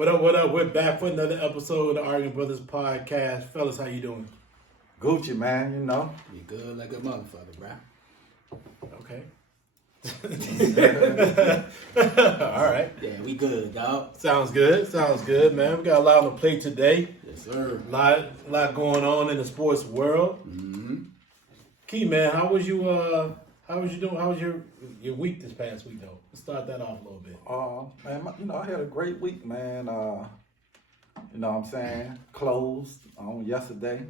What up, what up? We're back for another episode of the ArguingBrothers Podcast. Fellas, how you doing? Gucci, man, you know. You good like a motherfucker, bro. Okay. All right. Yeah, we good, dog. Sounds good, man. We got a lot on the plate today. Yes, sir. A lot going on in the sports world. Mm-hmm. Key, man, how was you doing? How was your week this past week, though? Let's start that off a little bit. Man, you know, I had a great week, man. You know what I'm saying? Closed on yesterday.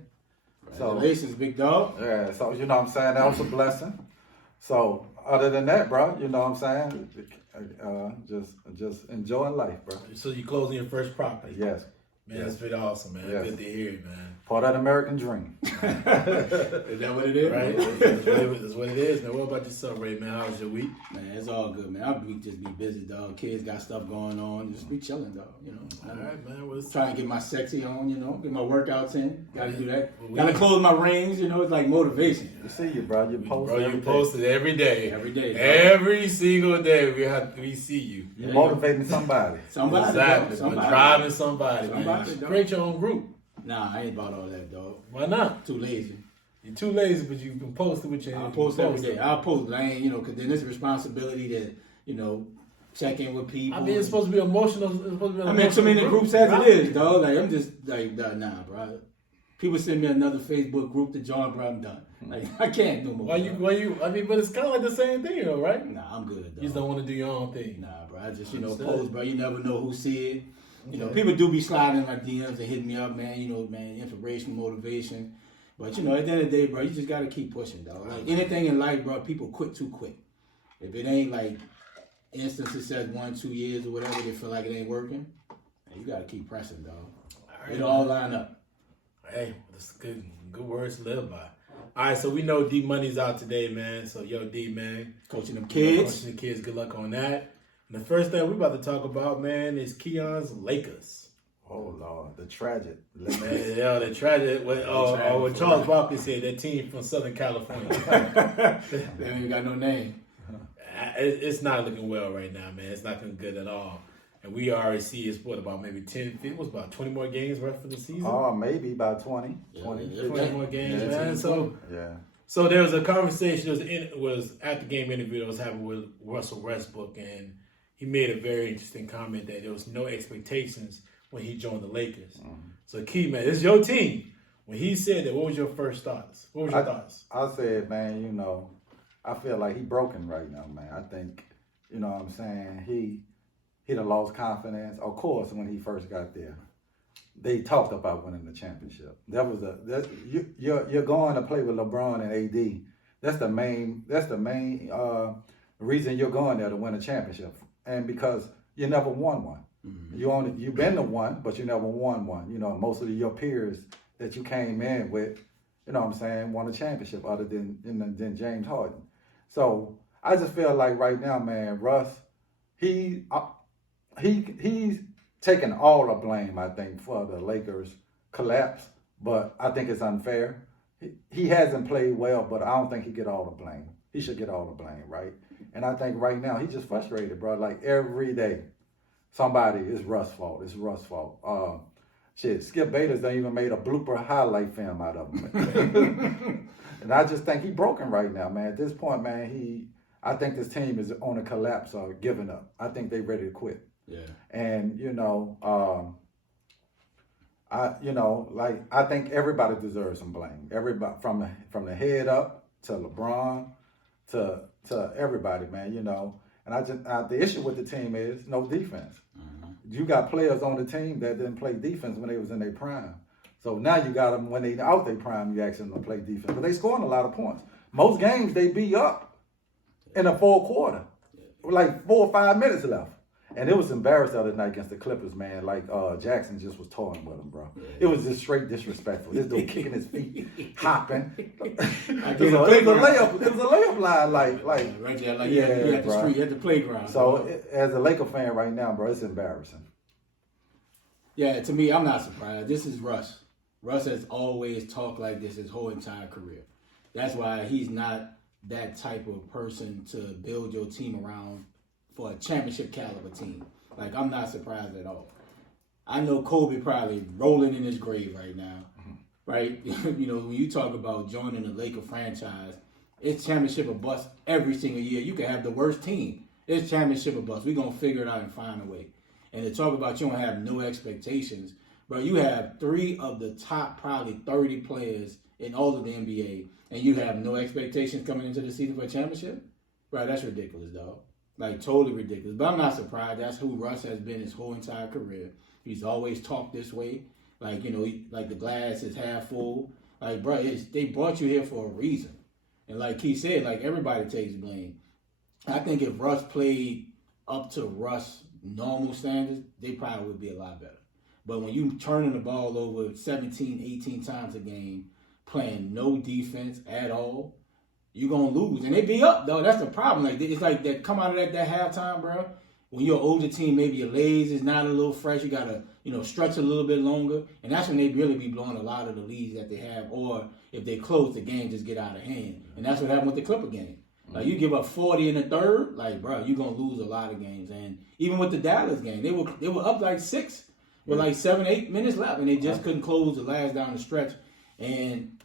Congratulations, big dog. Yeah, so you know what I'm saying? That was a blessing. So other than that, bro, you know what I'm saying? Just enjoying life, bro. So you closing your first property? Yes. Man, yes. that's pretty awesome, man. Yes. Good to hear it, man. Part of the American dream. Is that what it is? Right? That's what it is. Now, what about yourself, Ray, man? How was your week? Man, it's all good, man. I'll just be busy, dog. Kids got stuff going on. Just be chilling, dog. You know. All right, man. Trying to get my sexy on, you know. Get my workouts in. Got to do that. Well, Got to close my rings, you know. It's like motivation. We see you, bro. You post it every day. Every day. Bro. Every single day we see you. You're motivating somebody. Exactly. Somebody. Driving somebody, man. Somebody, Create your own group. Nah, I ain't about all that, dog. Why not? Too lazy. You're too lazy, but you can post it with your I'll post every day. I'll post, I ain't, you know, because then it's a responsibility to, you know, check in with people. I mean, it's supposed to be emotional. I'm in too many groups as it is, dog. Like, I'm just like, nah, bro. People send me another Facebook group to join, bro. I'm done. Like, I can't no more. Why you? I mean, but it's kind of like the same thing, though, right? Nah, I'm good, dog. You just don't want to do your own thing. Nah, bro. I just, you know, post, bro. You never know who see it. You know, people do be sliding in my DMs and hitting me up, man. You know, man, inspiration, motivation. But, you know, at the end of the day, bro, you just got to keep pushing, dog. Like, anything in life, bro, people quit too quick. If it ain't, like, instant success 1-2 years or whatever, they feel like it ain't working, you got to keep pressing, dog. It'll all line up. Hey, that's good words to live by. All right, so we know D Money's out today, man. So, yo, D, man. Coaching them kids. Coaching the kids. Good luck on that. And the first thing we're about to talk about, man, is Keon's Lakers. Oh, Lord. The tragic. Man, yeah, the tragic. What Charles Barkley said, that team from Southern California. They ain't even got no name. It's not looking well right now, man. It's not looking good at all. And we already see it's about maybe 20 more games left for the season? Oh, maybe about 20. Yeah, 20 more games, man. So there was a conversation, it was after game interview that was happening with Russell Westbrook, and he made a very interesting comment that there was no expectations when he joined the Lakers. Mm-hmm. So, Key, man, this is your team. When he said that, what was your first thoughts? What was your thoughts? I said, man, you know, I feel like he broken right now, man. I think, you know what I'm saying, he done lost confidence. Of course, when he first got there, they talked about winning the championship. You're going to play with LeBron and AD. That's the main reason you're going there, to win a championship. And because you never won one. Mm-hmm. You've been to one, but you never won one. You know, most of your peers that you came in with, you know what I'm saying, won a championship other than James Harden. So I just feel like right now, man, Russ, he's taking all the blame, I think, for the Lakers' collapse. But I think it's unfair. He hasn't played well, but I don't think he get all the blame. He should get all the blame, right? And I think right now he's just frustrated, bro. Like every day, it's Russ' fault. It's Russ' fault. Skip Bayless done even made a blooper highlight film out of him. And I just think he's broken right now, man. At this point, man, I think this team is on a collapse or giving up. I think they ready to quit. Yeah. And you know, I think everybody deserves some blame. Everybody from the head up to LeBron to everybody, man. You know, and the issue with the team is no defense. Mm-hmm. You got players on the team that didn't play defense when they was in their prime. So now you got them when they out their prime. You ask them to play defense, but they scoring a lot of points. Most games they be up in the fourth quarter, like 4 or 5 minutes left. And it was embarrassed the other night against the Clippers, man. Like Jackson just was toying with him, bro. It was just straight disrespectful. This dude kicking his feet, hopping. It was a layup line, like right there, like you at the street, at the playground. So as a Laker fan right now, bro, it's embarrassing. Yeah, to me, I'm not surprised. This is Russ. Russ has always talked like this his whole entire career. That's why he's not that type of person to build your team around for a championship caliber team. Like, I'm not surprised at all. I know Kobe probably rolling in his grave right now, right? You know, when you talk about joining the Laker franchise, it's championship or bust every single year. You can have the worst team. It's championship or bust. We're going to figure it out and find a way. And to talk about you don't have no expectations, bro, you have 3 of the top probably 30 players in all of the NBA, and you have no expectations coming into the season for a championship? Bro, that's ridiculous, dog. Like, totally ridiculous. But I'm not surprised. That's who Russ has been his whole entire career. He's always talked this way. Like, you know, like the glass is half full. Like, bro, they brought you here for a reason. And like he said, like, everybody takes blame. I think if Russ played up to Russ' normal standards, they probably would be a lot better. But when you turning the ball over 17, 18 times a game, playing no defense at all, you're going to lose. And they be up, though. That's the problem. Like, it's like that come out of that halftime, bro. When you're an older team, maybe your legs is not a little fresh. You got to, you know, stretch a little bit longer. And that's when they really be blowing a lot of the leads that they have. Or if they close, the game just get out of hand. And that's what happened with the Clipper game. Like, you give up 40 in the third, like, bro, you're going to lose a lot of games. And even with the Dallas game, they were up like 6 with like 7, 8 minutes left. And they just couldn't close the last down the stretch. And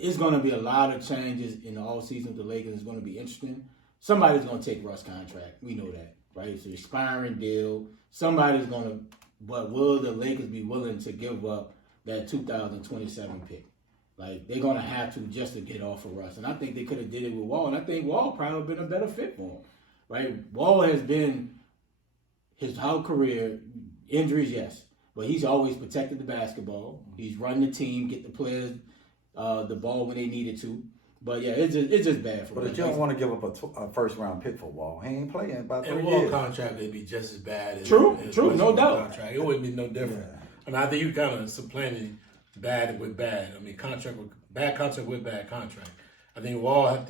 it's going to be a lot of changes in the offseason with the Lakers. It's going to be interesting. Somebody's going to take Russ' contract. We know that, right? It's an expiring deal. Somebody's going to, but will the Lakers be willing to give up that 2027 pick? Like, they're going to have to just to get off of Russ. And I think they could have did it with Wall. And I think Wall probably would have been a better fit for him, right? Wall has been his whole career, injuries, yes. But he's always protected the basketball. He's run the team, get the players the ball when they needed to. But, yeah, it's just bad for him. But you don't want to give up a first-round pick for Wall. He ain't playing about 3 and years. Wall contract would be just as bad as True, as no doubt. Contract. It wouldn't be no different. Yeah. I mean, I think you kind of supplanted bad with bad. I mean, bad contract with bad contract. I think Wall, I don't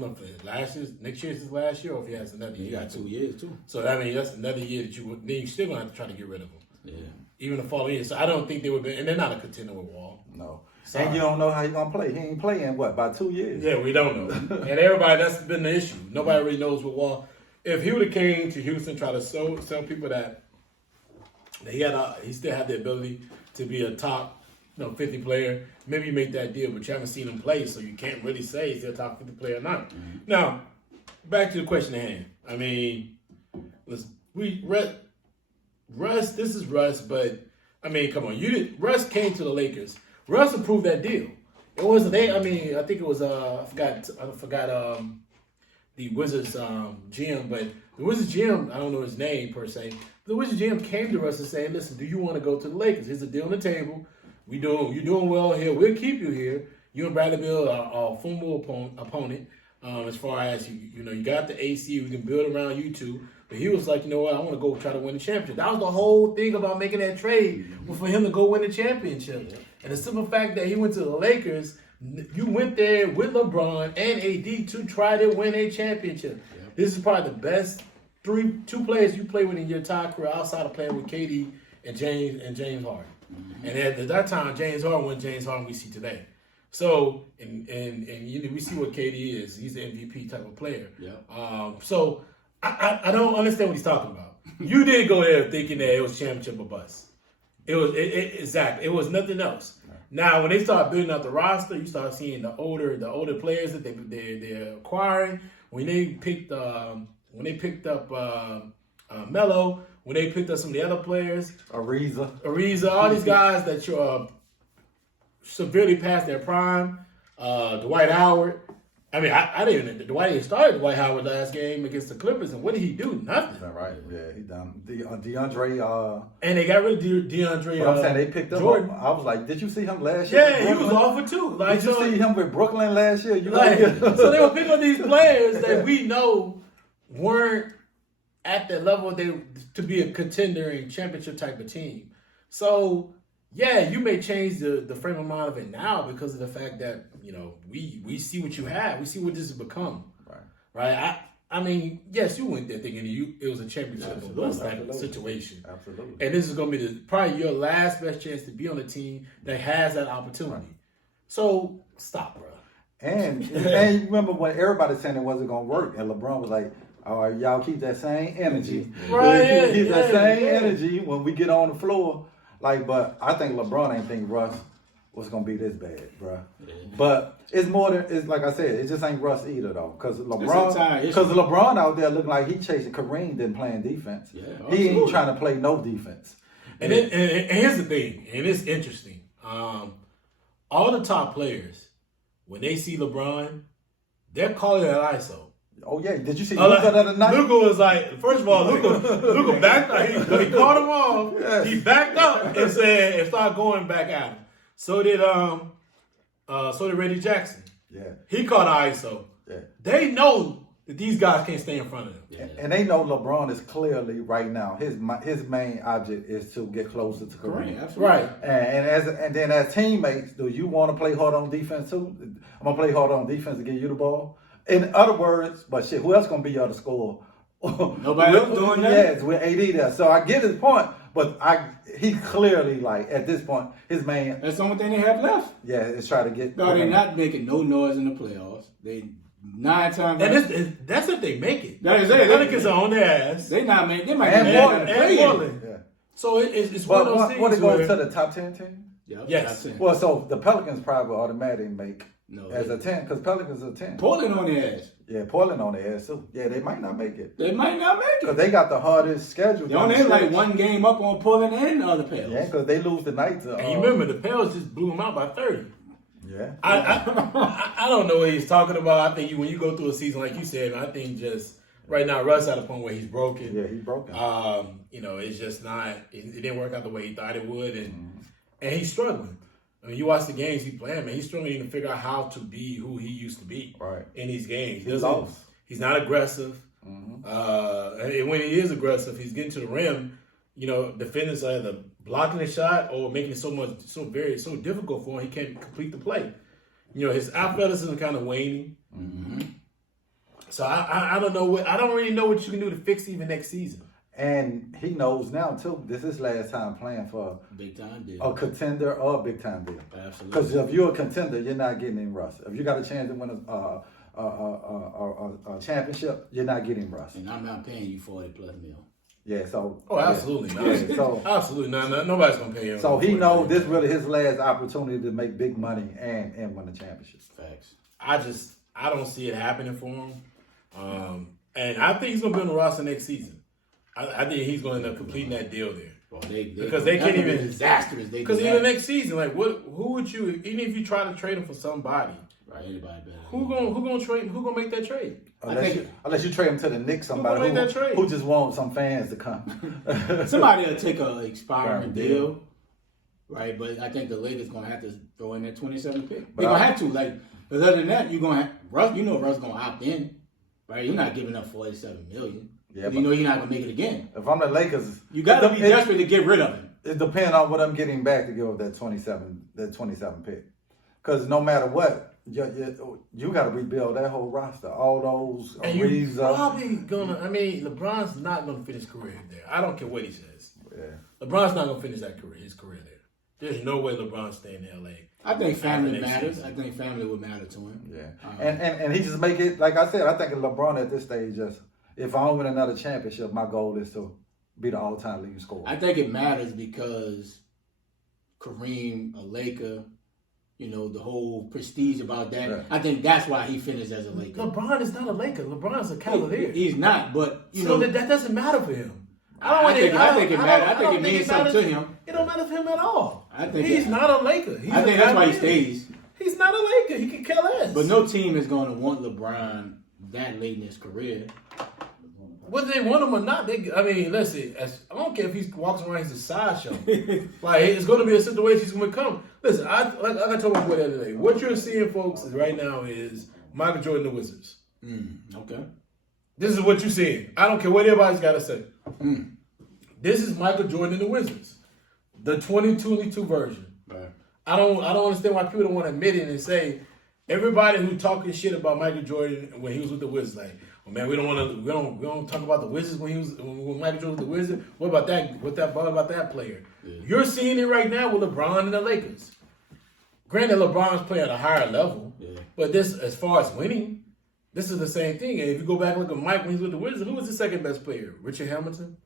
know if it's next year's his last year, or if he has another year. He got 2 years, too. So, I mean, that's another year that then you still going to have to try to get rid of him. Yeah. Even the following year. So, I don't think they would be, and they're not a contender with Wall. No. Sorry. And you don't know how he's going to play. He ain't playing, about 2 years? Yeah, we don't know. And everybody, that's been the issue. Nobody really knows what Wall. If he would have came to Houston, try to sell people that he still had the ability to be a top 50 player, maybe you make that deal, but you haven't seen him play, so you can't really say he's a top 50 player or not. Mm-hmm. Now, back to the question at hand. I mean, Russ, this is Russ, but I mean, come on, Russ came to the Lakers. Russ approved that deal. It wasn't I think it was I forgot the Wizards GM, but the Wizards GM, I don't know his name per se. The Wizards GM came to us and said, "Listen, do you want to go to the Lakers? Here's a deal on the table. You're doing well here. We'll keep you here. You and Bradley Beal are a formidable opponent. As far as you got the AC, we can build around you two." But he was like, "You know what? I want to go try to win the championship." That was the whole thing about making that trade, was for him to go win the championship. And the simple fact that he went to the Lakers, you went there with LeBron and AD to try to win a championship. Yep. This is probably the best two players you play with in your entire career outside of playing with KD and James Harden. Mm-hmm. And at that time, James Harden wasn't James Harden we see today. So, and we see what KD is. He's an MVP type of player. Yeah. So I don't understand what he's talking about. You did go there thinking that it was championship or bust. Exactly. It was nothing else. Right. Now, when they start building out the roster, you start seeing the older players that they're acquiring. When they picked up Melo, when they picked up some of the other players, Ariza, all these guys that you're severely past their prime, Dwight Howard. I mean, I didn't. Dwight didn't start Dwight Howard last game against the Clippers, and what did he do? Nothing. That's right. Yeah, he done. DeAndre. And they got rid of DeAndre. But I'm saying they picked up. I was like, did you see him last year? Yeah, he was awful too. Like, did you see him with Brooklyn last year? So they were picking up these players that we know weren't at the level to be a contender and championship type of team. So yeah, you may change the frame of mind of it now because of the fact that we see what you have, we see what this has become. Right. I mean, yes, you went there thinking it was a championship situation. Absolutely. And this is going to be probably your last best chance to be on a team that has that opportunity. Right. So stop, bro. And you remember when everybody saying it wasn't going to work, and LeBron was like, All right, y'all keep that same energy. Right, Keep that yeah, same yeah. energy when we get on the floor. Like, but I think LeBron ain't think Russ was gonna be this bad, bro. Yeah. But it's more than it's like I said. It just ain't Russ either though, because entire LeBron out there looking like he chasing Kareem, then playing defense. Yeah, he ain't absolutely. trying to play no defense. And here's the thing, and it's interesting. All the top players, when they see LeBron, they're calling it ISO. Oh yeah, did you see Luka the other night? Luka was like, first of all, Luka backed up. He caught him off. Yes. He backed up and started going back at him. So did Reggie Jackson. Yeah, He caught ISO. yeah. They know that these guys can't stay in front of them. Yeah. And they know LeBron is clearly right now his main object is to get closer to Kareem. Absolutely. Right. And then as teammates, do you want to play hard on defense too? I'm gonna play hard on defense to get you the ball. In other words, but shit, who else gonna be your to score? Nobody else doing that? Yes, with AD there. So I get his point, but he clearly like at this point his main That's the only thing they have left. is try to get. No, they're not making no noise in the playoffs. They 9 times. And that's if they make it. That is The it. Pelicans are on their ass. They not make. They might And be Portland. mad at And the Portland. Yeah. So it's one of those things What it goes where to the top 10 team? Yep, Yes. that's it. Well, so the Pelicans probably automatically make No, as they- a 10 because Pelicans are 10. Portland on their ass. Yeah, Portland on their ass too. Yeah, they might not make it They might not make because it. they got the hardest schedule. They only like one game up on Portland and the other pairs. Yeah, because they lose tonight to. and you remember the Pels just blew him out by 30. Yeah. I don't know what he's talking about. I think when you go through a season like you said, I think just right now Russ at a point where he's broken. Yeah, he's broken. It's just not. It didn't work out the way he thought it would, and he's struggling. I mean, you watch the games he's playing, man. He's struggling to figure out how to be who he used to be Right. in these games. He's lost. He's not aggressive. And when he is aggressive, he's getting to the rim. You know, defenders are either blocking the shot or making it so difficult for him. He can't complete the play. You know, his athleticism kind of waning. So I don't know I don't really know what you can do to fix even next season. And he knows now too. This is his last time playing for Big time deal. a contender or a big time deal. Absolutely. Because if you're a contender, you're not getting in Russ. If you got a chance to win a championship, you're not getting Russ. And I'm not paying you 40 plus mil. Yeah. So. Oh, absolutely not. Yeah, so. Absolutely not. Nobody's gonna pay him. So he knows this really his last opportunity to make big money and win the championship. Facts. I don't see it happening for him. And I think he's gonna be on the roster next season. I think he's gonna end up completing that deal there. Well, Because they can't even disastrous. Because even next season, like who would you even if you try to trade him for somebody, right, anybody better. who gonna trade? Who gonna make that trade? Unless you trade him to the Knicks, somebody gonna make that trade? who just wants some fans to come. Somebody will take a expiring Expiring deal, deal. right? But I think the Lakers gonna have to throw in that 27 pick. But They're gonna have to. Like, because other than that, you're gonna have Russ. You know Russ gonna opt in, right? You're not giving up 47 million. Yeah, You know you're not gonna make it again. If I'm the Lakers, You got to be desperate to get rid of him. it depends on what I'm getting back to give up that 27 pick. Because no matter what, you got to rebuild that whole roster. All those And you're Ariza. probably gonna. I mean, LeBron's not gonna finish his career there. I don't care what he says. Yeah. LeBron's not gonna finish his career there. There's no way LeBron's staying in LA. I think family After next matters. season. I think family would matter to him. Yeah. And he just make it, like I said, I think LeBron at this stage just, if I don't win another championship, my goal is to be the all-time leading scorer. I think it matters because Kareem, a Laker, you know, the whole prestige about that. Yeah. I think that's why he finished as a Laker. LeBron is not a Laker. LeBron's a Cavalier. He's not, but you So know, that doesn't matter for him. I think it matters. I think it means something to him. It don't matter for him at all. I think he's not a Laker. He's I think a that's why he Cavalier. stays. He's not a Laker. He can kill ass. But no team is going to want LeBron that late in his career. whether they want him or not, listen. I don't care if he walks around, he's a sideshow. Like, it's going to be a situation he's going to come. Listen, like I told my boy the other day, what you're seeing, folks, right now is Michael Jordan, the Wizards. Okay. This is what you're seeing. I don't care what everybody's got to say. This is Michael Jordan and the Wizards, the 2022 version. Right. I don't understand why people don't want to admit it and say everybody who talking shit about Michael Jordan when he was with the Wizards, like, well, man, we don't talk about the Wizards when Michael Jordan was the Wizard. What about that player? Yeah. You're seeing it right now with LeBron and the Lakers. Granted, LeBron's playing at a higher level, but this, as far as winning, this is the same thing. And if you go back and look at Mike when he's with the Wizards, who was the second best player? Richard Hamilton?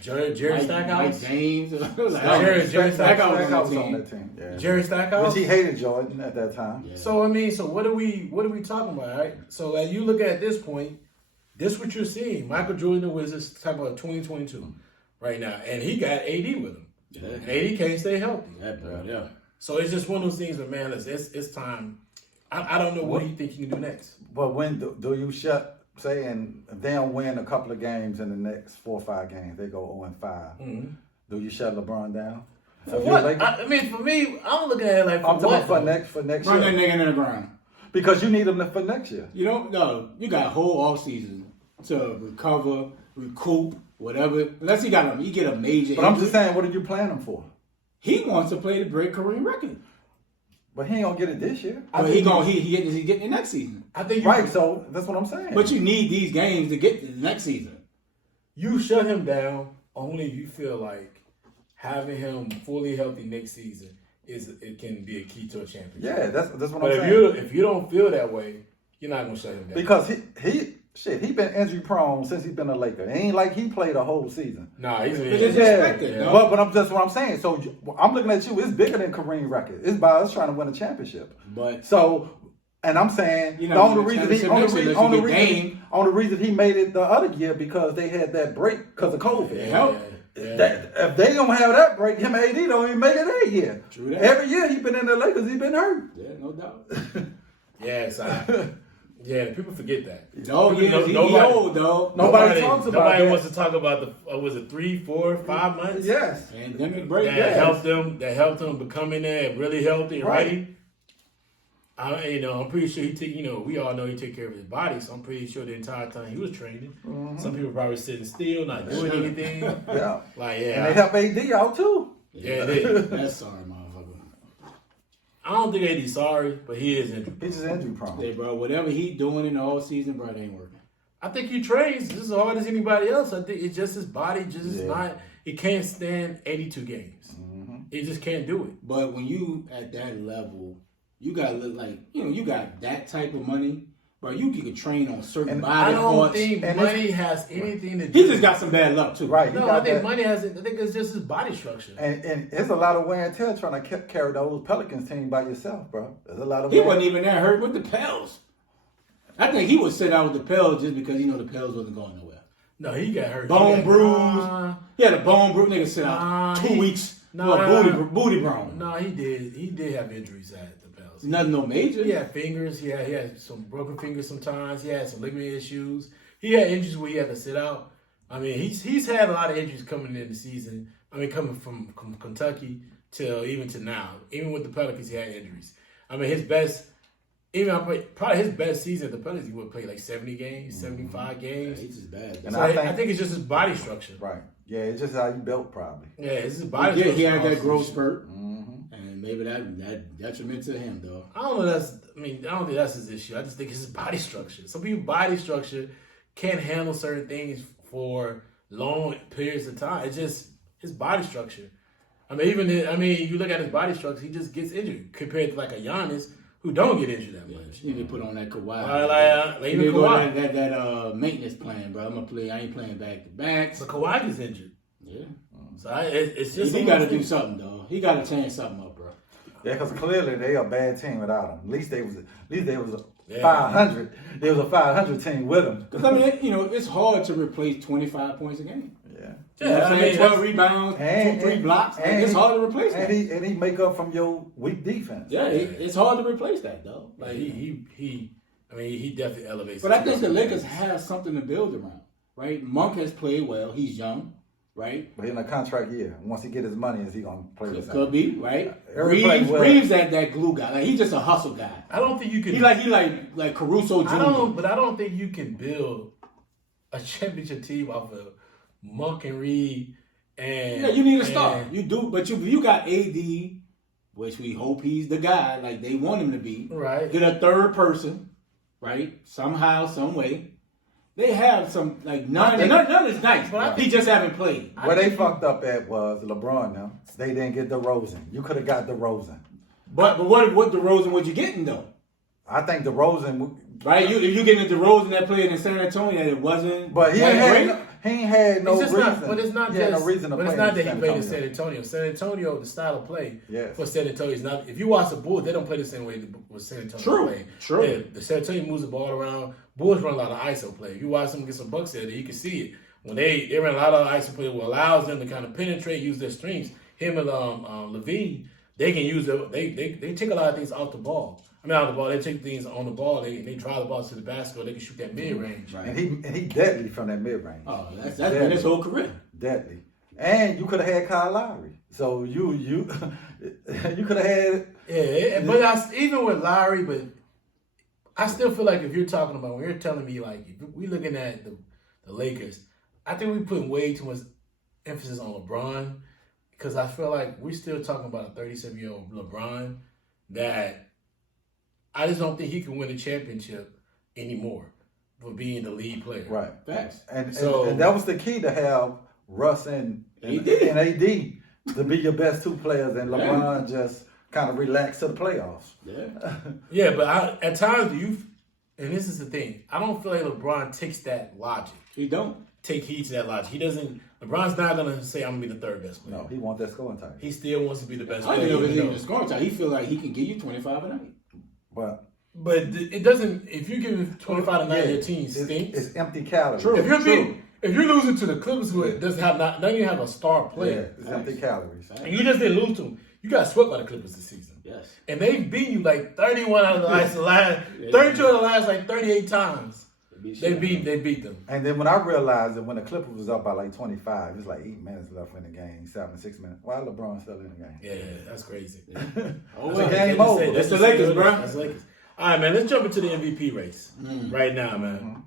Jerry Stackhouse? Mike James. Jerry Stackhouse was on that team. Yeah. Jerry Stackhouse? But he hated Jordan at that time. Yeah. So what are we talking about, right? So as you look at this point, this what you're seeing. Michael Jordan and the Wizards talking about 2022 right now. And he got AD with him. Yeah. And AD can't stay healthy. Yeah. So it's just one of those things where, man, it's time. I don't know what you think you can do next. But when do you and they'll win a couple of games in the next 4 or 5 games, they go 0-5. Mm-hmm. Do you shut LeBron down? For what? I mean, for me, I'm looking at it like I'm talking for next year. Run that nigga in the ground. Because you need him for next year. You don't know. You got a whole off season to recover, recoup, whatever. Unless he get a major. But I'm just saying, what are you planning him for? He wants to play the break Kareem record. But he ain't gonna get it this year. But he getting it next season. I think right. So that's what I'm saying. But you need these games to get to the next season. You shut him down only if you feel like having him fully healthy next season it can be a key to a championship. Yeah, that's what I'm saying. But if you don't feel that way, you're not gonna shut him down. Because he been injury prone since he's been a Laker. It ain't like he played a whole season. Nah, he's expected. Yeah. But that's what I'm saying. So I'm looking at you. It's bigger than Kareem record. It's by us trying to win a championship. And I'm saying the only reason he made it the other year because they had that break because of COVID. Yeah. If they don't have that break, him and AD don't even make it that year. True that. Every year he been in the Lakers, he been hurt. Yeah, no doubt. People forget that. He old though. Nobody talks about Nobody that. wants to talk about was it 3, 4, 5 months? Yes. Pandemic break. That helped them become in there really healthy and ready. I'm pretty sure we all know he took care of his body, so I'm pretty sure the entire time he was training. Mm-hmm. Some people probably sitting still, not doing anything. Yeah. And they help AD out too. Yeah, they did. That's sorry, motherfucker. I don't think AD's sorry, but he is injured. He's just injury prone. Yeah, bro. Whatever he doing in the whole season, bro, it ain't working. I think he trains just as hard as anybody else. I think it's just his body is not. He can't stand 82 games. Mm-hmm. He just can't do it. But when you at that level, you gotta look like you got that type of money, bro. You can train on certain body parts. I don't think money has anything to do. He just got some bad luck too, right? No, I think money has. I think it's just his body structure. And it's a lot of wear and tear trying to carry those Pelicans team by yourself, bro. There's a lot of. He wasn't even that hurt with the Pels. I think he was sit out with the Pels just because the Pels wasn't going nowhere. No, he got hurt. Bone bruise. He had a bone bruise. Nigga sit out 2 weeks. Booty brown. No, he did. He did have injuries at the Pels. Nothing no major. He had fingers. He had some broken fingers sometimes. He had some ligament issues. He had injuries where he had to sit out. I mean, he's had a lot of injuries coming into the season. I mean, coming from Kentucky to now. Even with the Pelicans, he had injuries. I mean, probably his best season at the Pelicans, he would play like 70 games, 75 games. Yeah, he's just bad. And I think it's just his body structure. Right. Yeah, it's just how you built probably. Yeah, it's his body structure. He had that growth spurt. Mm-hmm. And maybe that detriment to him, though. I don't think that's his issue. I just think it's his body structure. Some people's body structure can't handle certain things for long periods of time. It's just his body structure. You look at his body structure, he just gets injured compared to like a Giannis who don't get injured that much. You need to put on that Kawhi. Even Kawhi. That maintenance plan, bro. I'm gonna play. I ain't playing back to backs. But Kawhi gets injured. Yeah. So it's just he got to do something, though. He got to change something up, bro. Yeah, because clearly they a bad team without him. At least they was 500. There was a 500 team with him. Because it's hard to replace 25 points a game. Yeah. 12 rebounds, 2-3 blocks. It's hard to replace that. And he make up from your weak defense. Yeah, it's hard to replace that, though. Like he definitely elevates. But I think the Lakers have something to build around, right? Monk has played well. He's young, right? But in a contract year, once he get his money, is he gonna play the same? Could be, right? Reeves that glue guy. Like he's just a hustle guy. I don't think you can. He like Caruso Jr. I don't think you can build a championship team off of Monk and Reed. And you need a star. You do, but you got AD, which we hope he's the guy like they want him to be. Right. Get a third person, right? Somehow, some way. They have some none is nice, but he just haven't played. Where they fucked up at was LeBron. Now they didn't get DeRozan. You could have got DeRozan. But what DeRozan was you getting though? I think DeRozan. Right, if you get into DeRozan that played in San Antonio, it wasn't. But he ain't had no reason. But it's not no reason to but play it's not that in he played in San Antonio. San Antonio, the style of play Yes. for San Antonio is not. If you watch the Bulls, they don't play the same way with San Antonio play. True. Yeah, the San Antonio moves the ball around. Bulls run a lot of ISO play. If you watch them get some bucks there, you can see it when they run a lot of ISO play, what allows them to kind of penetrate, use their strengths. Him and Levine, they can use they take a lot of things off the ball. Out of the ball, they take things on the ball. They drive the ball to the basket. They can shoot that mid range. Right. And he deadly from that mid range. Oh, that's been his whole career. Deadly. And you could have had Kyle Lowry. So you could have had. Yeah, but even with Lowry, but I still feel like if you're talking about, when you're telling me like if we looking at the Lakers, I think we putting way too much emphasis on LeBron because I feel like we're still talking about a 37-year-old LeBron that. I just don't think he can win a championship anymore for being the lead player. Right. Facts. And that was the key to have Russ and AD to be your best two players, and LeBron just kind of relaxed to the playoffs. Yeah. Yeah, but at times and this is the thing, I don't feel like LeBron takes that logic. He don't take heed to that logic. He doesn't. LeBron's not gonna say I'm gonna be the third best player. No, he wants that scoring time. He still wants to be the best player. player. I don't know if it's even the scoring time. He feel like he can give you 25 a night. But it doesn't. If you give 25 a night, your team stinks. It's empty calories. True. If you're losing to the Clippers, who doesn't have not you have a star player. Yeah, it's empty calories. And you just didn't lose to them. You got swept by the Clippers this season. Yes. And they beat you like 31 out of the last 32 out of the last like 38 times. They beat them. And then when I realized that when the Clippers was up by like 25, it's like 8 minutes left in the game, 6 minutes. Why LeBron still in the game? Yeah, that's crazy. The game over. That's the Lakers, bro. That's the Lakers. All right, man. Let's jump into the MVP race right now, man. Mm-hmm.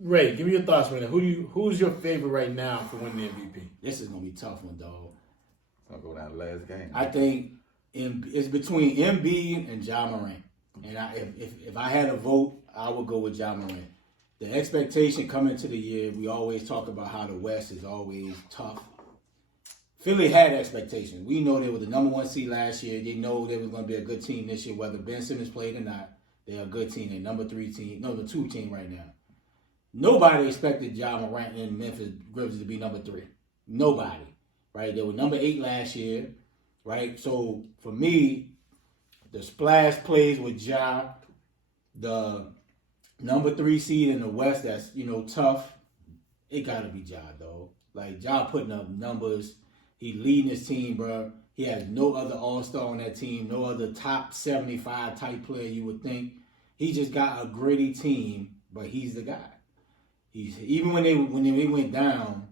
Ray, give me your thoughts right now. Who's your favorite right now for winning the MVP? This is gonna be a tough one, dog. It's gonna go down the last game. I think it's between Embiid and Ja Morant. And if I had a vote, I would go with Ja Morant. The expectation coming into the year, we always talk about how the West is always tough. Philly had expectations. We know they were the number 1 seed last year. They know they were going to be a good team this year, whether Ben Simmons played or not. They're a good team. They're number 2 team right now. Nobody expected Ja Morant and Memphis Grizzlies to be number 3. Nobody, right? They were number 8 last year, right? So for me, the splash plays with Ja, the number 3 seed in the West that's, tough, it got to be Ja, though. Like, Ja putting up numbers. He leading his team, bro. He has no other all-star on that team, no other top 75 type player you would think. He just got a gritty team, but he's the guy. Even when they went down,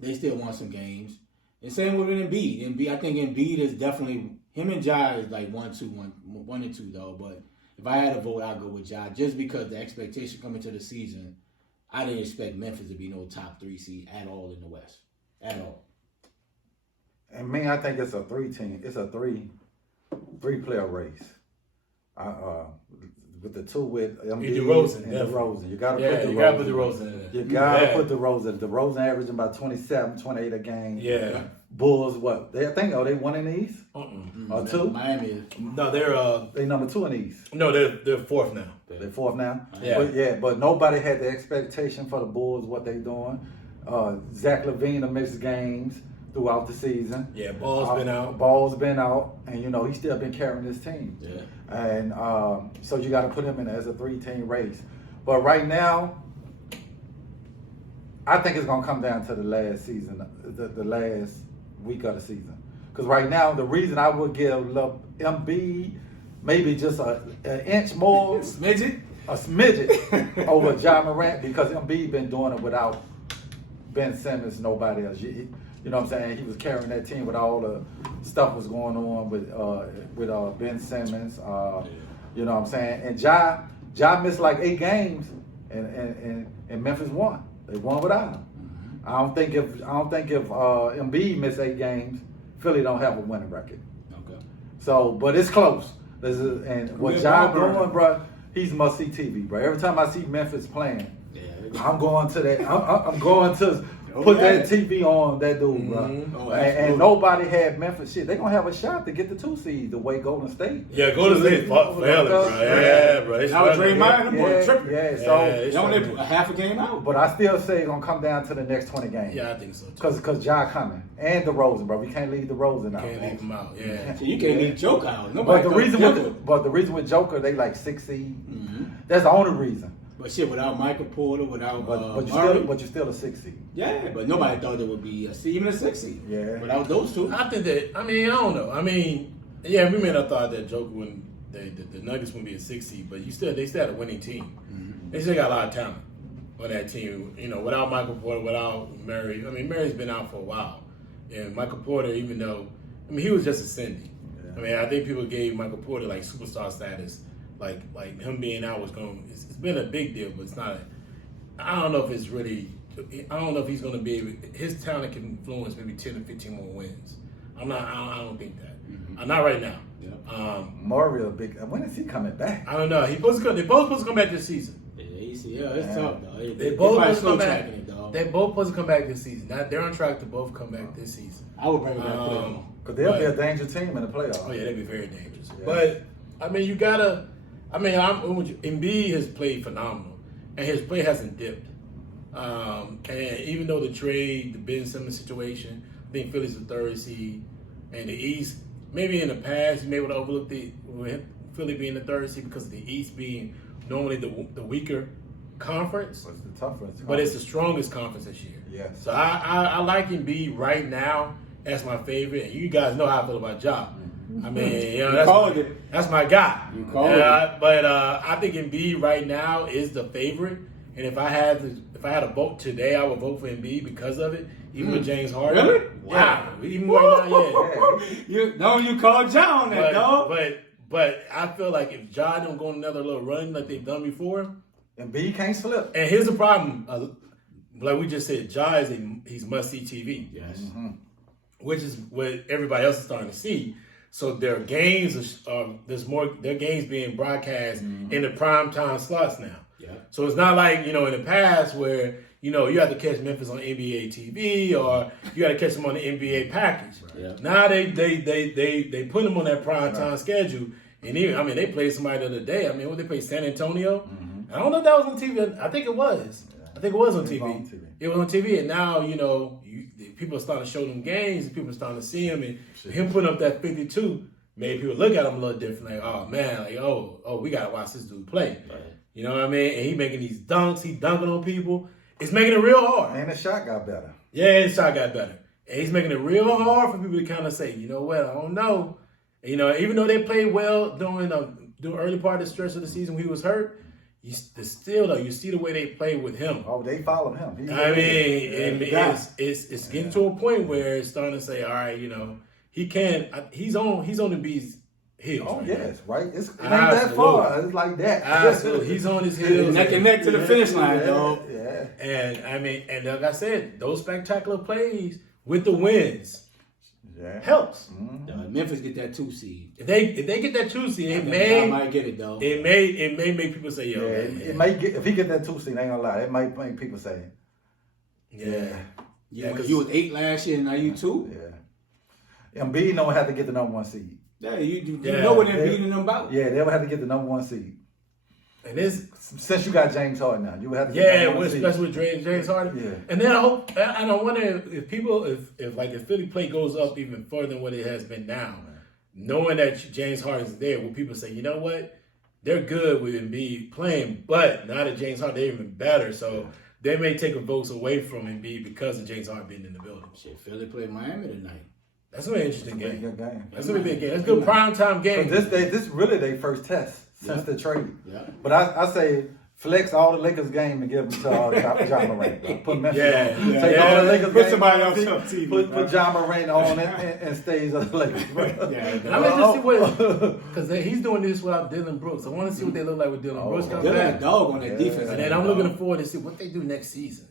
they still won some games. And same with Embiid. I think Embiid is definitely, him and Ja is like 1 and 2 though. But if I had a vote, I'd go with Ja just because the expectation coming to the season, I didn't expect Memphis to be no top 3 seed at all in the West. At all. And me, I think it's a 3-team. It's a three-player race. With the 2 with Embiid and DeRozan. You got to put DeRozan in there. You got to put DeRozan. DeRozan averaging about 27, 28 a game. Yeah. Bulls, what? They won in the East? Or 2? Miami is. No, they're number 2 in the East. No, they're 4th now. They're 4th now? Yeah. But nobody had the expectation for the Bulls, what they doing. Zach LaVine missed games throughout the season. Yeah, Ball's been out, and he's still been carrying this team. Yeah. And so you got to put him in as a 3-team race. But right now, I think it's gonna come down to the last season, the last week of the season. Because right now, the reason I would give Embiid maybe just an inch more, a smidget over Ja Morant, because Embiid been doing it without Ben Simmons, nobody else. You know what I'm saying? He was carrying that team with all the stuff was going on with Ben Simmons. You know what I'm saying? And Ja missed like 8 games, and Memphis won. They won without him. I don't think if Embiid missed 8 games, Philly don't have a winning record. Okay. So, but it's close. What Ja doing, bro? He's must see TV, bro. Every time I see Memphis playing, I'm going to that. I'm going to put that TV on that dude, bro. Oh, and nobody had Memphis shit. They gonna have a shot to get the 2 seed the way Golden State. Yeah, Golden State fought bro. Yeah, bro. That was Draymond. So they only a half a game out. But I still say it's gonna come down to the next 20 games. Yeah, I think so too. Cause Ja coming and DeRozan, bro. We can't leave DeRozan out. Can't leave him out. Yeah. So you can't leave Joker out. But the reason with Joker, they like 6 seed. Mm-hmm. That's the only reason. But shit, without Michael Porter, without but you're still a 6 seed. Yeah, but nobody thought there would be even a 6 seed. Yeah. Without those two. I think that. I mean, I don't know. I mean, yeah, we may have thought that Joker wouldn't. The Nuggets wouldn't be a 6 seed, but they still had a winning team. Mm-hmm. They still got a lot of talent on that team. You know, without Michael Porter, without Murray. I mean, Murray's been out for a while, and Michael Porter, even though he was just ascending. Yeah. I mean, I think people gave Michael Porter like superstar status. Like him being out was it's been a big deal, but it's not. I don't know if it's really. I don't know if he's going to be able. His talent can influence maybe 10 or 15 more wins. I don't think that. Mm-hmm. Not right now. Yeah. Mario big. When is he coming back? I don't know. They're both supposed to come back this season. Yeah, it's tough though. They both supposed to come back. They both supposed to come back this season. Now they're on track to both come back this season. I would bring it back because they'll be a dangerous team in the playoffs. Oh yeah, they'll be very dangerous. Yeah. But I mean, you gotta. I mean, Embiid has played phenomenal, and his play hasn't dipped. And even though the Ben Simmons situation, I think Philly's the 3rd seed, and the East, maybe in the past you may have overlooked Philly being the 3rd seed because of the East being normally the weaker conference. It's the toughest, but it's the strongest conference this year. Yes. So I like Embiid right now as my favorite, and you guys know how I feel about Ja. I mean, that's my guy. You called it. But I think Embiid right now is the favorite. And if I had a vote today, I would vote for Embiid because of it. Even with James Harden. Really? Wow. Yeah. Even right now, yeah. You called Ja on that, dog. But I feel like if Ja don't go on another little run like they've done before, Embiid can't slip. And here's the problem. Like we just said, Ja he's must-see TV. Yes. Mm-hmm. Which is what everybody else is starting to see. So their games their games being broadcast in the primetime slots now. Yeah. So it's not like, in the past where, you have to catch Memphis on NBA TV or you got to catch them on the NBA package. Right. Yeah. Now they put them on that primetime schedule. And even, they played somebody the other day. What they played San Antonio? Mm-hmm. I don't know if that was on TV. I think it was. Yeah. I think it was on TV. It was on TV. And now, people are starting to show them games and people are starting to see him. And him putting up that 52 made people look at him a little different. Like, oh, man, we got to watch this dude play. Right. You know what I mean? And he making these dunks. He dunking on people. It's making it real hard. And the shot got better. Yeah, his shot got better. And he's making it real hard for people to kind of say, you know what, I don't know. And, even though they played well during the early part of the stretch of the season when he was hurt, you see the way they play with him. Oh, they follow him. It's getting to a point where it's starting to say, all right, he's on the B's heels. Oh, yes, right? It ain't that far. It's like that. Absolutely. He's on his heels. Neck and neck to the finish line, dog. Yeah. And like I said, those spectacular plays with the wins helps. Mm-hmm. Memphis get that 2 seed. If they get that 2 seed, I might get it though. It may make people say, yo. It might get, if he get that 2 seed, I ain't gonna lie, it might make people say, because you was 8 last year, and now you 2. Yeah. Embiid don't have to get the number 1 seed. Yeah, you know what they're beating them about. Yeah, they'll have to get the number 1 seed. And this, since you got James Harden now, you would have to get the number 1 seed. Especially with James Harden. Yeah. And then I wonder if people, if Philly play goes up even further than what it has been now, knowing that James Harden's there, will people say, you know what, they're good with Embiid playing, but now that James Harden, they're even better. So they may take a votes away from Embiid because of James Harden being in the building. Shit, Philly played Miami tonight. That's gonna be an interesting game. Good game. That's gonna be a big game. That's a good primetime game. This really their first test since the trade. Yeah. But I say flex all the Lakers game and give them to Ja Morant. Put Memphis on. Take all the Lakers put somebody else on TV. Put Ja Morant on and stays on the Lakers. I'm gonna see what, because he's doing this without Dylan Brooks. I want to see what they look like with Dylan Brooks coming back. Dylan dog on that defense. And then I'm looking forward to see what they do next season.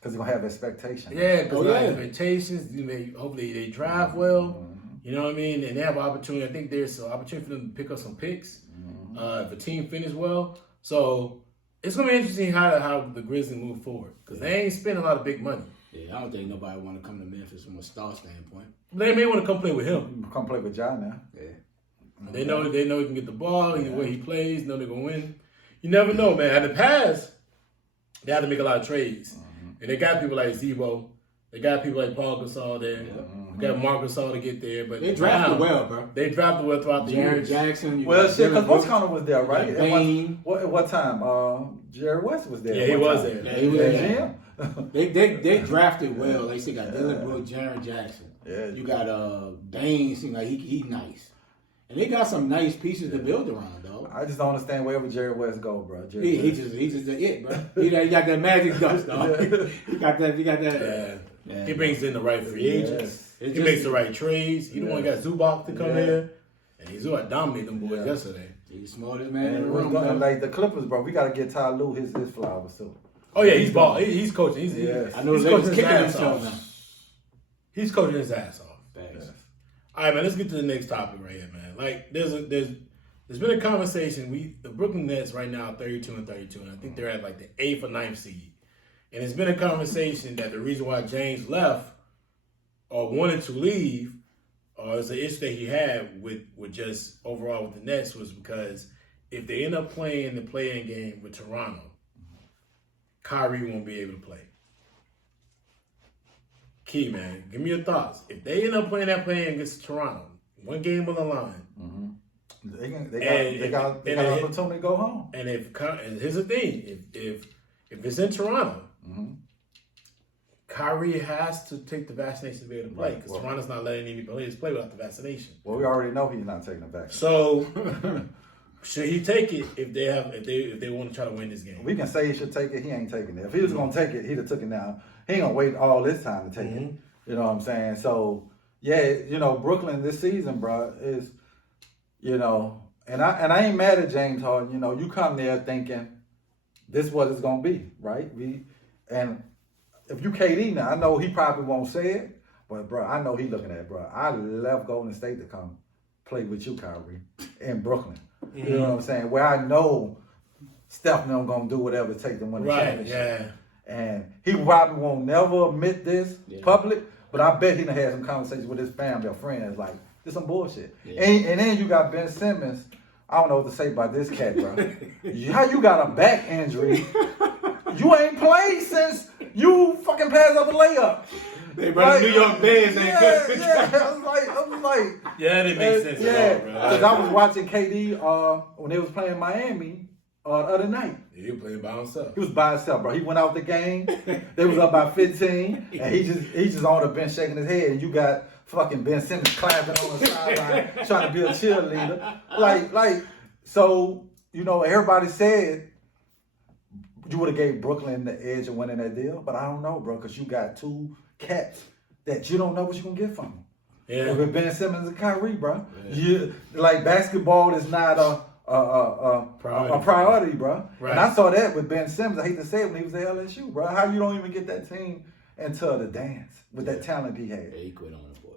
Because they're going to have expectations. Yeah, because expectations. Hopefully they drive well. You know what I mean? And they have an opportunity. I think there's an opportunity for them to pick up some picks if the team finish well. So, it's gonna be interesting how the Grizzlies move forward because they ain't spending a lot of big money. Yeah, I don't think nobody want to come to Memphis from a star standpoint. They may want to come play with him. Come play with Ja now. Yeah. They know he can get the ball, either way he plays, know they're gonna win. You never know, man. In the past, they had to make a lot of trades. And they got people like Zebo. They got people like Paul Gasol there. They got Marc Gasol to get there. But they drafted well, bro. They drafted well throughout the years. Jackson. Well, shit, because Boscona was there, right? At what time? Jerry West was there. Yeah, he was there. Yeah, he was there. They drafted well. They still got Dylan Brooks, Jaren Jackson. Yeah. You got Bain. Seems like he nice. And they got some nice pieces to build around, though. I just don't understand wherever Jerry West go, bro. He just the it, bro. He got that magic dust, dog. He got that. Yeah. He brings in the right free agents. He makes the right trades. He the one got Zubac to come here. And Zubac dominated them boys yesterday. He's the smartest man in the room. Like the Clippers, bro. We got to get Ty Lue his flowers, too. Oh, yeah, he's ball. He's coaching. I know he's coaching his ass off. now. He's coaching his ass off. Thanks. All right, man. Let's get to the next topic right here, man. Like, there's been a conversation. The Brooklyn Nets right now 32-32, and I think they're at like the 8th or 9th seed. And it's been a conversation that the reason why James left or wanted to leave, or it's an issue that he had with just overall with the Nets, was because if they end up playing the play-in game with Toronto, Kyrie won't be able to play. Key, man, give me your thoughts. If they end up playing that play-in against Toronto, one game on the line, they got an opportunity to go home. And here's the thing: if it's in Toronto, Kyrie has to take the vaccination to be able to play because Toronto's not letting any players play without the vaccination. Well, we already know he's not taking the vaccine. So should he take it if they want to try to win this game? We can say he should take it. He ain't taking it. If he was gonna take it, he'd have took it now. He ain't gonna wait all this time to take it. You know what I'm saying? So yeah, Brooklyn this season, bro, is and I ain't mad at James Harden. You come there thinking this is what it's gonna be, right? And if you KD now, I know he probably won't say it, but bro, I know he looking at it, bro. I left Golden State to come play with you, Kyrie, in Brooklyn. You know what I'm saying? Where I know Steph and them gonna do whatever it takes to win the championship. Yeah. And he probably won't never admit this public, but I bet he done had some conversations with his family or friends like, this some bullshit. Yeah. And then you got Ben Simmons. I don't know what to say about this cat, bro. How you got a back injury? You ain't played since you fucking passed up a layup. They brought New York Bears ain't good. Yeah, I was like. Yeah, that makes sense. Yeah, because I was watching KD when they was playing Miami the other night. He was playing by himself. He was by himself, bro. He went out the game. They was up by 15, and he just on the bench shaking his head, and you got fucking Ben Simmons clapping on the sideline, trying to be a cheerleader. So everybody said you would have gave Brooklyn the edge of winning that deal, but I don't know, bro, because you got two cats that you don't know what you're gonna get from them. Yeah. With Ben Simmons and Kyrie, bro. Yeah. Basketball is not a priority, bro. Right. And I saw that with Ben Simmons. I hate to say it when he was at LSU, bro. How you don't even get that team into the dance with that talent he had? Yeah, he quit on it, boy.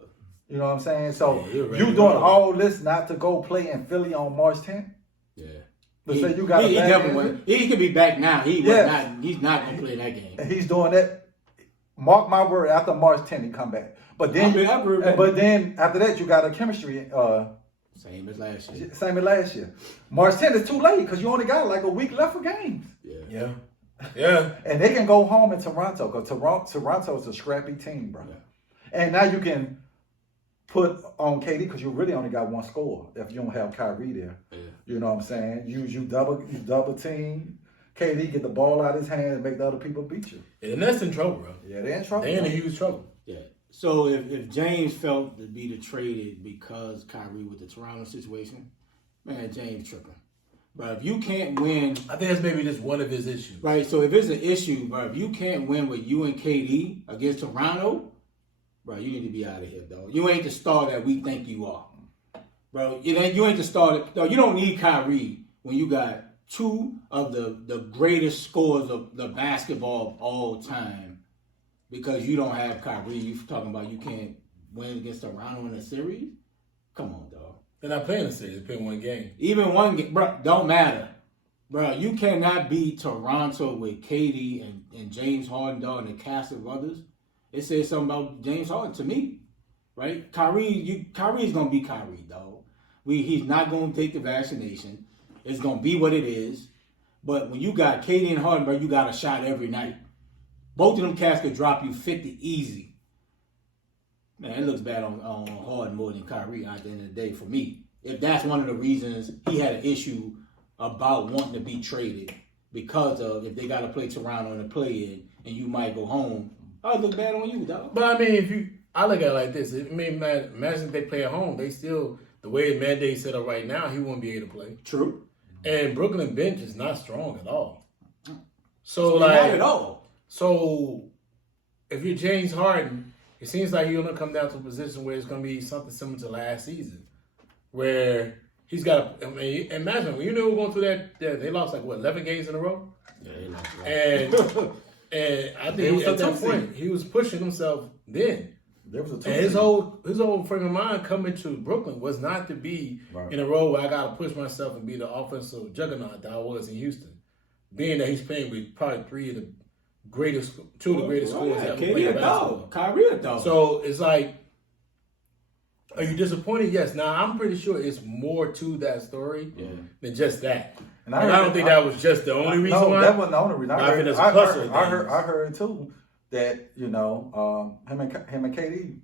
You know what I'm saying? So you doing all this not to go play in Philly on March 10th? Yeah. But say you got he definitely he could be back now. He's not gonna play that game. And he's doing that. Mark my word, after March 10th he come back. But then after that you got a chemistry same as last year. Same as last year. March 10th is too late because you only got like a week left for games. Yeah. Yeah. And they can go home in Toronto because Toronto is a scrappy team, bro. Yeah. And now you can put on KD because you really only got one score if you don't have Kyrie there. Yeah. You know what I'm saying? You double team. KD get the ball out of his hand and make the other people beat you. And that's in trouble, bro. Yeah, they're in trouble. They're in a huge trouble. Yeah. So if James felt to be traded because Kyrie with the Toronto situation, man, James tripping. But if you can't win, I think that's maybe just one of his issues. Right. So if it's an issue, bro, if you can't win with you and KD against Toronto, bro, you need to be out of here, dog. You ain't the star that we think you are, bro. You ain't the star. You don't need Kyrie when you got two of the greatest scorers of the basketball of all time, because you don't have Kyrie. You talking about you can't win against Toronto in a series? Come on, dog. They're not playing a series. They're playing one game. Even one game, bro, don't matter. Bro, you cannot beat Toronto with KD and James Harden, dog, and a cast of others. It says something about James Harden to me, right? Kyrie's gonna be Kyrie, dog. He's not gonna take the vaccination. It's gonna be what it is. But when you got KD and Harden, bro, you got a shot every night. Both of them cats could drop you 50 easy. Man, it looks bad on Harden more than Kyrie at the end of the day for me. If that's one of the reasons he had an issue about wanting to be traded because of if they got to play Toronto in the play-in and you might go home, I'll look bad on you, dog. But I mean, I look at it like this. I mean, imagine if they play at home. They still, the way his mandate set up right now, he won't be able to play. True. And Brooklyn bench is not strong at all. So not at all. So if you're James Harden, it seems like you're gonna come down to a position where it's gonna be something similar to last season, where he's got. I mean, imagine when you know we're going through that. They lost 11 games in a row. Yeah, they lost. And I think at that point he was pushing himself then. There was a and his whole frame of mind coming to Brooklyn was not to be in a role where I got to push myself and be the offensive juggernaut that I was in Houston. Being that he's playing with probably two of the greatest scorers ever played basketball. Kyrie a dog. So it's like, are you disappointed? Yes. Now I'm pretty sure it's more to that story than just that. And I don't think that was just the only reason why. No, that wasn't the only reason. I heard too that him and KD,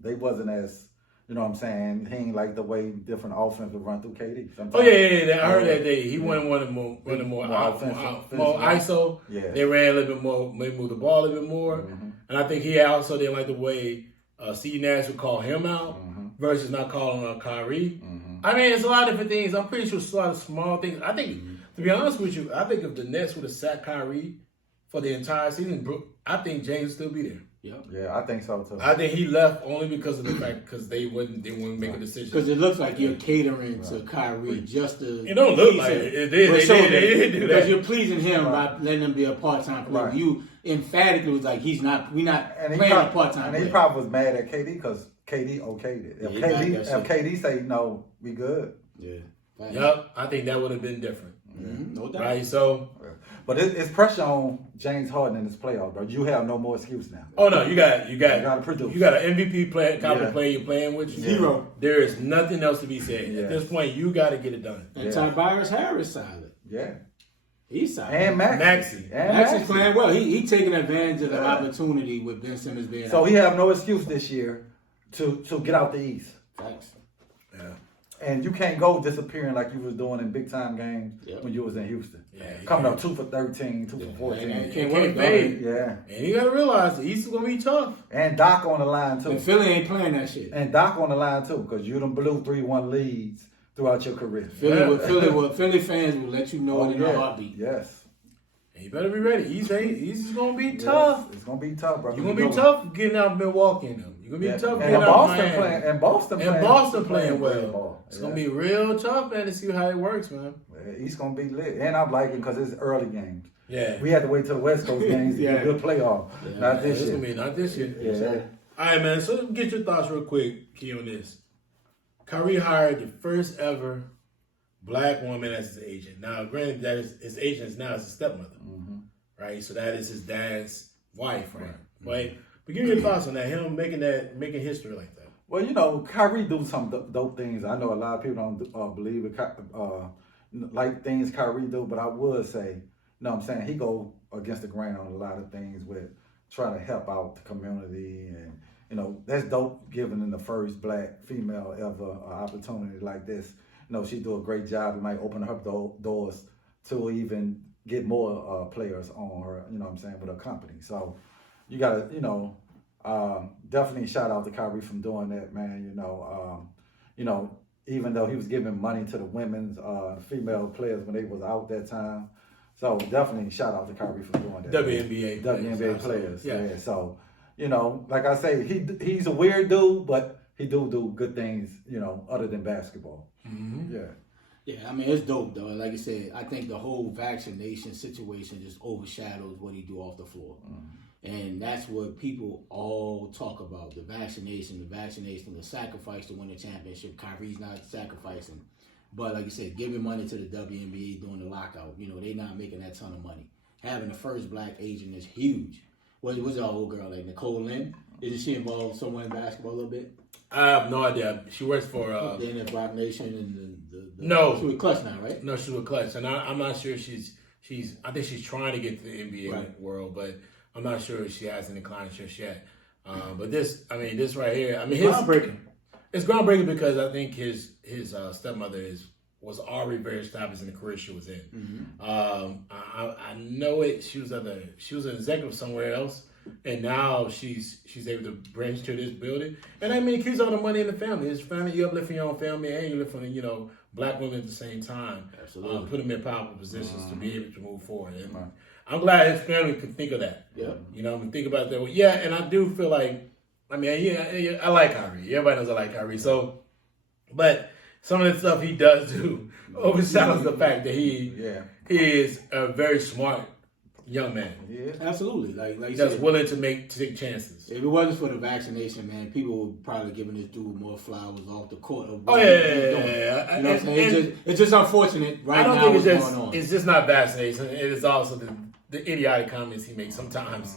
they wasn't as, you know what I'm saying, he ain't like the way different offense would run through KD. Sometimes, I heard that day. He wanted more ISO. Yeah. They ran a little bit more, maybe moved the ball a little bit more. Mm-hmm. And I think he also didn't like the way Steve Nash would call him out versus not calling on Kyrie. Mm-hmm. I mean, it's a lot of different things. I'm pretty sure it's a lot of small things. I think, to be honest with you, I think if the Nets would have sat Kyrie for the entire season, I think James would still be there. Yep. Yeah, I think so too. I think he left only because of the fact because they wouldn't make a decision. Because it looks like you're catering to Kyrie just to. It don't look like it. They did do that. Because you're pleasing him by letting him be a part-time player. Right. You emphatically was like, we're not playing a part-time player. And he probably was mad at KD because KD okayed it. If KD say no, we good. Yeah. Right. Yep. I think that would have been different. Mm-hmm. No doubt. Right. So. But it's pressure on James Harden in this playoff, bro. You have no more excuse now. Oh no, you got to produce. You got an MVP player, caliber player you're playing with. Zero. There is nothing else to be said at this point. You got to get it done. And Tyrese Harris solid. Yeah, he's solid. And Maxey playing well. He taking advantage of the opportunity with Ben Simmons being. So he have no excuse this year to get out the East. Thanks. Yeah. And you can't go disappearing like you was doing in big time games when you was in Houston. Yeah, coming up 2 for 13, 2 for 14. And can't fade. Yeah. And you gotta realize the East is gonna be tough. And Doc on the line too. And Philly ain't playing that shit. And Doc on the line too, because you done blew 3-1 leads throughout your career. Philly fans will let you know in a heartbeat. Yes. And you better be ready. East is gonna be tough. It's gonna be tough, bro. You're gonna be tough getting out of Milwaukee and them. You're gonna be tough getting out of Miami. And Boston playing well. It's gonna be real tough, man, to see how it works, man. He's gonna be lit, and I'm liking because it's early games. Yeah, we had to wait till the West Coast games to get a good playoff. Not this year. It's gonna be not this year. Yeah. All right, man. So get your thoughts real quick, Key, on this. Kyrie hired the first ever black woman as his agent. Now, granted, that is his agent is now his stepmother, right? So that is his dad's wife, right? But give me your thoughts on that. Him making history like that. Well, you know, Kyrie do some dope things. I know a lot of people don't believe it, like things Kyrie do, but I would say, you know what I'm saying, he go against the grain on a lot of things with trying to help out the community. And, you know, that's dope giving in the first black female ever opportunity like this. You know, she do a great job. It might open her doors to even get more players on her, you know what I'm saying, with her company. So you got to, you know, definitely shout out to Kyrie from doing that, man. You know, even though he was giving money to the women's female players when they was out that time. So definitely shout out to Kyrie for doing that. WNBA players. Yeah. So, you know, like I say, he's a weird dude, but he do good things, you know, other than basketball. Mm-hmm. Yeah. Yeah, I mean, it's dope, though. Like I said, I think the whole vaccination situation just overshadows what he do off the floor. Mm-hmm. And that's what people all talk about, the vaccination, the sacrifice to win the championship. Kyrie's not sacrificing But like you said, giving money to the WNBA during the lockout, they're not making that ton of money. Having the first black agent is huge. What's our old girl like, Nicole Lynn? Isn't she involved somewhere in basketball a little bit? I have no idea. She works for Then the vaccination and the No. She with Clutch now, right? No, she's with Clutch, and I'm not sure she's. I think she's trying to get to the NBA world, but I'm not sure if she has any clients just yet. But this right here, Groundbreaking. It's groundbreaking because I think his stepmother was already very established in the career she was in. I know it. She was an executive somewhere else, and now she's able to branch to this building. And it keeps all the money in the family. It's family. You uplift your own family, and you lift on black women at the same time. Absolutely. Put them in powerful positions to be able to move forward. And I'm glad his family could think of that. Yeah. Think about that. Yeah, and I do feel like, I like Kyrie. Everybody knows I like Kyrie. So, but some of the stuff he does do overshadows the fact that he is a very smart young man. Yeah, absolutely. Like you that's said, willing to take chances. If it wasn't for the vaccination, man, people would probably giving this dude more flowers off the court. Oh yeah. You know what I'm saying? It's just unfortunate right now. I don't think going on. It's just not vaccination. It is also the idiotic comments he makes sometimes.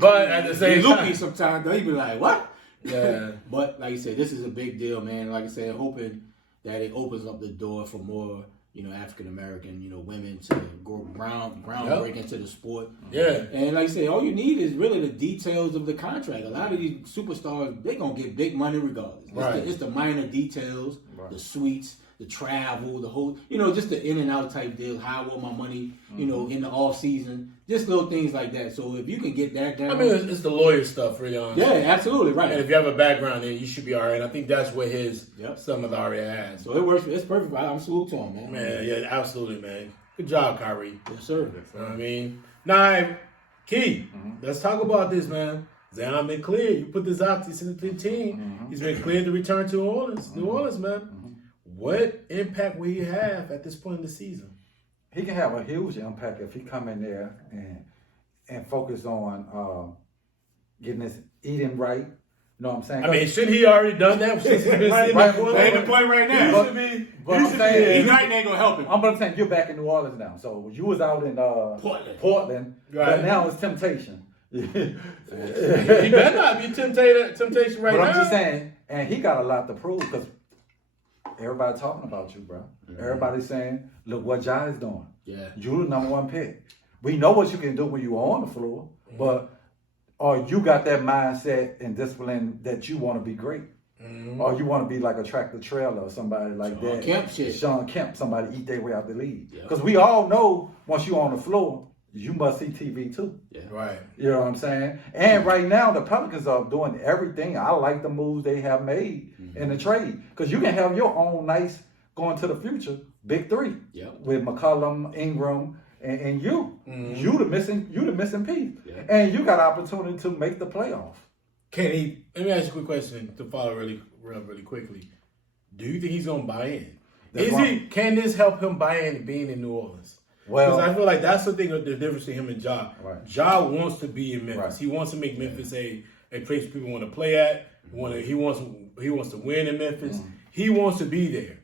But at the same time, sometimes though, he be like, "What?" Yeah. But like you said, this is a big deal, man. Like I said, hoping that it opens up the door for more, African American, women to go groundbreaking into the sport. Yeah. And like I say, all you need is really the details of the contract. A lot of these superstars, they're gonna get big money regardless. It's the minor details, the suites, the travel, the whole, just the in and out type deals. How I want my money, in the off season, just little things like that. So if you can get that down, it's the lawyer stuff, really. Honestly. Yeah, absolutely right. And if you have a background, then you should be all right. I think that's what his son already has. So it works. It's perfect. I'm salute to him, man. Man, yeah, absolutely, man. Good job, Kyrie. Yes, sir. You know what I mean? Now, Key, let's talk about this, man. Zion been cleared. You put this out to the 15. He's been cleared to return to New Orleans, man. What impact will he have at this point in the season? He can have a huge impact if he come in there and focus on getting his eating right. You know what I'm saying? Shouldn't he already done that? Ain't the point right now. But I'm saying, eating right ain't gonna help him. I'm saying you're back in New Orleans now. So you was out in Portland, but now it's temptation. He better not be temptation right now. But I'm just saying, and he got a lot to prove because everybody talking about you, bro. Everybody's saying, look what Jai's doing. Yeah. You the number one pick. We know what you can do when you're on the floor, but you got that mindset and discipline that you want to be great. Or you want to be like a tractor trailer or somebody like that. Sean Kemp, somebody eat their way out the league. Because we all know once you're on the floor, you must see TV too. Yeah. Right. You know what I'm saying? And right now, the Pelicans are doing everything. I like the moves they have made in the trade. Because you can have your own nice, going to the future, big three. With McCollum, Ingram, and you. You the missing piece. Yeah. And you got opportunity to make the playoff. Let me ask you a quick question to follow really quickly. Do you think he's going to buy in? Can this help him buy in being in New Orleans? Because I feel like that's the thing, the difference between him and Ja. Right. Ja wants to be in Memphis. Right. He wants to make Memphis a place people want to play at. He wants to win in Memphis. He wants to be there.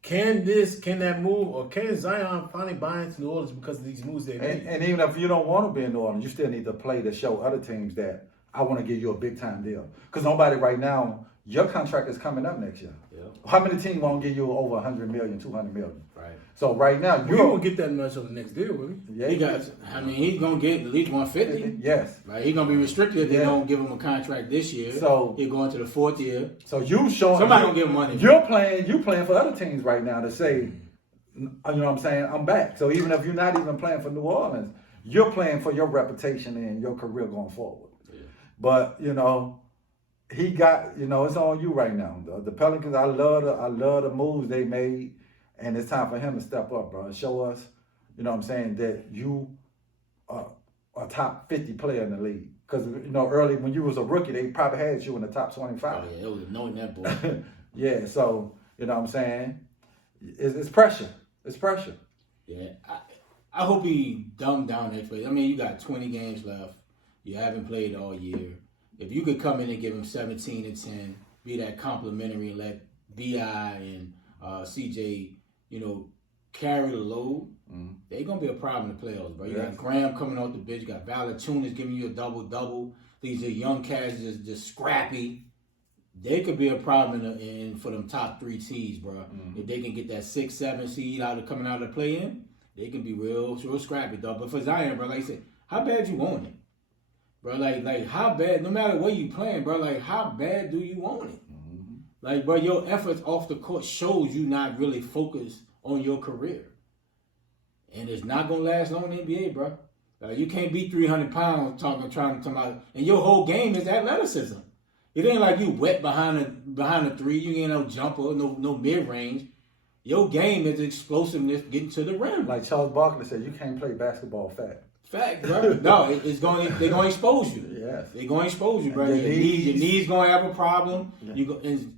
Can that move, or can Zion finally buy into New Orleans because of these moves they made? And even if you don't want to be in New Orleans, you still need to play to show other teams that I want to give you a big time deal. Because nobody right now, your contract is coming up next year. How many teams won't give you over 100 million, 200 million? Right. So right now, you won't get that much on the next deal, will he? Yeah, he's gonna get at least 150. Yes. Right. He's gonna be restricted if they don't give him a contract this year. So he's going to the fourth year. So you showing somebody gonna give him money. You playing for other teams right now to say, you know what I'm saying, I'm back. So even if you're not even playing for New Orleans, you're playing for your reputation and your career going forward. Yeah. But he got, it's on you right now. The Pelicans, I love the moves they made, and it's time for him to step up, bro, and show us, you know what I'm saying, that you are a top 50 player in the league. Because, early when you was a rookie, they probably had you in the top 25. Oh, yeah, it was knowing that boy. Yeah, so, you know what I'm saying, it's pressure. It's pressure. Yeah, I hope he dumbed down that play. You got 20 games left. You haven't played all year. If you could come in and give him 17 and 10, be that complimentary, let B.I. and CJ, carry the load, they're going to be a problem in the playoffs, bro. You got Graham coming off the bench. You got Valanciunas giving you a double-double. These are young cats just scrappy. They could be a problem in for them top 3 seeds, bro. If they can get that 6-7 seed coming out of the play-in, they can be real scrappy, dog. But for Zion, bro, like I said, how bad you want it? Bro, like how bad, no matter where you playing, bro, like how bad do you want it? Like, bro, your efforts off the court shows you not really focused on your career. And it's not going to last long in the NBA, bro. You can't be 300 pounds trying to talk about, and your whole game is athleticism. It ain't like you wet behind the 3. You ain't no jumper, no mid-range. Your game is explosiveness getting to the rim. Like Charles Barkley said, you can't play basketball fat. Fact, bro. No, they're going to expose you. Yes. They're going to expose you, bro. Your knees going to have a problem. Yeah.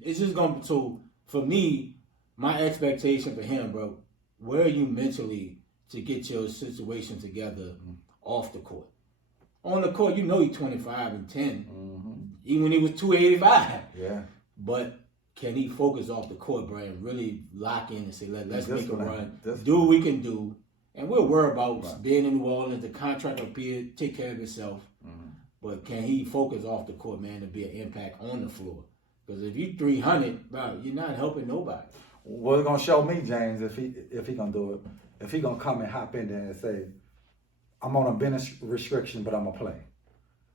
It's just going to, so for me, my expectation for him, bro, where are you mentally to get your situation together off the court? On the court, he's 25 and 10. Even when he was 285. Yeah. But can he focus off the court, bro, and really lock in and say, let's make a run, do what we can do. And we'll worry about being in New Orleans. The contract will take care of itself. But can he focus off the court, man, to be an impact on the floor? Because if you 300, bro, you're not helping nobody. Well, it's gonna show me, James, if he gonna do it. If he gonna come and hop in there and say, I'm on a bench restriction, but I'm gonna play.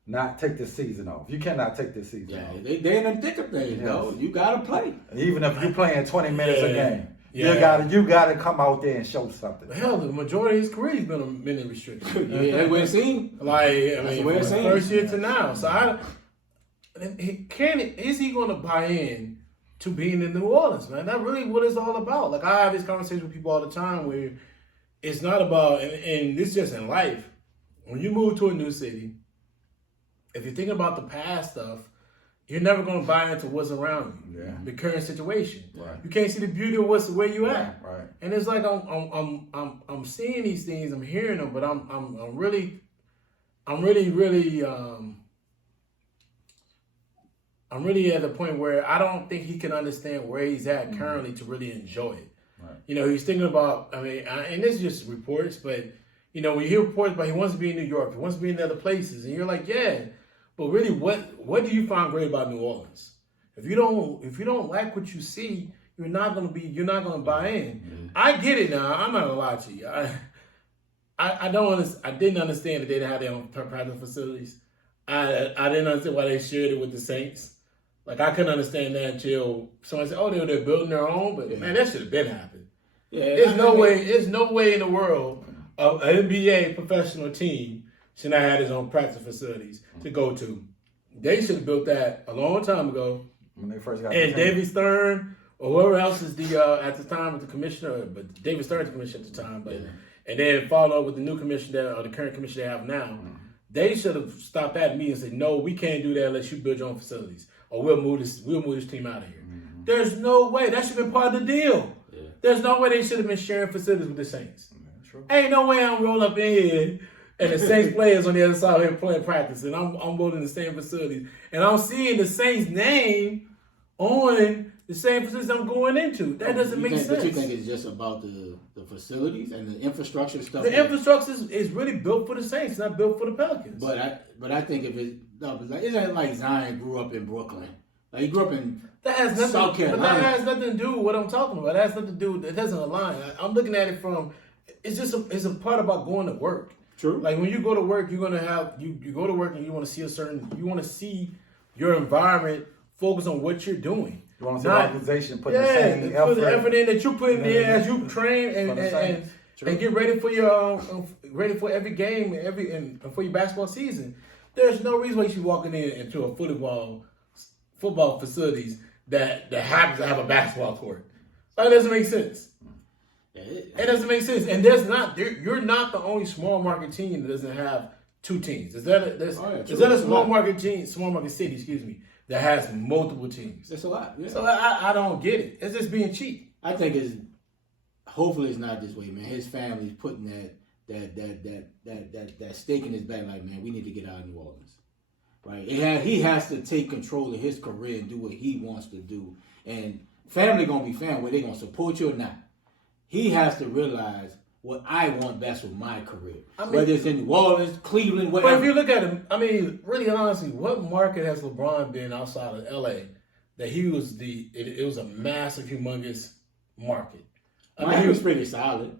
Not take this season off. You cannot take this season off. They in the thick of things, though. You gotta play. Even if you're playing 20 minutes a game. Yeah. You gotta come out there and show something. Hell, the majority of his career he's been on minute restriction. That's what it seems. Like, from first year to now. So is he gonna buy in to being in New Orleans, man? That's really what it's all about. Like, I have this conversation with people all the time where it's not about, and this is just in life. When you move to a new city, if you're thinking about the past stuff, you're never going to buy into what's around you, the current situation. Right. You can't see the beauty of where you at. Right. And it's like I'm seeing these things, I'm hearing them, but I'm really at the point where I don't think he can understand where he's at currently to really enjoy it. Right. He's thinking about, and this is just reports, but when you hear reports about he wants to be in New York, he wants to be in other places, and you're like, yeah. But really, what do you find great about New Orleans? If you don't like what you see, you're not gonna buy in. Mm-hmm. I get it now. I'm not gonna lie to you. I didn't understand that they didn't have their own private facilities. I didn't understand why they shared it with the Saints. Like, I couldn't understand that until someone said, "Oh, they're building their own." But man, that should have been happened. Yeah, there's no way in the world an NBA professional team should not have his own practice facilities to go to. They should have built that a long time ago. When they first got and David Stern or whoever else is at the time with the commissioner, but David Stern's the commissioner at the time, but and then follow up with the new commissioner or the current commissioner they have now. They should have stopped that meeting and said, "No, we can't do that unless you build your own facilities, or we'll move this team out of here." There's no way. That should have been part of the deal. Yeah. There's no way they should have been sharing facilities with the Saints. Ain't no way I'm rolling up in here and the Saints players on the other side here playing practice, and I'm rolling the same facilities, and I'm seeing the Saints name on the same facilities I'm going into. That doesn't make sense. But you think it's just about the facilities and the infrastructure stuff? The infrastructure is really built for the Saints, not built for the Pelicans. But I think isn't like Zion grew up in Brooklyn. Like, he grew up in South Carolina. But that has nothing to do with what I'm talking about. That has nothing to do. It doesn't align. I'm looking at it from. It's a part about going to work. True. Like, when you go to work, you're gonna have you go to work and you want to see your environment focus on what you're doing. You want to see the organization put the same effort. Put the effort in that you put in as you train and get ready for your every game and for your basketball season. There's no reason why you should be walking into a football facilities that happens to have a basketball court. That doesn't make sense. It doesn't make sense. And you're not the only small market team that doesn't have two teams. Is that a small market city, that has multiple teams? That's a lot. Yeah. So I don't get it. It's just being cheap. I think hopefully it's not this way, man. His family's putting that stake in his back, like, man, we need to get out of New Orleans. Right? He has to take control of his career and do what he wants to do. And family gonna be family, whether they gonna support you or not. he has to realize what I want best with my career. Whether it's in New Orleans, Cleveland, whatever. But if you look at him, I mean, really honestly, what market has LeBron been outside of LA that he was it was a massive, humongous market? Miami was pretty solid.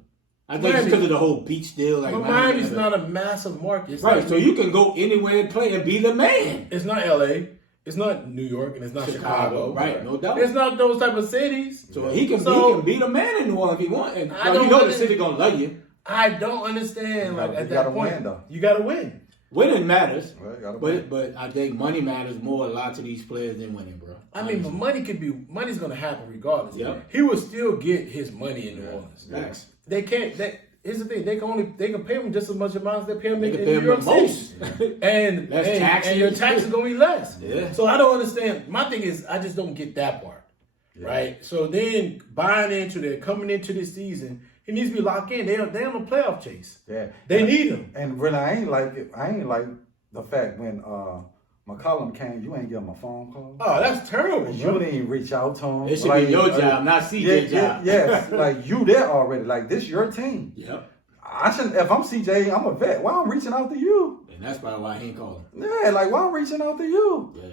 I think it's because of the whole beach deal. Like, but Miami's not a massive market. It's right, not, so you can go anywhere and play and be the man. It's not LA. It's not New York, and it's not Chicago. Right, no doubt. It's not those type of cities. So he can be the man in New Orleans if he wants. And you know the city gonna love you. I don't understand. Like at that point, win, though. You gotta win. Winning matters, win. but I think money matters more a lot to these players than winning, bro. I mean, but money's gonna happen regardless. Yep. He will still get his money in New Orleans. Facts. They can't. Here's the thing: they can pay him just as much amount as they pay him in pay New him York the most. City, and your tax is gonna be less. Yeah. So I don't understand. My thing is, I just don't get that part, right? So then coming into this season, he needs to be locked in. They on the playoff chase. Yeah, they need him. And really, I ain't like the fact when McCollum came, you ain't give him a phone call. Oh, that's terrible. You didn't even reach out to him. It should be your job, not CJ's job. Yes, like you there already. Like this your team. Yep. I shouldn't. If I'm CJ, I'm a vet. Why I'm reaching out to you? And that's probably why he ain't calling. Yeah, like why I'm reaching out to you? Yeah.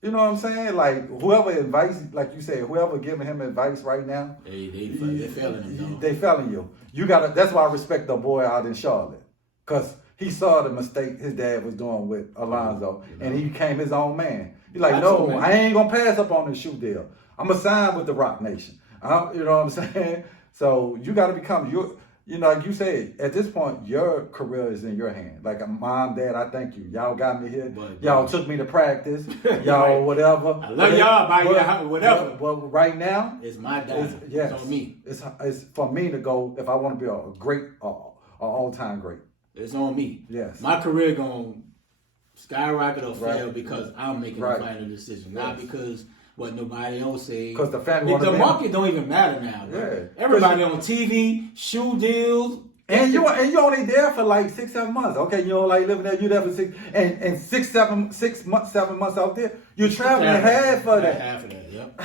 You know what I'm saying? Like whoever advice, like you said, whoever giving him advice right now, they failing him. They failing you. You gotta. That's why I respect the boy out in Charlotte, cause he saw the mistake his dad was doing with Alonzo, and he became his own man. He's like, no, I ain't gonna pass up on this shoe deal. I'm gonna sign with the Rock Nation. You know what I'm saying? So you gotta become your. You know, like you said, at this point, your career is in your hand. Like, Mom, Dad, I thank you. Y'all got me here. Y'all took me to practice. Y'all, whatever. I love y'all, whatever. But right now, it's my dad. Yes, it's on me. It's for me to go if I want to be a great, all-time great. It's on me. Yes. My career going to skyrocket or fail because I'm making the final decision, not because what nobody else say. Because the family the market don't even matter now. Bro. Yeah. Everybody on TV, shoe deals. And you only there for like 6-7 months. Okay, you don't like living there. You there for 7 months out there. You're traveling half of that. Half of that, yep.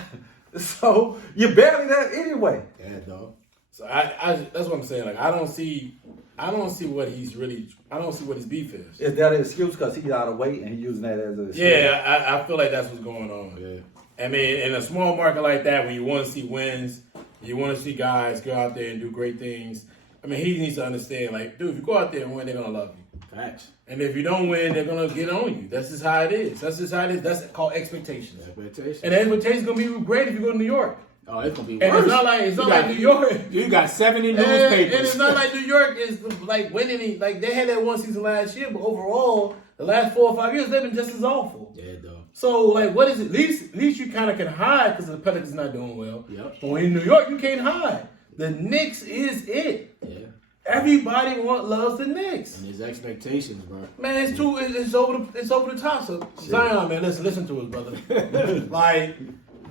So you're barely there anyway. Yeah, dog. So I that's what I'm saying. Like I don't see what he's really. I don't see what his beef is. Is that an excuse because he's out of weight and he's using that as an excuse? Yeah, I feel like that's what's going on. Yeah. I mean, in a small market like that, when you want to see wins, you want to see guys go out there and do great things. I mean, he needs to understand, like, dude, if you go out there and win, they're gonna love you. Facts. And if you don't win, they're gonna get on you. That's just how it is. That's called expectations. And the expectations gonna be great if you go to New York. Oh, it's gonna be worse. And it's not like New York. You got 70 newspapers. And it's not like New York is like winning. Like they had that one season last year, but overall, the last 4 or 5 years they've been just as awful. Yeah, dog. So like, what is it? At least you kind of can hide because the Pelicans not doing well. Yep. But when in New York, you can't hide. The Knicks is it. Yeah. Everybody loves the Knicks. And his expectations, bro. Man, it's over the top. So Zion, man, listen to us, brother. Like,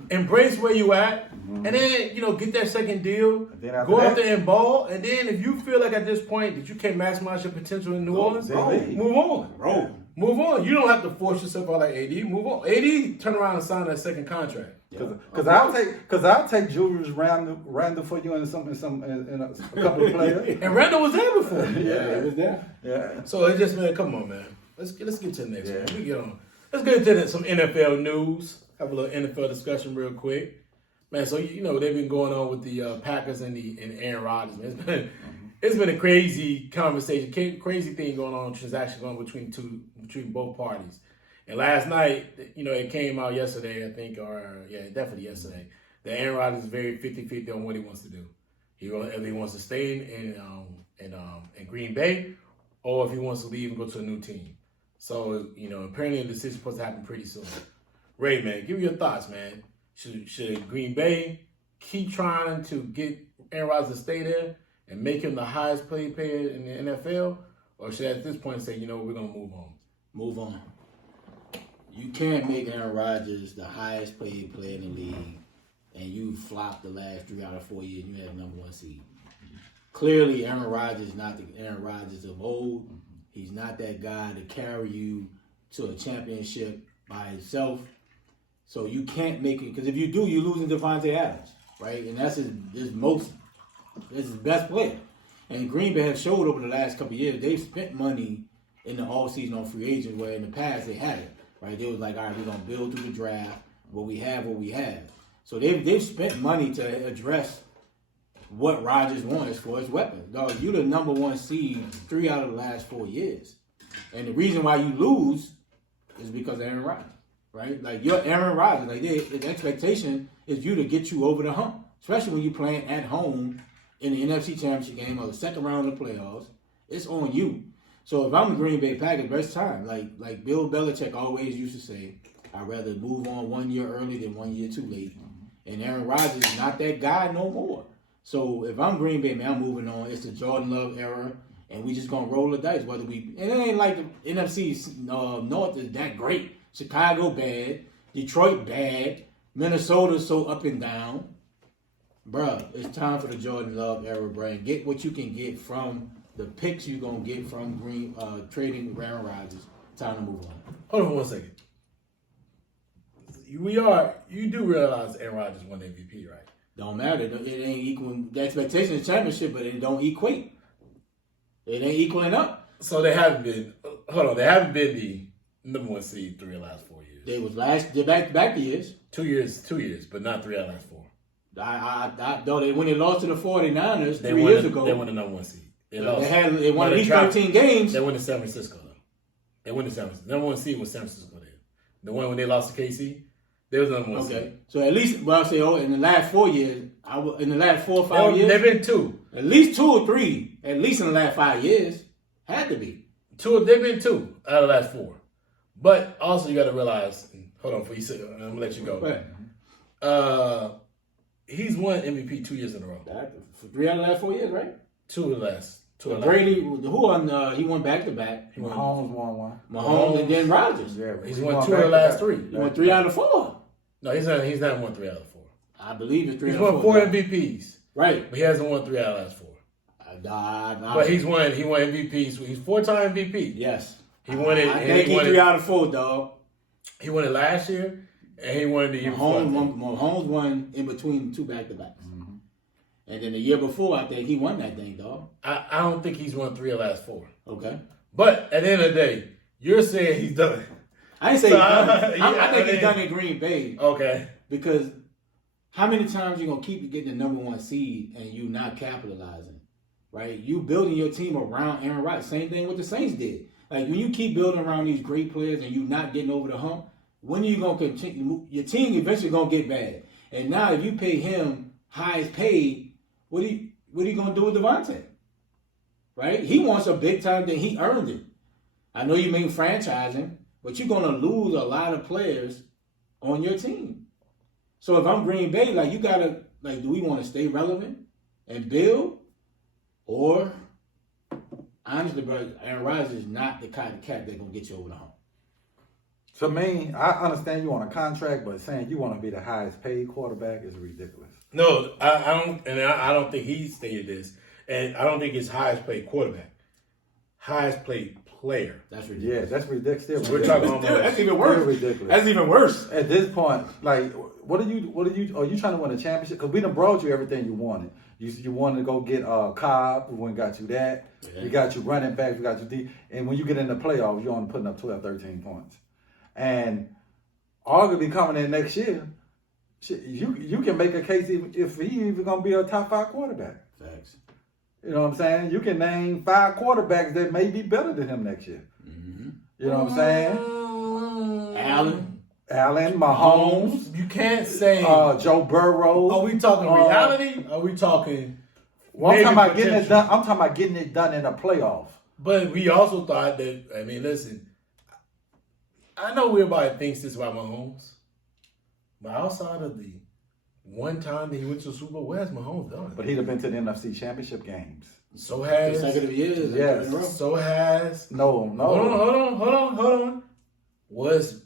embrace where you at, and then get that second deal. Go out there and ball, and then if you feel like at this point that you can't maximize your potential in New Orleans, move on. Bro. Move on. You don't have to force yourself out like AD. Move on. AD, turn around and sign that second contract. Because I'll take Julius Randle for you in a couple of players. And Randle was there before. Yeah, he was there. Yeah. So it just, man, come on, man. Let's get to the next one. We get on. Let's get into some NFL news. Have a little NFL discussion real quick, man. So they've been going on with the Packers and Aaron Rodgers. Man, it's been a crazy conversation, crazy thing going on, transaction going between both parties. And last night, it came out yesterday, I think, definitely yesterday, that Aaron Rodgers is very 50-50 on what he wants to do. If he wants to stay in Green Bay, or if he wants to leave and go to a new team. So, apparently the decision is supposed to happen pretty soon. Ray, man, give me your thoughts, man. Should Green Bay keep trying to get Aaron Rodgers to stay there and make him the highest paid player in the NFL? Or should at this point say, we're going to move on? Move on. You can't make Aaron Rodgers the highest paid player in the league and you flopped the last 3 out of 4 years and you had number 1 seed. Clearly, Aaron Rodgers is not the Aaron Rodgers of old. He's not that guy to carry you to a championship by himself. So you can't make it, because if you do, you're losing Devontae Adams, right? And that's his most It's his best player. And Green Bay have showed over the last couple of years, they've spent money in the offseason on free agents where in the past they hadn't. Right? They was like, all right, we're going to build through the draft. What we have. So they've spent money to address what Rodgers wants for his weapons. Dog, you're the number one seed 3 out of the last 4 years. And the reason why you lose is because of Aaron Rodgers. Right? Like, you're Aaron Rodgers. Like, the expectation is you to get you over the hump. Especially when you're playing at home in the NFC Championship game or the second round of the playoffs. It's on you. So if I'm the Green Bay Packers, best time. Like Bill Belichick always used to say, I'd rather move on 1 year early than 1 year too late. And Aaron Rodgers is not that guy no more. So if I'm Green Bay, man, I'm moving on. It's the Jordan Love era, and we just gonna roll the dice. And it ain't like the NFC North is that great. Chicago bad, Detroit bad, Minnesota so up and down. Bruh, it's time for the Jordan Love era, bruh. Get what you can get from the picks you're gonna get from trading Aaron Rodgers. Time to move on. Hold on for 1 second. You do realize Aaron Rodgers won MVP, right? Don't matter. It ain't equaling the expectation of championship, but it don't equate. It ain't equaling up. So they haven't been. Hold on, they haven't been the number one seed 3 of the last 4 years. They was back years. 2 years, but not 3 out of the last 4. Though when they lost to the 49ers 3 years ago, they won the number one seed. They won at least 13 games. They won in San Francisco though. They won in San Francisco. The number one seed was San Francisco then. The one when they lost to KC, they was the number one seed. Okay, so at least, well, I say, in the last 4 years, in the last 4 or 5 years, they've been 2. At least 2 or 3. At least in the last 5 years, had to be 2. They've been 2 out of the last 4. But also, you got to realize. Hold on, before you say, I'm gonna let you go. Right. He's won MVP 2 years in a row. For 3 out of the last 4 years, right? 2 of the last. Brady, he won back to back. Mahomes won one. Mahomes and then Rodgers. Yeah, he's won 2 of the last 3. He won 3 out of 4. No, he's not won 3 out of 4. I believe it's 3 He's out of 4. won 4 MVPs. Right. But he hasn't won 3 out of the last 4. But he won MVPs. He's 4-time MVP. Yes. He won it. I can't keep 3 out of 4, dog. He won it last year, and he won it the year before. Mahomes won in between 2 back-to-backs. And then the year before, I think he won that thing, dog. I don't think he's won 3 of the last 4. Okay. But at the end of the day, you're saying he's done. I ain't saying he's done. I think he's done in Green Bay. Okay. Because how many times you going to keep getting the number one seed and you not capitalizing? Right? You building your team around Aaron Rodgers. Same thing what the Saints did. Like, when you keep building around these great players and you not getting over the hump, when are you going to continue? Your team eventually going to get bad. And now if you pay him highest paid, what are you going to do with Devontae? Right? He wants a big time thing. He earned it. I know you mean franchising, but you're going to lose a lot of players on your team. So if I'm Green Bay, like, you got to, like, do we want to stay relevant and build? Or, honestly, bro, Aaron Rodgers is not the kind of cat that's going to get you over the hump. To me, I understand you want a contract, but saying you want to be the highest paid quarterback is ridiculous. No, I don't, and I don't think he stated this, and I don't think it's highest paid quarterback, highest paid player. That's ridiculous. Yeah, that's ridiculous. We're talking about that's even worse. Ridiculous. That's even worse. At this point, like, are you trying to win a championship? Because we done brought you everything you wanted. You wanted to go get Cobb, we went and got you that. Yeah. We got you running back, we got you deep. And when you get in the playoffs, you're only putting up 12, 13 points. And arguably coming in next year, you can make a case if he even going to be a top 5 quarterback. Thanks. You know what I'm saying? You can name 5 quarterbacks that may be better than him next year. Mm-hmm. You know what I'm saying? Allen, Mahomes. You can't say Joe Burrow. Are we talking reality? Are we talking? Well, I'm talking about getting it done. I'm talking about getting it done in a playoff. But we also thought that. I mean, listen. I know everybody thinks this about Mahomes, but outside of the one time that he went to the Super Bowl, what has Mahomes done? But he'd have been to the NFC Championship games. So has consecutive years. Yes. So has no. Hold on. Was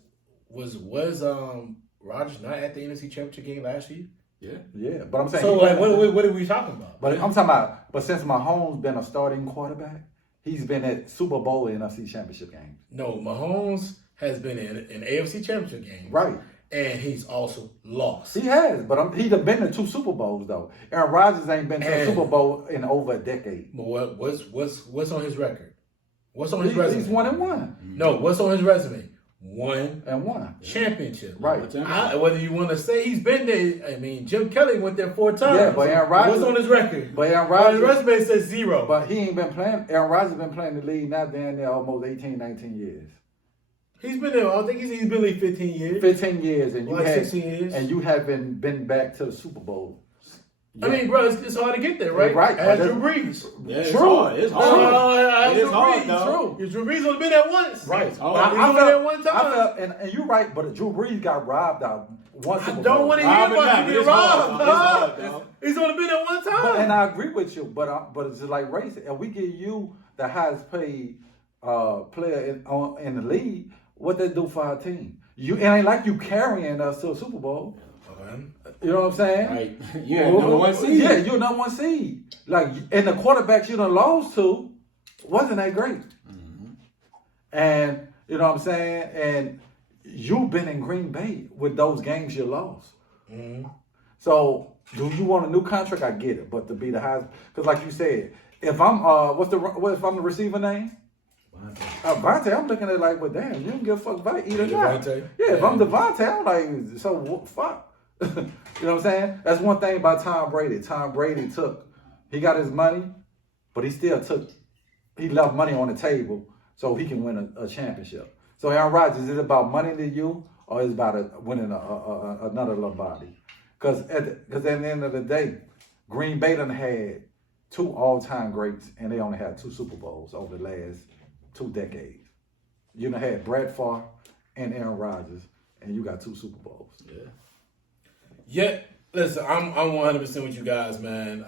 Rodgers not at the NFC Championship game last year? Yeah. But I'm saying. So like, what are we talking about? But I'm talking about. But since Mahomes been a starting quarterback, he's been at Super Bowl and NFC Championship games. No, Mahomes has been in an AFC Championship game. Right. and he's also lost. He has, but he's been to 2 Super Bowls though. Aaron Rodgers ain't been to a Super Bowl in over a decade. But what's on his record? What's on his resume? He's 1-1. No, what's on his resume? 1 championship. Right. Whether you want to say he's been there, I mean, Jim Kelly went there 4 times. Yeah, but Aaron Rodgers. What's on his record? But Aaron Rodgers. His resume says 0. But he ain't been playing. Aaron Rodgers been playing the league now down there almost 18, 19 years. He's been there. I think he's been like 15 years. 15 years, and like 16 years, and you haven't been back to the Super Bowl. Yeah. I mean, bro, it's hard to get there, right? Right. As Drew Brees. Yeah, it's hard. It's hard. It is hard, though. Drew Brees only been there once. Right. He's only there one time. I felt, and you're right, but Drew Brees got robbed out one Super Bowl. I don't want to hear about him getting robbed. He's only been there one time. And I agree with you, but it's just like racing. And we give you the highest paid player in the league. What they do for our team? It ain't like you carrying us to a Super Bowl. You know what I'm saying? Right. Yeah, number 1 seed. Yeah, you're number 1 seed. Like, and the quarterbacks you done lost to wasn't that great. Mm-hmm. And you know what I'm saying? And you've been in Green Bay with those games you lost. Mm-hmm. So, do you want a new contract? I get it, but to be the highest, because like you said, if I'm if I'm the receiver name? Vontae, I'm looking at it like, well, damn, you don't give a fuck about either guy. Yeah, if I'm Devontae, I'm like, so what, fuck. You know what I'm saying? That's one thing about Tom Brady. Tom Brady he got his money, but he left money on the table so he can win a championship. So Aaron Rodgers, is it about money to you, or is it about winning another little body? Because at the end of the day, Green Bay done had 2 all-time greats, and they only had 2 Super Bowls over the last 2 decades. You done had Brett Favre and Aaron Rodgers, and you got 2 Super Bowls. Yeah, listen, I'm 100% with you guys, man.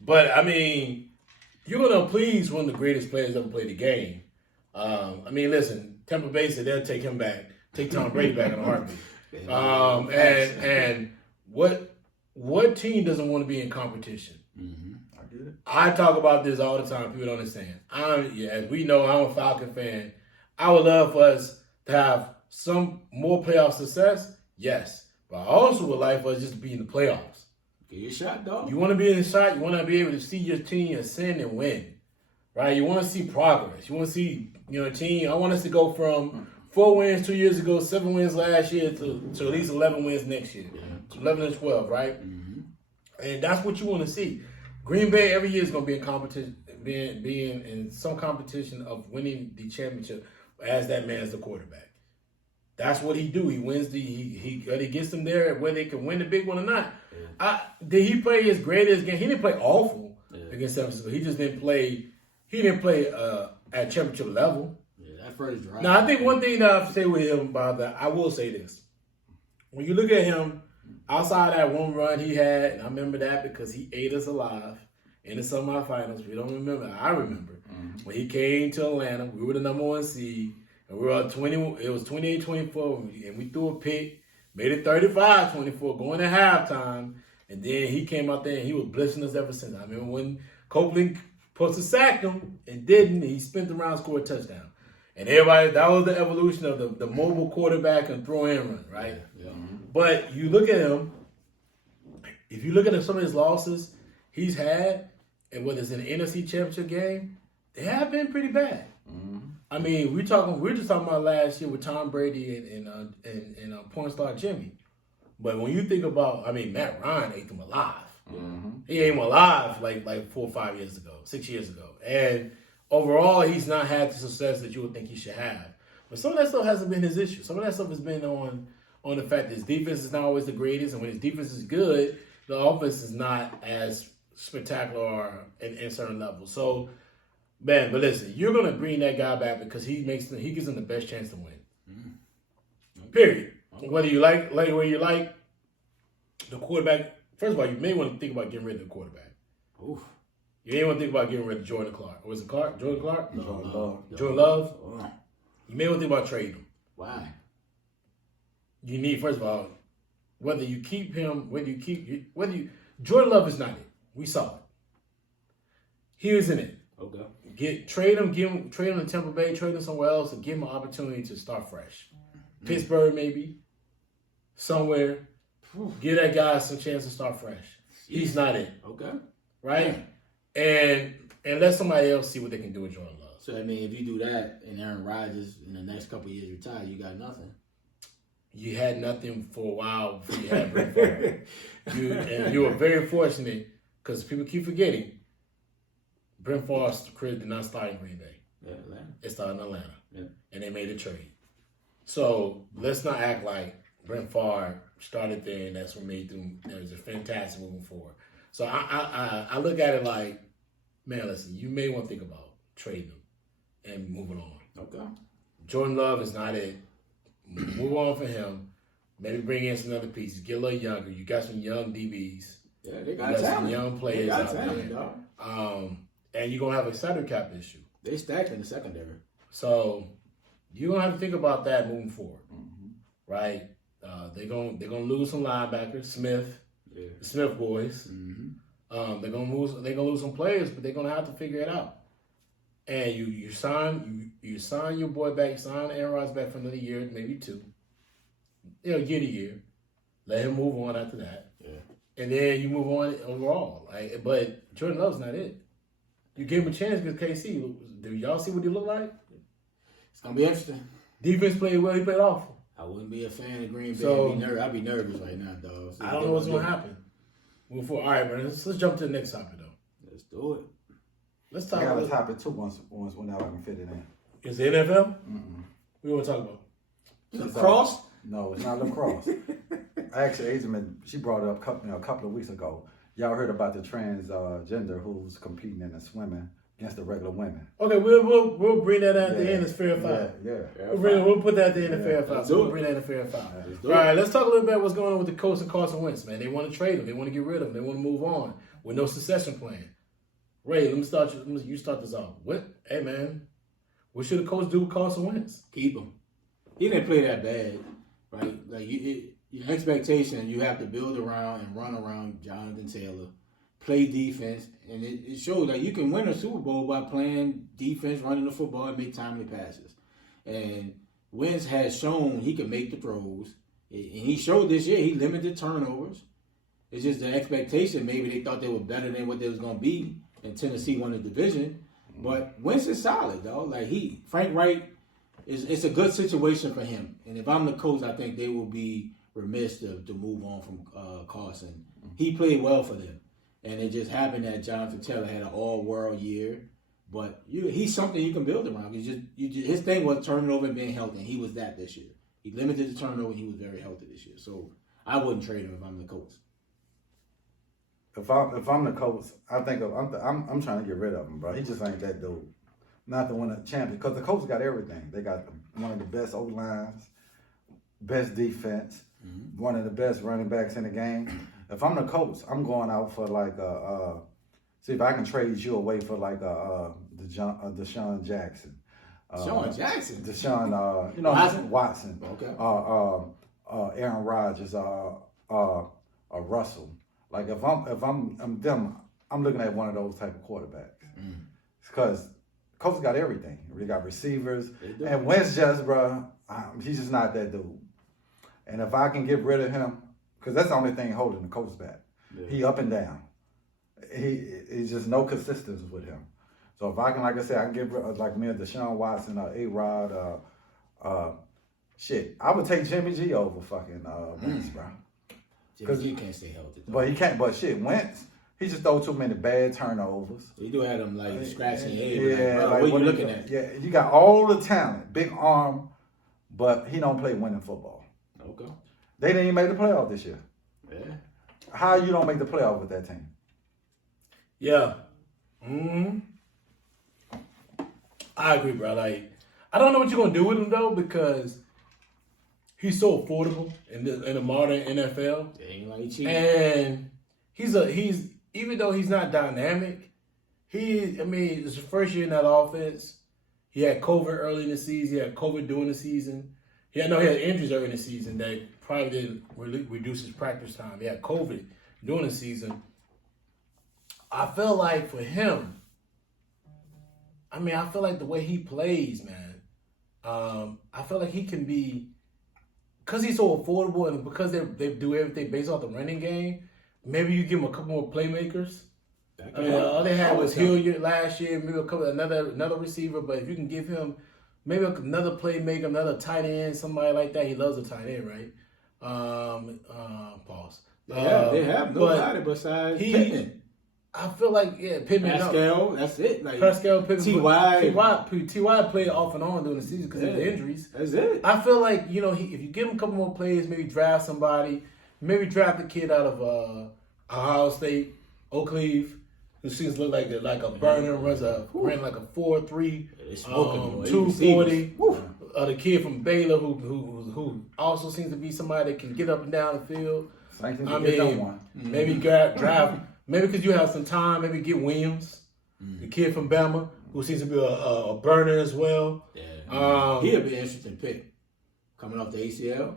But I mean, you're gonna please one of the greatest players ever played the game. I mean, listen, Tampa Bay said they'll take him back, take Tom Brady back in a heartbeat. And what team doesn't want to be in competition? Mm-hmm. I get it. I talk about this all the time. People don't understand. As we know, I'm a Falcon fan. I would love for us to have some more playoff success. Yes. But I also would like for us just to be in the playoffs. Get your shot, dog. You want to be in the shot. You want to be able to see your team ascend and win, right? You want to see progress. You want to see, team. I want us to go from 4 wins 2 years ago, 7 wins last year to at least 11 wins next year. Yeah. 11 and 12, right? Mm-hmm. And that's what you want to see. Green Bay every year is going to be in competition, being in some competition of winning the championship as that man is the quarterback. That's what he do. He wins he gets them there where they can win the big one or not. Yeah. Did he play his greatest game? He didn't play awful against San Francisco. He just didn't play. He didn't play at championship level. Yeah, that first drive. Now I think one thing that I have to say with him about that, I will say this: when you look at him outside that one run he had, and I remember that because he ate us alive in the semifinals. We don't remember. I remember when he came to Atlanta. We were the number 1 seed. And we were up 20, it was 28-24, and we threw a pick, made it 35-24, going to halftime, and then he came out there and he was blitzing us ever since. I remember when Copeland supposed to sack him and didn't, he spent around, scored a touchdown. And everybody, that was the evolution of the mobile quarterback and throw and run, right? Yeah. But you look at him, if you look at some of his losses he's had, and whether it's in the NFC Championship game, they have been pretty bad. Mm-hmm. I mean, we're just talking about last year with Tom Brady and porn star Jimmy. But when you think about, Matt Ryan ate them alive. Mm-hmm. He ate them alive like 4 or 5 years ago, 6 years ago. And overall, he's not had the success that you would think he should have. But some of that stuff hasn't been his issue. Some of that stuff has been on the fact that his defense is not always the greatest. And when his defense is good, the offense is not as spectacular in certain levels. So, man, but listen, you're gonna bring that guy back because he gives them the best chance to win. Mm-hmm. Period. Okay. Whether you like the quarterback, first of all, you may want to think about getting rid of the quarterback. Oof. You may want to think about getting rid of Jordan Clark. Or was it Clark? Jordan Clark? No. Jordan Love. You may want to think about trading him. Why? You need, first of all, whether you keep him, Jordan Love is not it. We saw it. He isn't it. Okay. Trade him to Tampa Bay, trade him somewhere else, and give him an opportunity to start fresh. Mm-hmm. Pittsburgh maybe, somewhere. Give that guy some chance to start fresh. He's not it. Okay. Right? And let somebody else see what they can do with Jordan Love. So, I mean, if you do that and Aaron Rodgers in the next couple of years retire, you got nothing. You had nothing for a while before you had Brett Favre. You were very fortunate because people keep forgetting Brett Favre's career did not start in Green Bay. Yeah, Atlanta. It started in Atlanta. Yeah. And they made a trade. So let's not act like Brett Favre started there and that's what made them. It was a fantastic moving forward. So I look at it like, man, listen, you may want to think about trading him and moving on. Okay. Jordan Love is not it. Move on for him. Maybe bring in some other pieces. Get a little younger. You got some young DBs. Yeah, they got you got talent. some young players out talent, there. dog. And you're going to have a salary cap issue. They stacked in the secondary. So you're going to have to think about that moving forward. Right? They're going to lose some linebackers. Smith. Yeah. The Smith boys. Mm-hmm. They're going to lose some players, but they're going to have to figure it out. And you sign your boy back, you sign Aaron Rodgers back for another year, maybe two. Year to year. Let him move on after that. Yeah. And then you move on overall. But Jordan Love's not it. You gave him a chance against KC. Do y'all see what he look like? It's gonna be interesting. Defense played well, he played awful. I wouldn't be a fan of Green Bay. So, I'd be nervous right now, dog. I don't know what's gonna happen. Move forward. All right, man. Let's jump to the next topic though. Let's do it. Let's I talk got about a topic too whenever I can fit it in. Is the NFL? Mm-mm. What do you want to talk about? Lacrosse? No, it's not lacrosse. Actually, Azeman, she brought it up a couple of weeks ago. Y'all heard about the transgender who's competing in the swimming against the regular women. Okay, we'll bring that at the end as fair fight. Yeah. We'll put that at the end of fair fight. Let's So do we'll it. bring that in fair fight. Let's All do right, let's talk a little bit about what's going on with the Colts and Carson Weltz, man. They want to trade him. They want to get rid of him. They want to move on with no succession plan. Ray, let me start you start this off. Hey, man, what should the Colts do with Carson Weltz? Keep him. He didn't play that bad, right? Like your expectation, you have to build around and run around Jonathan Taylor, play defense, and it shows that you can win a Super Bowl by playing defense, running the football, and make timely passes. And Wentz has shown he can make the throws, and he showed this year he limited turnovers. It's just the expectation. Maybe they thought they were better than what they was gonna be, and Tennessee won the division. But Wentz is solid, though. Like Frank Wright. It's a good situation for him. And if I'm the coach, I think they will be remiss to move on from Carson. He played well for them. And it just happened that Jonathan Taylor had an all-world year. But he's something you can build around. His thing was turning over and being healthy, and he was that this year. He limited the turnover, and he was very healthy this year. So I wouldn't trade him if I'm the coach. If I'm the coach, I think I'm trying to get rid of him, bro. He just ain't that dude. Not to win a champion, because the Colts got everything. They got one of the best O-lines, best defense, one of the best running backs in the game. If I'm the coach, I'm going out for see if I can trade you away for Deshaun Jackson. Deshaun Jackson? Deshaun, Watson. Okay. Aaron Rodgers, Russell. Like if I'm them, I'm looking at one of those type of quarterbacks. Because Colts got everything. We got receivers. And Wentz just, bro, he's just not that dude. And if I can get rid of him, because that's the only thing holding the Colts back. Yeah. He up and down. He's just no consistency with him. So if I can, like I said, I can get rid of like me, Deshaun Watson, A-Rod, I would take Jimmy G over fucking Wentz, bro. Jimmy G can't stay healthy, though. But he can't, Wentz, he just throw too many bad turnovers. You do have him like scratching your head. Yeah, bro, what are you looking at? Yeah, you got all the talent, big arm, but he don't play winning football. Okay. They didn't even make the playoff this year. Yeah. How you don't make the playoff with that team? Yeah. Mm-hmm. I agree, bro. Like, I don't know what you're gonna do with him though, because he's so affordable in the modern NFL. Ain't like cheap. And he's even though he's not dynamic, it's the first year in that offense. He had COVID early in the season. He had COVID during the season. He had injuries early in the season that probably didn't reduce his practice time. He had COVID during the season. I feel like for him, the way he plays, man, I feel like he can be because he's so affordable and because they do everything based off the running game, maybe you give him a couple more playmakers. I mean, all they had was Hilliard last year, maybe another receiver. But if you can give him maybe another playmaker, another tight end, somebody like that, he loves a tight end, right? Pause. Yeah, they have nobody besides Pittman. I feel like Pittman. Pascal, that's it. Like Pascal, Pittman, T.Y. played off and on during the season because of the injuries. That's it. I feel like if you give him a couple more plays, maybe draft somebody, maybe draft a kid out of Ohio State, Oak Cleave, who seems to look like a burner, ran like a 4.3, 240. The kid from Baylor who also seems to be somebody that can get up and down the field. Maybe draft. Maybe because you have some time, maybe get Williams, the kid from Bama, who seems to be a burner as well. Yeah, he'll be an interesting pick coming off the ACL.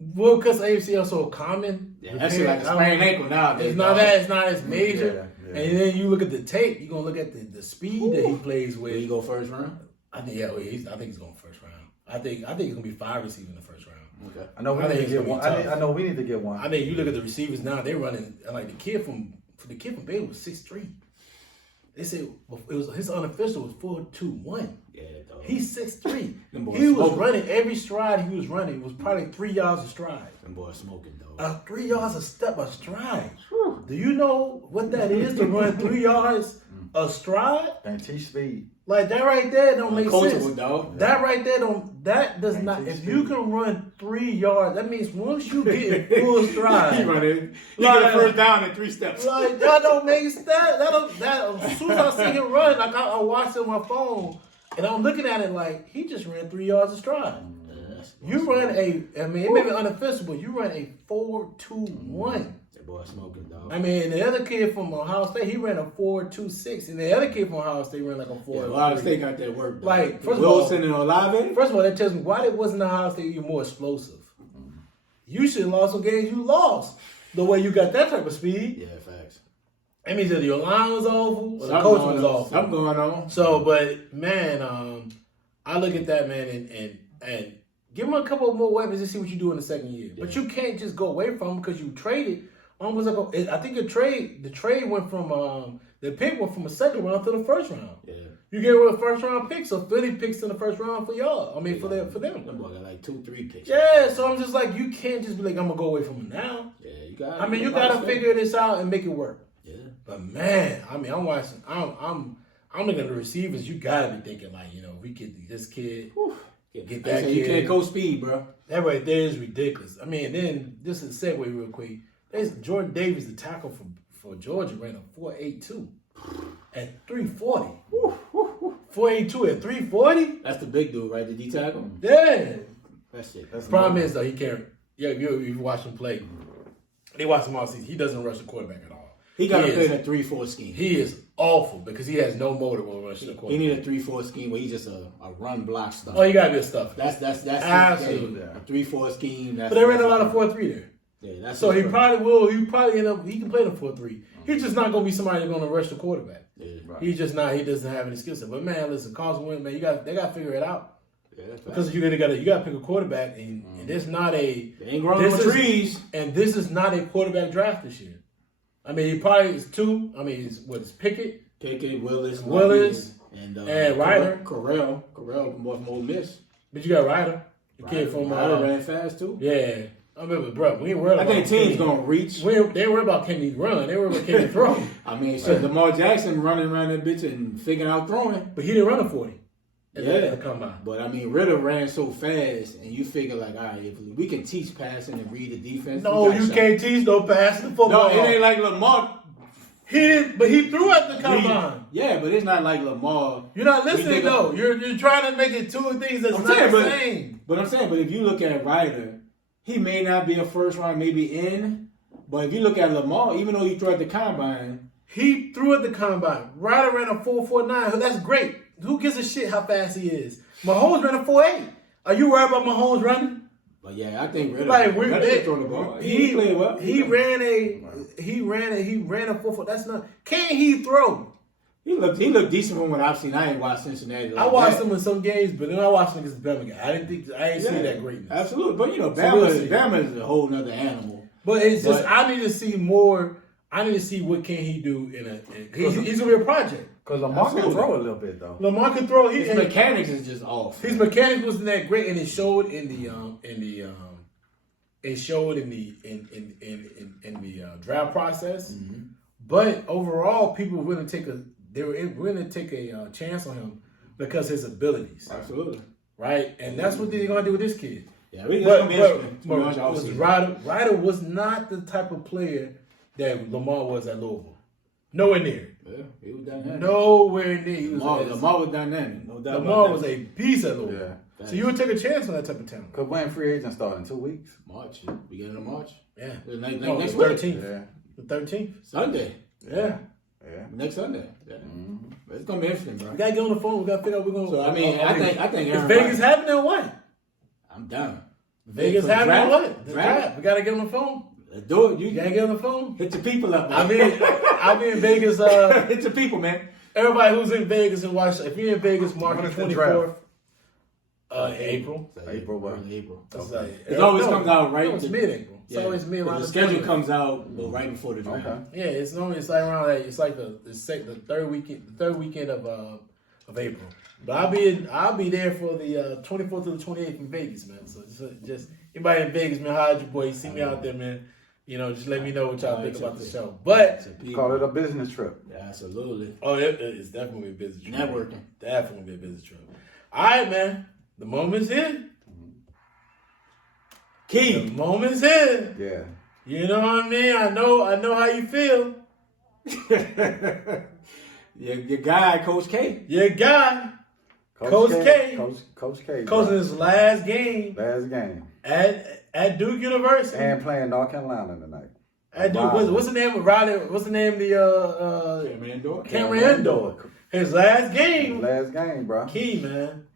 Well, because ACL is so common. Yeah, that's like a sprained ankle now. It's not as major. Yeah. And then you look at the tape, you're gonna look at the speed that he plays with. Will he go first round? I think he's going first round. I think he's gonna be 5 receivers in the first round. Okay. I know we need to get one. I know we need to get one. I mean, you look at the receivers now; they're running like the kid from Baylor was 6'3". They said it was his unofficial was 4.21. Yeah, dog. He's 6'3". He was running every stride he was running was probably 3 yards a stride. Them boys smoking, dog. 3 yards a stride. Do you know what that is to run 3 yards a stride? And teach speed. Like that right there don't make sense. Dog. That right there that does not. If you can run 3 yards, that means once you get in full stride, he running. He get a first down in 3 steps. Like that don't make sense. That as soon as I see him run, like I watch it on my phone, and I'm looking at it like he just ran 3 yards a stride. You run it may be unofficial, but you run a 4.21. That boy smoking, dog. I mean, the other kid from Ohio State, he ran a 4.26, and the other kid from Ohio State ran like a 4. Ohio State got that work, dog. Like Wilson and Olave. First of all, that tells me why wasn't Ohio State even more explosive. You should have lost some games you lost the way you got that type of speed. Yeah, facts. That means either your line was awful or the coach was awful. I'm going on. So, but man, I look at that man and give him a couple more weapons and see what you do in the second year. Yeah. But you can't just go away from him because you traded. Almost like I think the trade went from the pick went from a second round to the first round. Yeah. You gave away a first round pick, so 30 picks in the first round for y'all. I mean, for them. Them boy got like 2-3 picks. Yeah, so I'm just like, you can't just be like, I'm gonna go away from him now. Yeah, you got. I mean, you gotta figure this out and make it work. Yeah. But man, I mean, I'm watching. I'm looking at the receivers. You gotta be thinking like, we get this kid. Get that kid. You can't go speed, bro. That right there is ridiculous. I mean, then this is a segue real quick. There's Jordan Davis, the tackle for Georgia, ran a 4.82 at 340. 4.82 at 340? That's the big dude, right? Did he tackle him? Yeah. That's it. The problem is, though, he can't. Yeah, if you watch him play, they watch him all season. He doesn't rush the quarterback at all. He got to play in a 3-4 scheme. He is awful because he has no motor when rushing the quarterback. He need a 3-4 scheme where he's just a run block stuff. Oh, you got to be a stuff. That's absolutely a 3-4 scheme. But they ran a lot of 4.3 there. Yeah, so he probably end up. He can play the 4.3. He's just not gonna be somebody that's gonna rush the quarterback. Yeah, right. He's just not. He doesn't have any skill set. But man, listen, Carson Weltz, man, they got to figure it out. Yeah, because you got to pick a quarterback, and there's not a. They ain't growing on trees. And this is not a quarterback draft this year. I mean, he probably is 2. I mean, it's Pickett, Willis, and Ryder, Corral from Ole Miss. But you got Ryder, the kid from Ryder ran fast too. Yeah. I remember, bro, we ain't worried about. I think teams gonna reach. They ain't worried about can he run. They worried about can he throw. I mean, Lamar Jackson running around that bitch and figuring out throwing, but he didn't run a 40. Yeah, come on. But I mean, Ritter ran so fast, and you figure like, all right, if we can teach passing and read the defense. No, you can't teach no passing football. No, it ain't like Lamar. But he threw at the combine. Yeah, but it's not like Lamar. You're not listening though. You're trying to make it two things that's not the same. But I'm saying, but if you look at Ryder. He may not be a first round, maybe in, but if you look at Lamar, even though he threw at the combine, he threw at the combine. Ryder ran a 4.49. That's great. Who gives a shit how fast he is? Mahomes ran a 4.8. Are you worried about Mahomes running? But yeah, I think Ritter throw the ball. He played well. He ran a 4.4. That's not. Can he throw? He looked decent from what I've seen. I ain't watched Cincinnati. I watched him in some games, but then I watched him against Bama. I ain't see that greatness. Absolutely, but Bama is a whole nother animal. But it's just I need to see more. I need to see what can he do he's gonna be a project. Because Lamar can throw a little bit though. Lamar can throw. His mechanics is just off. His mechanics wasn't that great, and it showed in the draft process. Mm-hmm. But overall, people were willing to take a chance on him because his abilities. Absolutely. Right, and that's what they're gonna do with this kid. Yeah, Ryder was not the type of player that Lamar was at Louisville. Nowhere near. Yeah, he was dynamic. Nowhere near. Lamar was dynamic. No doubt. Lamar was a beast at Louisville. Yeah. So you would take a chance on that type of talent. Because when free agent start in 2 weeks. March, beginning of March. Yeah. Next the week. 13th. Yeah. The 13th. Sunday. Yeah. Yeah. Next Sunday. Yeah. Mm-hmm. It's gonna be interesting, bro. We gotta get on the phone. We gotta figure out we're gonna. So I think Is Aaron Vegas Rodgers, happening or what? I'm down. Vegas For the happening or draft? what? The Draft? draft. We gotta get on the phone. Let's do it. You You gotta get on the phone. hit the people up, I'll man. be in Vegas. Hit the people, man. Everybody who's in Vegas and watch. If you're in Vegas, March When is the 24th. April. April, what? Early April. It's like, It always comes out right. It's mid-April. It's always mid around The schedule 20th. comes out right before the draft. Okay. Yeah, it's normally like around that. It's like the third weekend of April. But I'll be there for the 24th to the 28th in Vegas, man. So just anybody in Vegas, man, holla at your boy. You see me out there, man. You know, just let me know what y'all think about the show. But Call it a business trip. Yeah, absolutely. it's definitely a business trip. Networking. Definitely a business trip. All right, man. The moment's here. The moment's here. Yeah. You know what I mean? I know how you feel. Your guy, Coach K. Your guy, Coach K. Coach K. Coaching his last game Last game. at Duke University. And playing North Carolina tonight. At Duke, what's the name of Riley? What's the name of the Cameron Indoor? His last game. Last game, bro. Key, man.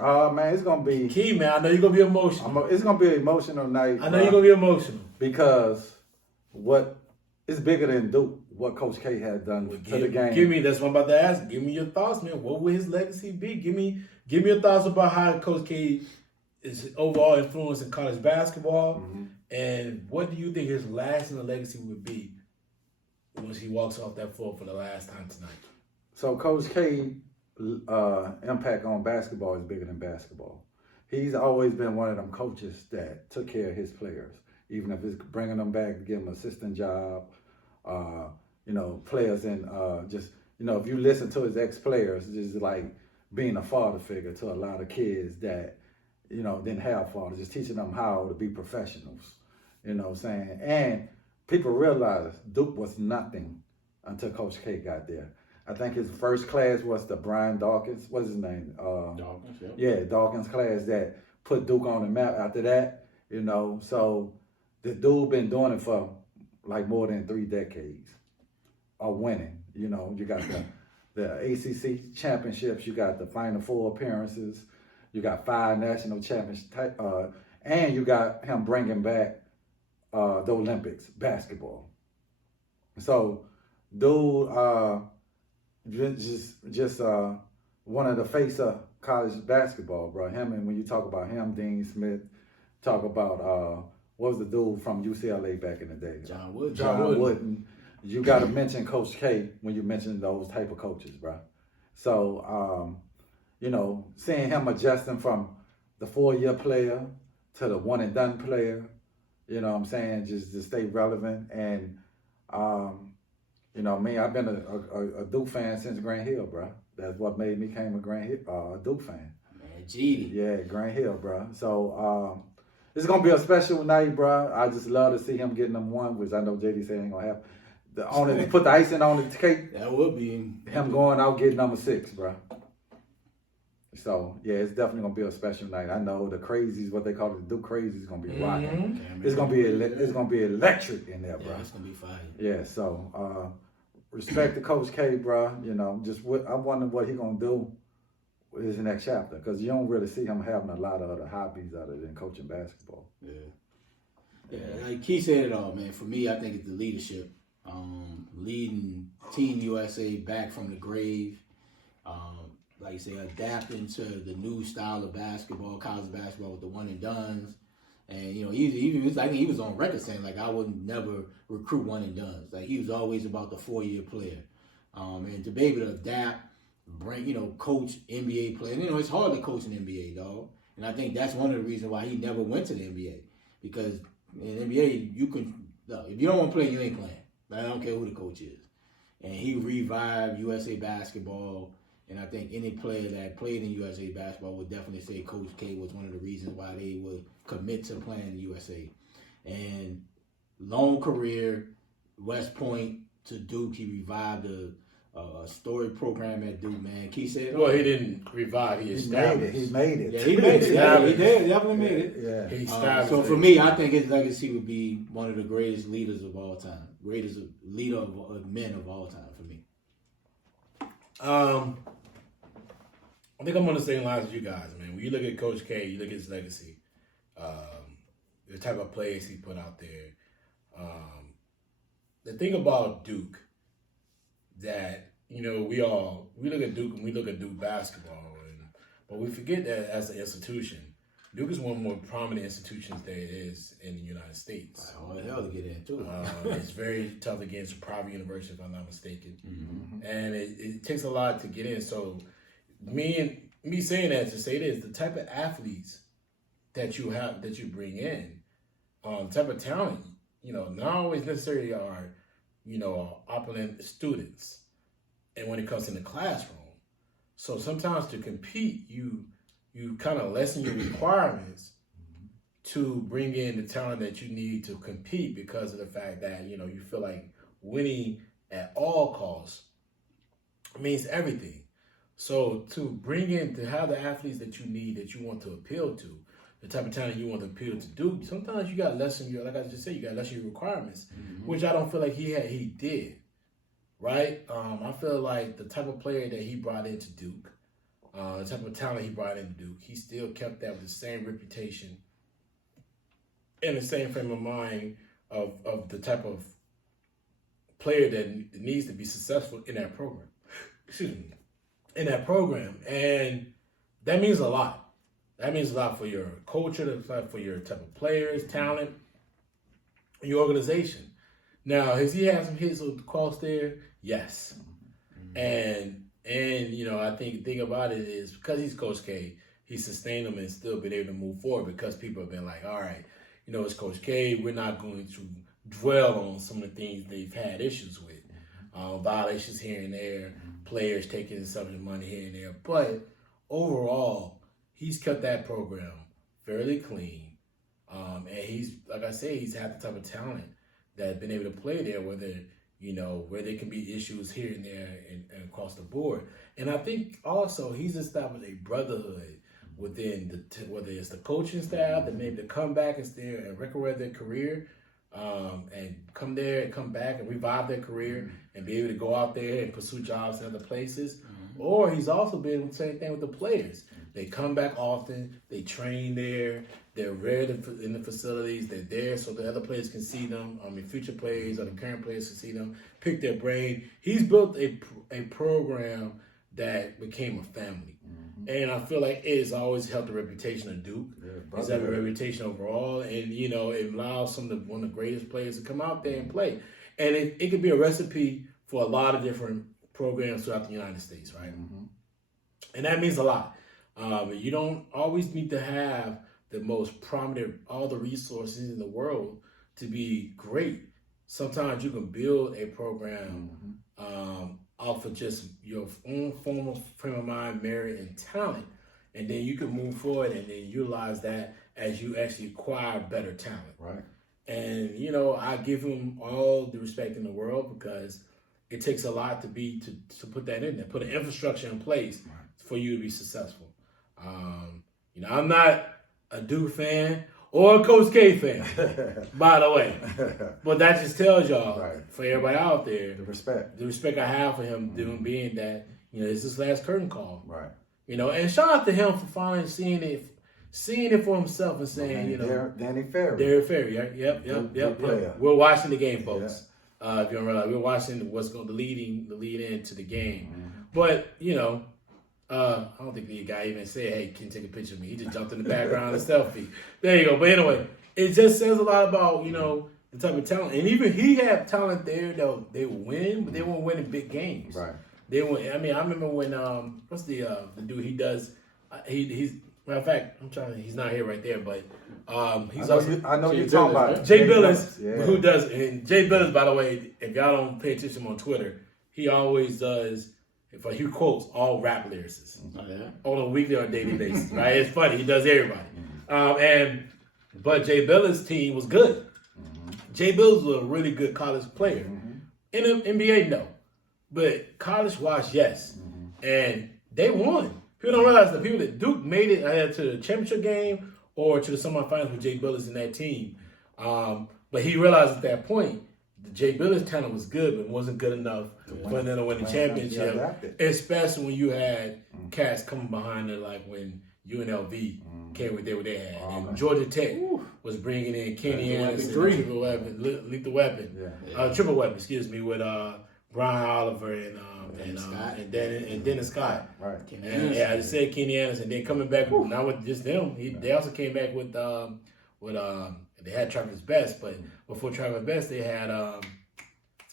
Man, it's gonna be Key, man. I know you're gonna be emotional. It's gonna be an emotional night. I know you're gonna be emotional because it's bigger than Duke. What Coach K had done to the game. That's what I'm about to ask. Give me your thoughts, man. What will his legacy be? Give me your thoughts about how Coach K is overall influence in college basketball, and what do you think his lasting legacy would be once he walks off that floor for the last time tonight? So Coach K impact on basketball is bigger than basketball. He's always been one of them coaches that took care of his players, even if it's bringing them back to give them an assistant job. Players in if you listen to his ex-players, just like being a father figure to a lot of kids that, didn't have fathers, just teaching them how to be professionals, you know what I'm saying? And people realize Duke was nothing until Coach K got there. I think his first class was the Brian Dawkins, what's his name? Dawkins, yep. Yeah, Dawkins class that put Duke on the map after that, so the dude been doing it for like more than 3 decades of winning. You got the ACC championships, you got the Final Four appearances, you got 5 national championships, and you got him bringing back the Olympics basketball. So, dude, just one of the face of college basketball, bro. Him, and when you talk about him, Dean Smith, talk about what was the dude from UCLA back in the day? John Wooden. John Wooden. You got to mention Coach K when you mention those type of coaches, bro. So, seeing him adjusting from the 4-year player to the one-and-done player, you know what I'm saying, just to stay relevant. And, I've been a Duke fan since Grant Hill, bro. That's what made me become a Duke fan. Man, GD. Yeah, Grant Hill, bro. So, it's going to be a special night, bro. I just love to see him getting them one, which I know JD said ain't going to happen. Put the icing on the cake. That would be him going out getting number 6, bro. So, yeah, it's definitely going to be a special night. I know the crazies, what they call it, the Duke crazies, going to be rocking. It's going to be electric in there, bro. Yeah, it's going to be fire. Yeah, so respect to Coach K, bro. I wonder what he going to do with his next chapter, because you don't really see him having a lot of other hobbies other than coaching basketball. Yeah, like Keith said it all, man. For me, I think it's the leadership. leading Team USA back from the grave. Like I say, adapting to the new style of basketball, college basketball with the one and dones. And, you know, he was on record saying, like, I would never recruit one and dones. Like, he was always about the 4-year player. And to be able to adapt, bring, you know, coach NBA players. You know, it's hard to coach an NBA, dog. And I think that's one of the reasons why he never went to the NBA. Because in the NBA, if you don't want to play, you ain't playing. I don't care who the coach is. And he revived USA basketball. And I think any player that played in USA basketball would definitely say Coach K was one of the reasons why they would commit to playing in the USA. And long career, West Point to Duke, he revived a story program at Duke, man. He said, well, he didn't revive, he established. He made it. Yeah, he made it. Yeah, he did. Definitely made it. Yeah. He established so for me, I think his legacy would be one of the greatest leaders of all time. Greatest leader of men of all time for me. I think I'm on the same lines as you guys, man. When you look at Coach K, you look at his legacy, the type of players he put out there. The thing about Duke that, you know, we look at Duke and we look at Duke basketball, but we forget that as an institution, Duke is one of the more prominent institutions there is in the United States. Oh, hell to get into it. It's very tough against a private university, if I'm not mistaken. Mm-hmm. And it takes a lot to get in. So me saying that to say this, the type of athletes that you bring in, the type of talent, you know, not always necessarily are, you know, opulent students. And when it comes in the classroom, so sometimes to compete, you kind of lessen your requirements to bring in the talent that you need to compete because of the fact that, you know, you feel like winning at all costs means everything. So to have the athletes that you need, that you want to appeal to, the type of talent you want to appeal to Duke, sometimes you got to lessen your, like I just said, you got to lessen your requirements, which I don't feel like he did, right? I feel like the type of player that he brought into Duke, the type of talent he brought into Duke, he still kept that with the same reputation and the same frame of mind of the type of player that needs to be successful in that program. Excuse me. In that program. And that means a lot. That means a lot for your culture, for your type of players, talent, your organization. Now, has he had some hits across there? Yes. And you know, I think the thing about it is because he's Coach K, he sustained them and still been able to move forward because people have been like, all right, you know, it's Coach K. We're not going to dwell on some of the things they've had issues with. Violations here and there, players taking some of the money here and there. But overall, he's kept that program fairly clean. And he's, like I say, he's had the type of talent that's been able to play there where there can be issues here and there and across the board. And I think also he's established a brotherhood within whether it's the coaching staff that maybe to come back and stay and record their career, and come there and come back and revive their career and be able to go out there and pursue jobs in other places. Or he's also been the same thing with the players. They come back often, they train there, they're rare in the facilities, they're there so the other players can see them, future players or the current players can see them, pick their brain. He's built a program that became a family. And I feel like it has always helped the reputation of Duke. It's had a reputation overall, and you know it allows one of the greatest players to come out there and play. And it could be a recipe for a lot of different programs throughout the United States, right? And that means a lot. You don't always need to have the most prominent, all the resources in the world to be great. Sometimes you can build a program off of just your own formal frame of mind, merit, and talent. And then you can move forward and then utilize that as you actually acquire better talent. Right. And, you know, I give him all the respect in the world because it takes a lot to put that in there, put an infrastructure in place for you to be successful. You know, I'm not a Duke fan or a Coach K fan, by the way. But that just tells y'all, for everybody out there, the respect I have for him, being that, you know, it's his last curtain call. Right. You know, and shout out to him for finally seeing it for himself and saying, you know, Danny Ferry. Yep. We're watching the game, folks. If you don't realize, we're watching what's going to lead into the game. But I don't think the guy even said, "Hey, can you take a picture of me?" He just jumped in the background and selfie. There you go. But anyway, it just says a lot about the type of talent, and even he had talent there. Though they would win, but they weren't winning big games. Right. They went. I mean, I remember when what's the dude he does? He's matter of fact, he's not here right there, but he's I know you're talking about Jay Billis, yeah. who does. And Jay Billis, by the way, if y'all don't pay attention on Twitter, he always does. He quotes all rap lyricists on a weekly or daily basis. Right? It's funny. He does everybody. But Jay Billis' team was good. Jay Billis was a really good college player. In the NBA, no. But college-wise, yes. And they won. People don't realize the people that Duke made it either to the championship game or to the semifinals with Jay Billis and that team. But he realized at that point, the Jay Billis talent was good, but wasn't good enough for them to win the championship. Especially when you had cats coming behind it, like when UNLV came with what they had. And Georgia Tech was bringing in Kenny Anderson, triple weapon, excuse me, with Brian Oliver and Dennis Scott. Right. And I just said Kenny Anderson. Then coming back not with just them, they also came back with they had Travis Best, but before Travis Best, they had a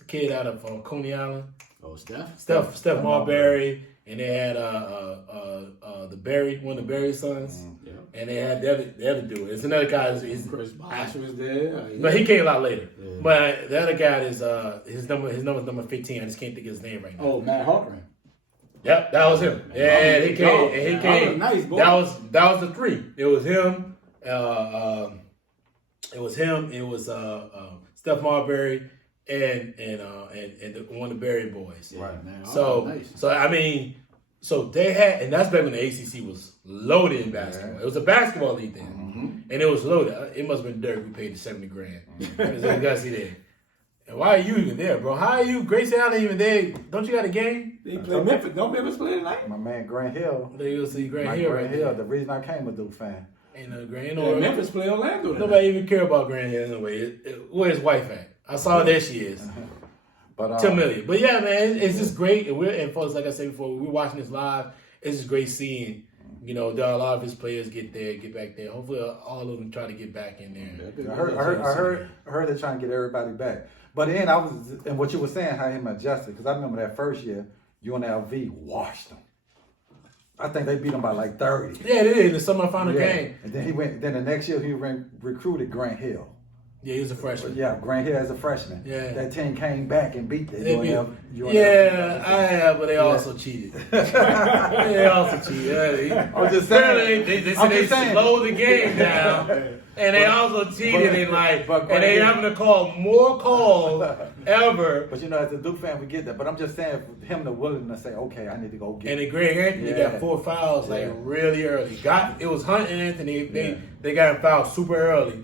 kid out of Coney Island. Oh, Steph Marbury, and they had the Barry, one of the Barry sons, and they had the other dude. It's another guy. Chris Bosh was there, but he came a lot later. Yeah. But the other guy is his number's number 15. I just can't think of his name right now. Oh, Matt Hartman. Yep, that was him. Yeah, he came. And he came. Nice, boy. That was the three. It was him. It was Steph Marbury and one of the Berry boys. Right. Man. So they had, and that's back when the ACC was loaded in basketball. Yeah. It was a basketball league then, and it was loaded. It must have been Dirk who paid the $70,000. You guys see there. And why are you even there, bro? How are you? Grayson Allen even there? Don't you got a game? They play Memphis. Don't Memphis play tonight? My man Grant Hill. There you go see Grant Hill. Grant Hill. The reason I came a Duke fan. Ain't Grant. Memphis play Orlando. Nobody even care about Grant Hill anyway. Where's his wife at? I saw her. There she is. But 10 million. But yeah, man, it's just great. And folks, like I said before, we're watching this live. It's just great seeing, there are a lot of his players get back there. Hopefully, all of them try to get back in there. I heard they're trying to get everybody back. But then and what you were saying, how him adjusted, because I remember that first year, UNLV washed them. I think they beat them by like 30. Yeah, they did in the semifinal game. And then the next year he recruited Grant Hill. Yeah, he was a freshman. Yeah, Grant Hill as a freshman. Yeah. That team came back and beat them. But they also cheated. They also cheated. I'm just saying. They slowed the game down. And they also cheated and they having to call more calls ever. But as a Duke fan, we get that. But I'm just saying, for him the willingness to say, okay, I need to go get it. And then Greg Anthony got 4 fouls really early. It was Hunt and Anthony. They got him fouled super early.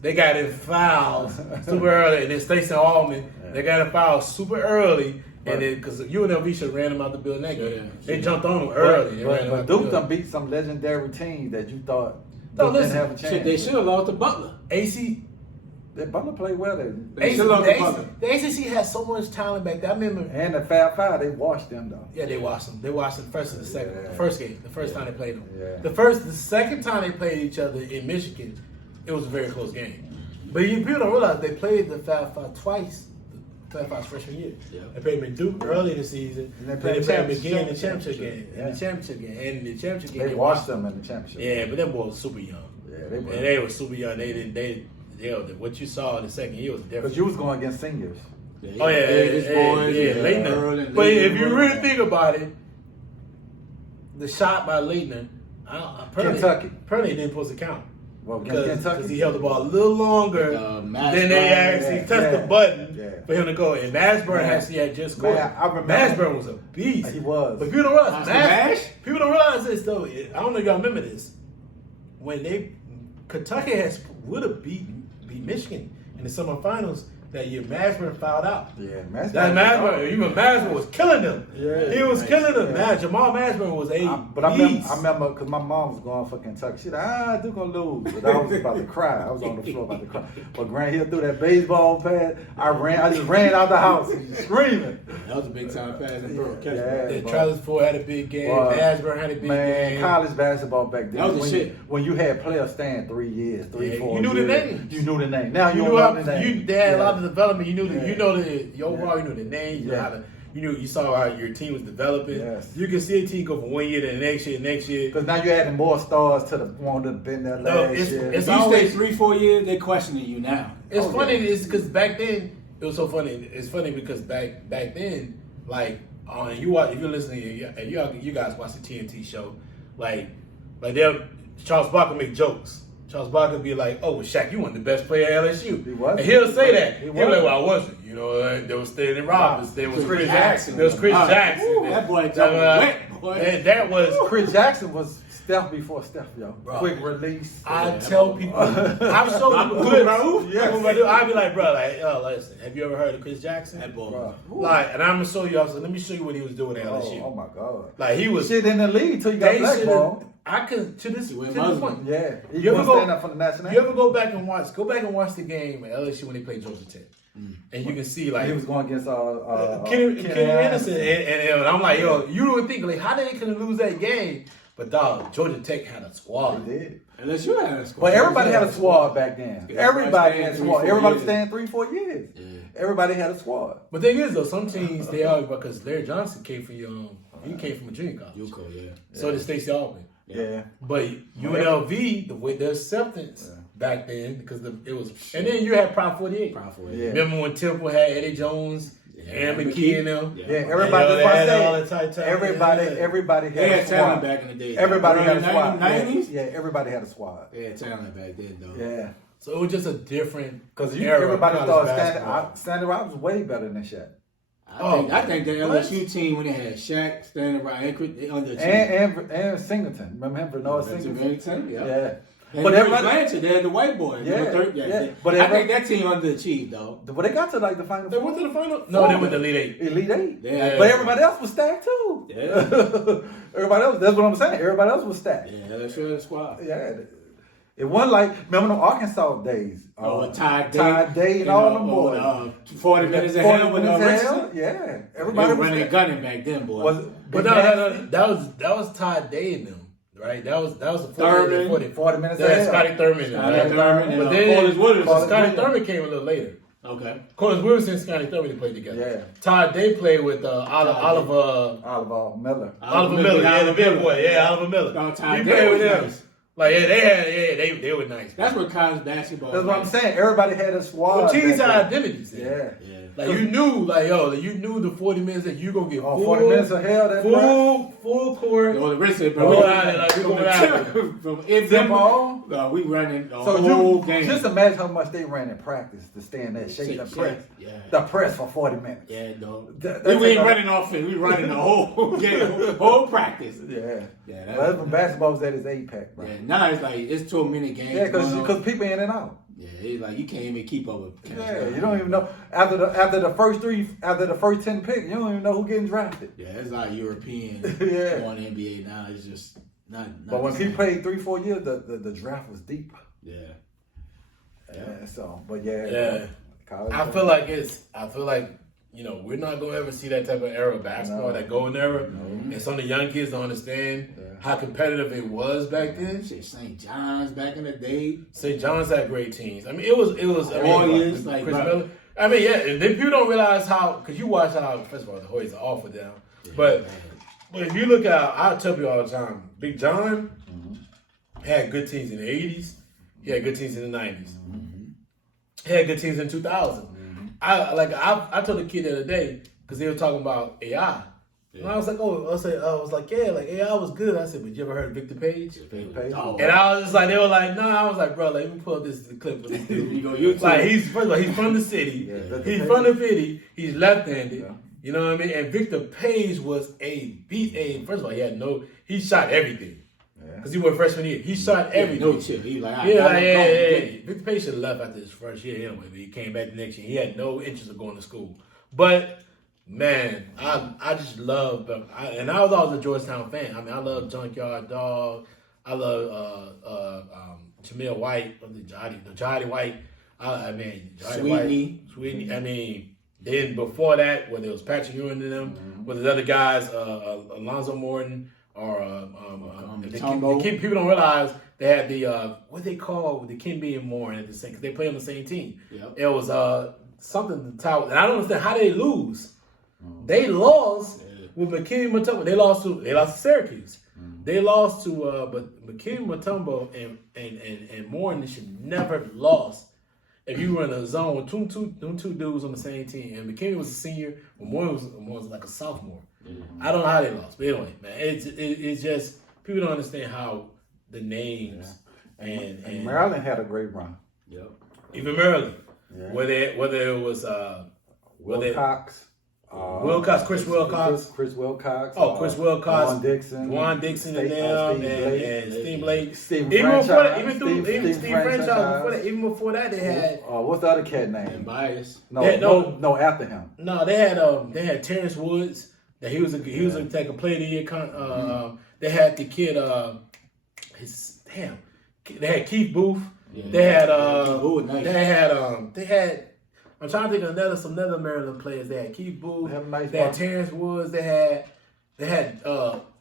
They got him fouled super early. And then Stacey Allman, they got him fouled super early. And then, because UNLV should have ran him out the building that game. They jumped on him early. But Duke done beat some legendary teams that you thought listen, didn't have a chance. They should have lost to Butler. That Butler played well. They should have lost to Butler. The ACC had so much talent back there. I remember. And the Fab Five, they washed them though. Yeah, they watched them. They watched them first and the second. Yeah. The first game. The first time they played them. Yeah. The second time they played each other in Michigan, it was a very close game. But people don't realize they played the Fab Five twice. The Fab Five's freshman year. Yeah. They played them in Duke early in the season. And they played them again in the championship game. In the championship game. And in the championship game, they watched them in the championship. Yeah, but them boys were super young. Yeah, they were super young. What you saw in the second year was different. Because you was going against seniors. Leitner. But if you really think about it, the shot by Leitner, Kentucky. Apparently it didn't supposed to count. Well, Kentucky, because he held the ball a little longer than they actually touched the button for him to go. And Masburn actually had just scored. Masburn was a beast. He was. But people don't realize people don't realize this though. I don't know if y'all remember this. When Kentucky would have beat Michigan in the semifinals, that year, Mashburn fouled out. Yeah, That Mashburn, even Mashburn was killing them. Yeah. He was killing them. Jamal Mashburn was I remember because my mom was going for Kentucky. She said, they're going to lose. But I was about to cry. I was on the floor about to cry. But Grant Hill threw that baseball pass. I just ran out the house screaming. That was a big time pass. Travis Ford had a big game. Mashburn had a big game. College basketball back then. That was the shit. When you had players staying 3 years, 4 years. You knew the names. You knew the name. Now you knew know the name. They had a lot of development. You knew overall. You knew the names. You saw how your team was developing. Yes. You can see a team go from 1 year to the next year. Because now you're adding more stars to the one that been there last year. If you stay 3-4 years, they're questioning you now. It's funny is because back then it was so funny. It's funny because back then, like you watch, if you're listening, you guys watch the TNT show, like Charles Barkley make jokes. Charles Barkley would be like, "Oh, well, Shaq, you weren't the best player at LSU." He was. And he'll say that. He'll be like, "Well, I wasn't." There was Stanley Robbins. There was Chris Jackson. There was Chris Jackson. That boy wet, boy. And that was Chris Jackson was Steph before Steph, yo. Bro. Quick release. I tell people, I'm so good. I'd be like, bro, listen, have you ever heard of Chris Jackson? That boy. And I'm gonna show you. Let me show you what he was doing at LSU. Oh my God. Like he was shit in the league till you got blackballed. I could to this point. Yeah. You ever go stand up for the national? You ever go back and watch the game at LSU when they played Georgia Tech, and you can see like he was going against Kenny Anderson, and I'm like, yo, you would think like how they couldn't lose that game, but dog, Georgia Tech had a squad. They did. Unless you had a squad. But everybody had a squad back then. Everybody had a squad. Everybody staying 3-4 years. Yeah. Everybody had a squad. But the thing is though, some teams they are because Larry Johnson came from he came from a junior college. UCO, yeah. So did Stacey Altman. Yeah. But UNLV, the way the acceptance back then, because it was, and then you had Prop 48. Yeah. Remember when Temple had Eddie Jones, Aaron McKee and them? Yeah, everybody. Everybody had they a had squad. talent back in the day. Everybody had a squad. 90s? Yeah, everybody had a squad. They had talent back then, though. Yeah. So it was just a different because era. Everybody of thought Stanley Robbins was way better than Shaq. I think the LSU team when they had Shaq, Stanley Robbins, they underachieved. And Singleton. Remember him, Bernard Singleton? Yeah. But everybody, Blanchard, they're the white boy. But I think that team underachieved though. But they got to like the final. They went to the final. No, they went to Elite Eight. Elite Eight. Yeah. But everybody else was stacked too. Yeah. Everybody else. That's what I'm saying. Everybody else was stacked. Yeah, that's sure the squad. Yeah. It wasn't like remember the Arkansas days. Ty Day and all them boys. 40 minutes of hell with Richardson. Yeah, everybody was running gunning back then, boy. But no, that was Todd Day and them. Right, that was the 40 minutes. That's Scotty Thurman. But then Scotty Thurman came a little later. Okay. Corliss Wilson and Scotty Thurman played together. Yeah. Todd Day played with Oliver Miller. Oliver Miller, yeah, the big boy, Oliver Miller. He played with them. Like they were nice. That's what college basketball. That's what I'm saying. Everybody had a squad. Well, teams had identities. Yeah. Like you knew, you knew the 40 minutes that you gonna get 40 minutes of hell. Full court. No, the rest of it, bro. From in we running the whole game. Just imagine how much they ran in practice to stay in that shape. The press for 40 minutes. Yeah, no. We ain't running offense. We running the whole game, whole practice. Yeah. That's when basketball was at its apex, bro. Yeah, now it's like it's too many games. Yeah, because people in and out. Yeah, it's like you can't even keep up with. Yeah, you don't even know after the first 10 picks, you don't even know who getting drafted. Yeah, it's like European on the NBA now. It's just not but when he played 3-4 years, the draft was deep. Yeah. So, but I feel like we're not gonna ever see that type of era of basketball, that golden era. And some of the young kids don't understand how competitive it was back then. Shit, St. John's back in the day. St. John's had great teams. I mean, it was. Warriors, like Chris Miller. I mean, and then people don't realize how, because you watch how, first of all, the Warriors are awful down. But if you look at, I tell people all the time, Big John had good teams in the 80s. He had good teams in the 90s. He had good teams in 2000. I told a kid the other day, because they were talking about AI. And I was like, AI was good. I said, but you ever heard of Victor Page? And I was just like, they were like, no. I was like, bro, let me pull up this clip of this dude. Like, he's from the city. He's from the city. He's left-handed. Yeah. You know what I mean? And Victor Page was a beast. First of all, he shot everything. Yeah. because he was freshman year. He shot everything. No chill. He like, Victor Page should have left after his first year anyway, but he came back the next year. He had no interest in going to school. But, man, I just love them. And I was always a Georgetown fan. I mean, I love Junkyard Dog. I love Jamil White, Jody White. Sweetney. I mean, then before that, whether it was Patrick Ewing and them, whether the other guys, Alonzo Morton, or people don't realize they had the what they call the Kimby and Moore at the same, because they play on the same team. Yep. It was something to tout, and I don't understand how they lose. They lost with McKinney Mutombo. They lost to Syracuse. They lost to but McKinney Mutombo and Moore should never have lost. If you were in a zone with them two dudes on the same team, and McKinney was a senior, but Moore was like a sophomore. I don't know how they lost, but anyway, man, it's just people don't understand how the names and Maryland had a great run. Yep. Even Maryland, whether it was Wilcox. Chris Wilcox. Chris Wilcox. Chris Wilcox. Juan Dixon and them, and Steve Blake. Even before that, they had. What's the other cat name? Bias. No, after him. No, they had Terrence Woods. That he was a take a play of the year. They had the kid. They had Keith Booth. Yeah. They had. I'm trying to think of some other Maryland players. They had Keith Booth. They had Terrence Woods. They had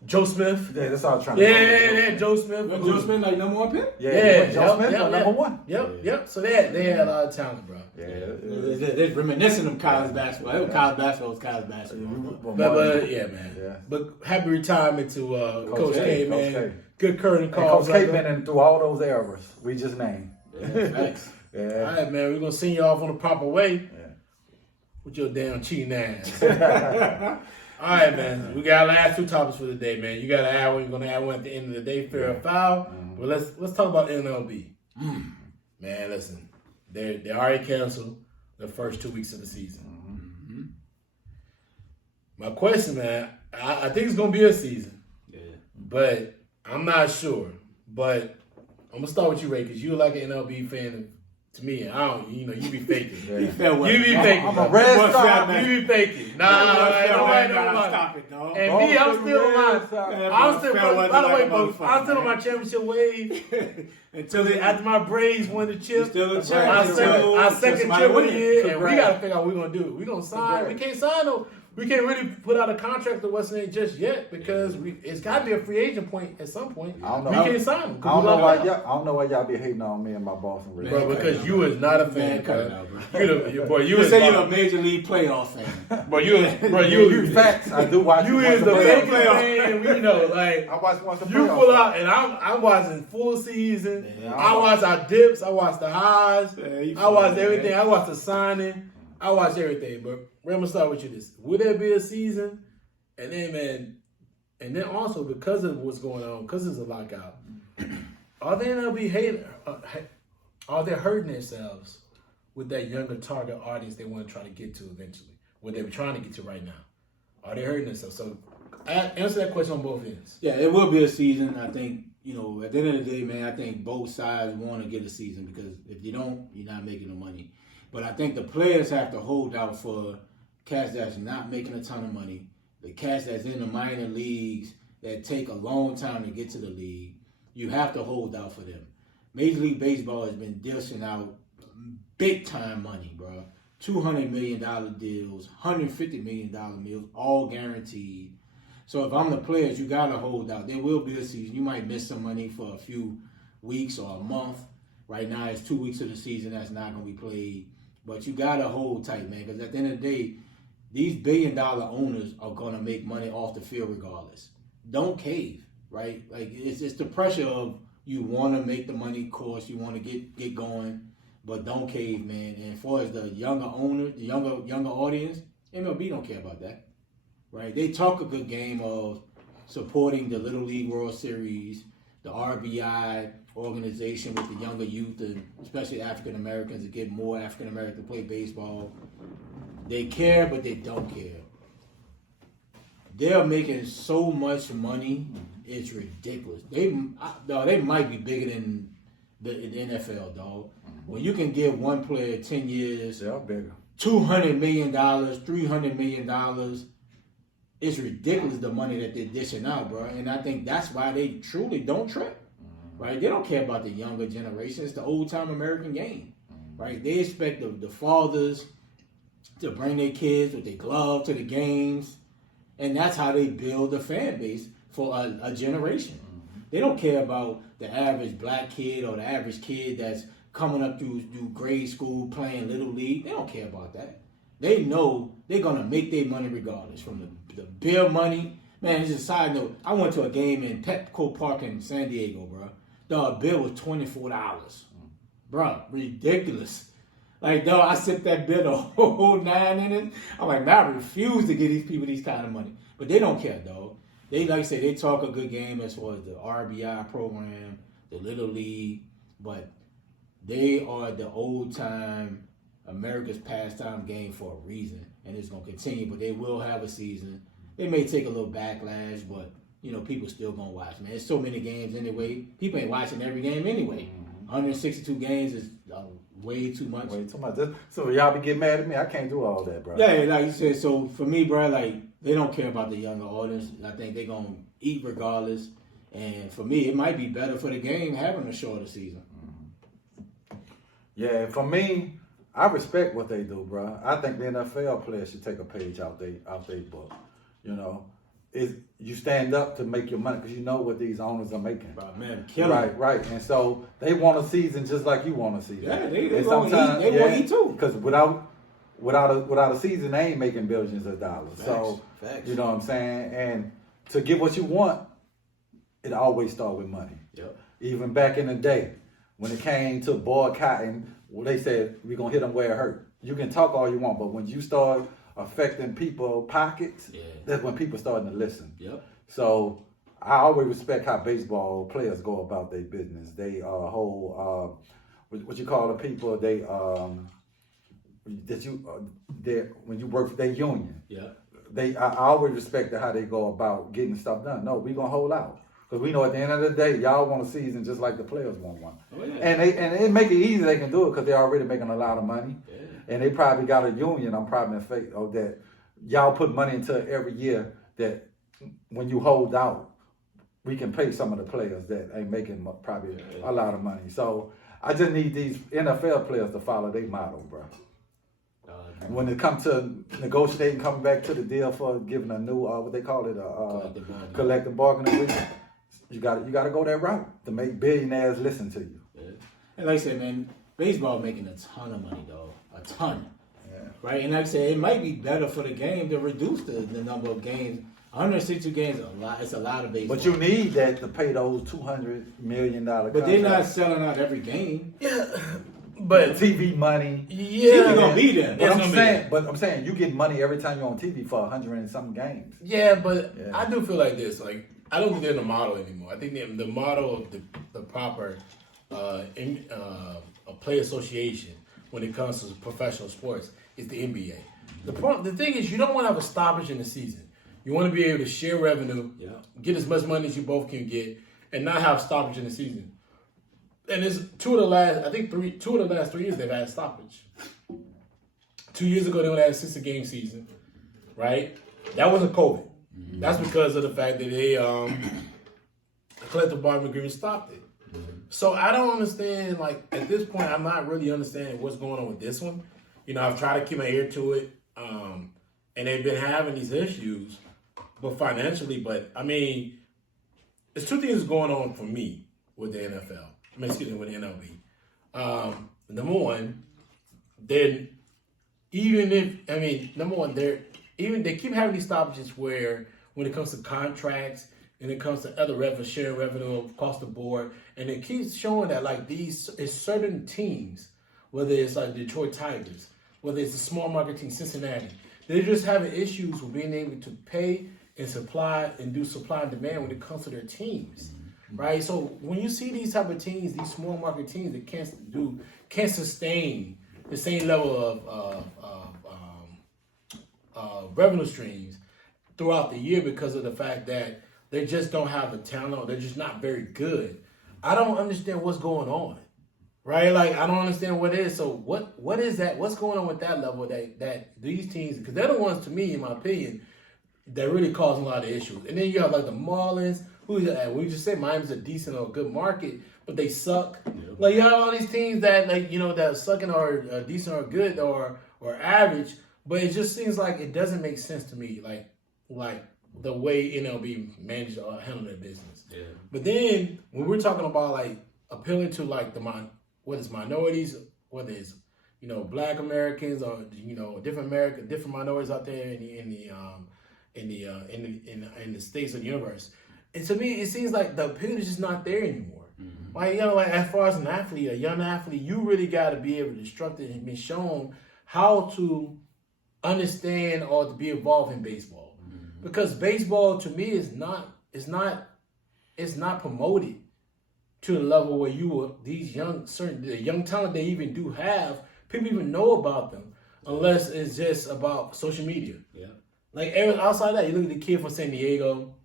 Joe Smith. Yeah, that's all I was trying to they had Joe Smith. Joe Smith like number one pick? Joe Smith number one. Yep. So they had a lot of talent, bro. They're reminiscent of college basketball. College basketball was college basketball. But yeah, man. Yeah. But happy retirement to Coach K, man. Coach K. Good curtain calls. Coach K been in through all those eras we just named. Thanks. Yeah. All right, man. We're gonna send you off on the proper way with your damn cheating ass. All right, man. We got our last two topics for the day, man. You got to add one. You're gonna add one at the end of the day, fair or foul. But let's talk about MLB. Man, listen. They already canceled the first 2 weeks of the season. My question, man, I think it's gonna be a season. Yeah. But I'm not sure. But I'm gonna start with you, Ray, because you're like an MLB fan. To me, I don't. You be faking. You be faking. I'm a red star, man. You be faking. Nah, stop it, dog. And me, I'm still on my. By the way, folks, I'm still on my championship wave. After my Braves won the chip, our second chip of the year, and we gotta figure out what we're gonna do. We gonna sign. We can't sign no. We can't really put out a contract to what's name just yet because it's got to be a free agent point at some point. We can't sign him. I don't know why y'all be hating on me and my Boston Red Sox. Bro, because you is not a fan. You say you're a major league playoff fan. Bro, you facts. I do watch. You is the fake fan. I watch once you pull out, and I'm watching full season. I watch our dips. I watch the highs. I watch everything. I watch the signing. I watch everything, but I'm gonna start with you. This would there be a season? And then, man, and then also because of what's going on, because there's a lockout, are they MLB hating? Are they hurting themselves with that younger target audience they want to try to get to eventually? What they're trying to get to right now? Are they hurting themselves? So, answer that question on both ends. Yeah, it will be a season. I think at the end of the day, man, I think both sides want to get a season because if you don't, you're not making no money. But I think the players have to hold out for cats that's not making a ton of money, the cats that's in the minor leagues that take a long time to get to the league. You have to hold out for them. Major League Baseball has been dishing out big time money, bro. $200 million deals, $150 million deals, all guaranteed. So if I'm the players, you got to hold out. There will be a season. You might miss some money for a few weeks or a month. Right now, it's 2 weeks of the season that's not going to be played. But you got to hold tight, man, because at the end of the day, these billion-dollar owners are going to make money off the field regardless. Don't cave, right? Like, it's the pressure of you want to make the money course, you want to get going, but don't cave, man. And as far as the younger owner, the younger audience, MLB don't care about that, right? They talk a good game of supporting the Little League World Series, the RBI organization with the younger youth, and especially African Americans, to get more African Americans to play baseball. They care, but they don't care. they're making so much money, it's ridiculous. They might be bigger than the NFL, dog. When you can give one player 10 years, they're bigger. $200 million, $300 million, it's ridiculous the money that they're dishing out, bro. And I think that's why they truly don't trip, right? They don't care about the younger generation. It's the old-time American game, right? They expect the fathers to bring their kids with their glove to the games, and that's how they build a fan base for a generation. They don't care about the average black kid or the average kid that's coming up through grade school playing Little League. They don't care about that. They know they're going to make their money regardless. From the beer money. Man, just a side note. I went to a game in Petco Park in San Diego, bro. The bill was $24. Bro, ridiculous. Like, dog, I sipped that beer the whole 9 in it. I'm like, man, I refuse to give these people these kind of money. But they don't care, dog. They, like I said, they talk a good game as far as the RBI program, the Little League, but they are the old-time America's pastime game for a reason, and it's going to continue, but they will have a season. They may take a little backlash, but, people still going to watch, man. There's so many games anyway. People ain't watching every game anyway. 162 games is way too much. Way too much. So y'all be getting mad at me? I can't do all that, bro. Yeah, like you said, so for me, bro, like, they don't care about the younger audience. I think they're going to eat regardless. And for me, it might be better for the game having a shorter season. Yeah, for me, I respect what they do, bro. I think the NFL players should take a page out their book. You stand up to make your money because you know what these owners are making. Right, man, killing. Right. And so they want a season just like you want a season. Yeah, they want to eat too. Because without a season, they ain't making billions of dollars. Facts. You know what I'm saying? And to get what you want, it always starts with money. Yep. Even back in the day, when it came to boycotting, they said, we're going to hit them where it hurt. You can talk all you want, but when you start affecting people's pockets, that's when people starting to listen. Yep. So I always respect how baseball players go about their business. They what you call the people, when you work for their union. Yeah. I always respect how they go about getting stuff done. No, we're going to hold out. Because we know at the end of the day, y'all want a season just like the players want one. Oh, yeah. And it make it easy they can do it because they're already making a lot of money. Yeah. And they probably got a union, I'm probably in faith of that. Y'all put money into every year that when you hold out, we can pay some of the players that ain't making probably a lot of money. So I just need these NFL players to follow their motto, bro. And when it comes to negotiating, coming back to the deal for giving a new, what they call it, collective bargaining agreement, you got to go that route to make billionaires listen to you. Yeah. And like I said, man, baseball making a ton of money, though. A ton. Yeah. Right? And like I said, it might be better for the game to reduce the number of games. 162 games is a lot. It's a lot of baseball. But you need that to pay those $200 million contracts. But they're not selling out every game. Yeah. But TV money. Yeah. TV gonna be there. But I'm saying you get money every time you're on TV for 100 and some games. Yeah, but I do feel like this. Like, I don't think they're the model anymore. I think the model of the proper a play association when it comes to professional sports is the NBA. The thing is, you don't want to have a stoppage in the season. You want to be able to share revenue, get as much money as you both can get, and not have stoppage in the season. And it's two of the last 3 years they've had stoppage. 2 years ago they only had a 60-game season, right? That wasn't COVID. Mm-hmm. That's because of the fact that they collective bargaining agreement stopped it. Mm-hmm. So I don't understand. Like, at this point, I'm not really understanding what's going on with this one. I've tried to keep my ear to it, and they've been having these issues, but financially. But I mean, there's two things going on for me with the NFL. With the MLB. Number one, they keep having these stoppages where when it comes to contracts and it comes to other revenue, sharing revenue across the board, and it keeps showing that like it's certain teams, whether it's like Detroit Tigers, whether it's a small market team, Cincinnati, they're just having issues with being able to pay and supply and do supply and demand when it comes to their teams. Right, so when you see these type of teams, these small market teams that can't sustain the same level of revenue streams, throughout the year because of the fact that they just don't have the talent. They're just not very good. I don't understand what's going on, right? Like, I don't understand what it is. So what is that? What's going on with that level that these teams, because they're the ones, to me, in my opinion, that really causing a lot of issues. And then you have like the Marlins, we just said Miami's a decent or good market, but they suck. Yeah. Like, you have all these teams that, like, you know, that are sucking or decent or good or average, but it just seems like it doesn't make sense to me, like the way MLB managed or handle their business. Yeah. But then when we're talking about like appealing to like whether it's minorities, whether it's, you know, Black Americans or, you know, different minorities out there in the states of the universe. And to me, it seems like the appeal is just not there anymore. Mm-hmm. Like, you know, like as far as an athlete, a young athlete, you really got to be able to instruct it and be shown how to understand or to be involved in baseball. Mm-hmm. Because baseball, to me, is not promoted to the level where the young talent they even do have, people even know about them, unless it's just about social media. Yeah. Like, outside of that, you look at the kid from San Diego.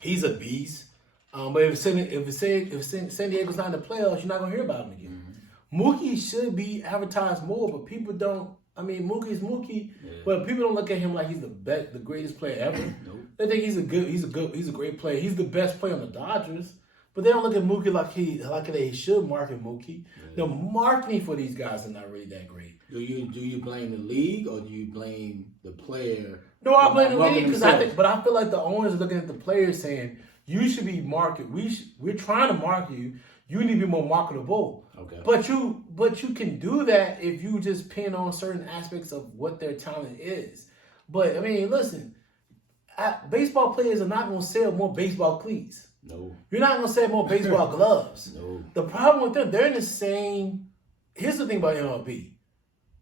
He's a beast. But if San Diego's not in the playoffs, you're not gonna hear about him again. Mm-hmm. Mookie should be advertised more, but people don't. I mean, Mookie's Mookie, but people don't look at him like he's the greatest player ever. Nope. They think he's a great player. He's the best player on the Dodgers, but they don't look at Mookie like they should market Mookie. Yeah. The marketing for these guys are not really that great. Do you blame the league or do you blame the player? No, I blame the league because I feel like the owners are looking at the players saying you should be marketed. We're trying to market you. You need to be more marketable. Okay. But you can do that if you just pin on certain aspects of what their talent is. But I mean, listen, baseball players are not going to sell more baseball cleats. No. You're not going to sell more baseball gloves. No. The problem with them, they're in the same. Here's the thing about MLB.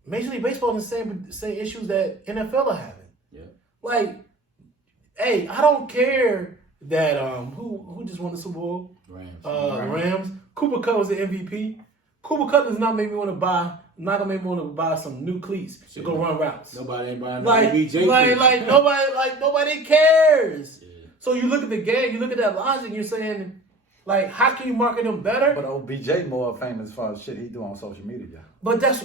Major League Baseball is the same issues that NFL are having. Yeah. Like, hey, I don't care that who just won the Super Bowl? Rams. Cooper Kupp was the MVP. Cooper Kupp does not make me want to buy some new cleats to go run routes. Nobody ain't buying nobody cares. Yeah. So you look at the game, you look at that logic, you're saying, like, how can you market them better? But OBJ more famous for shit he do on social media. But here's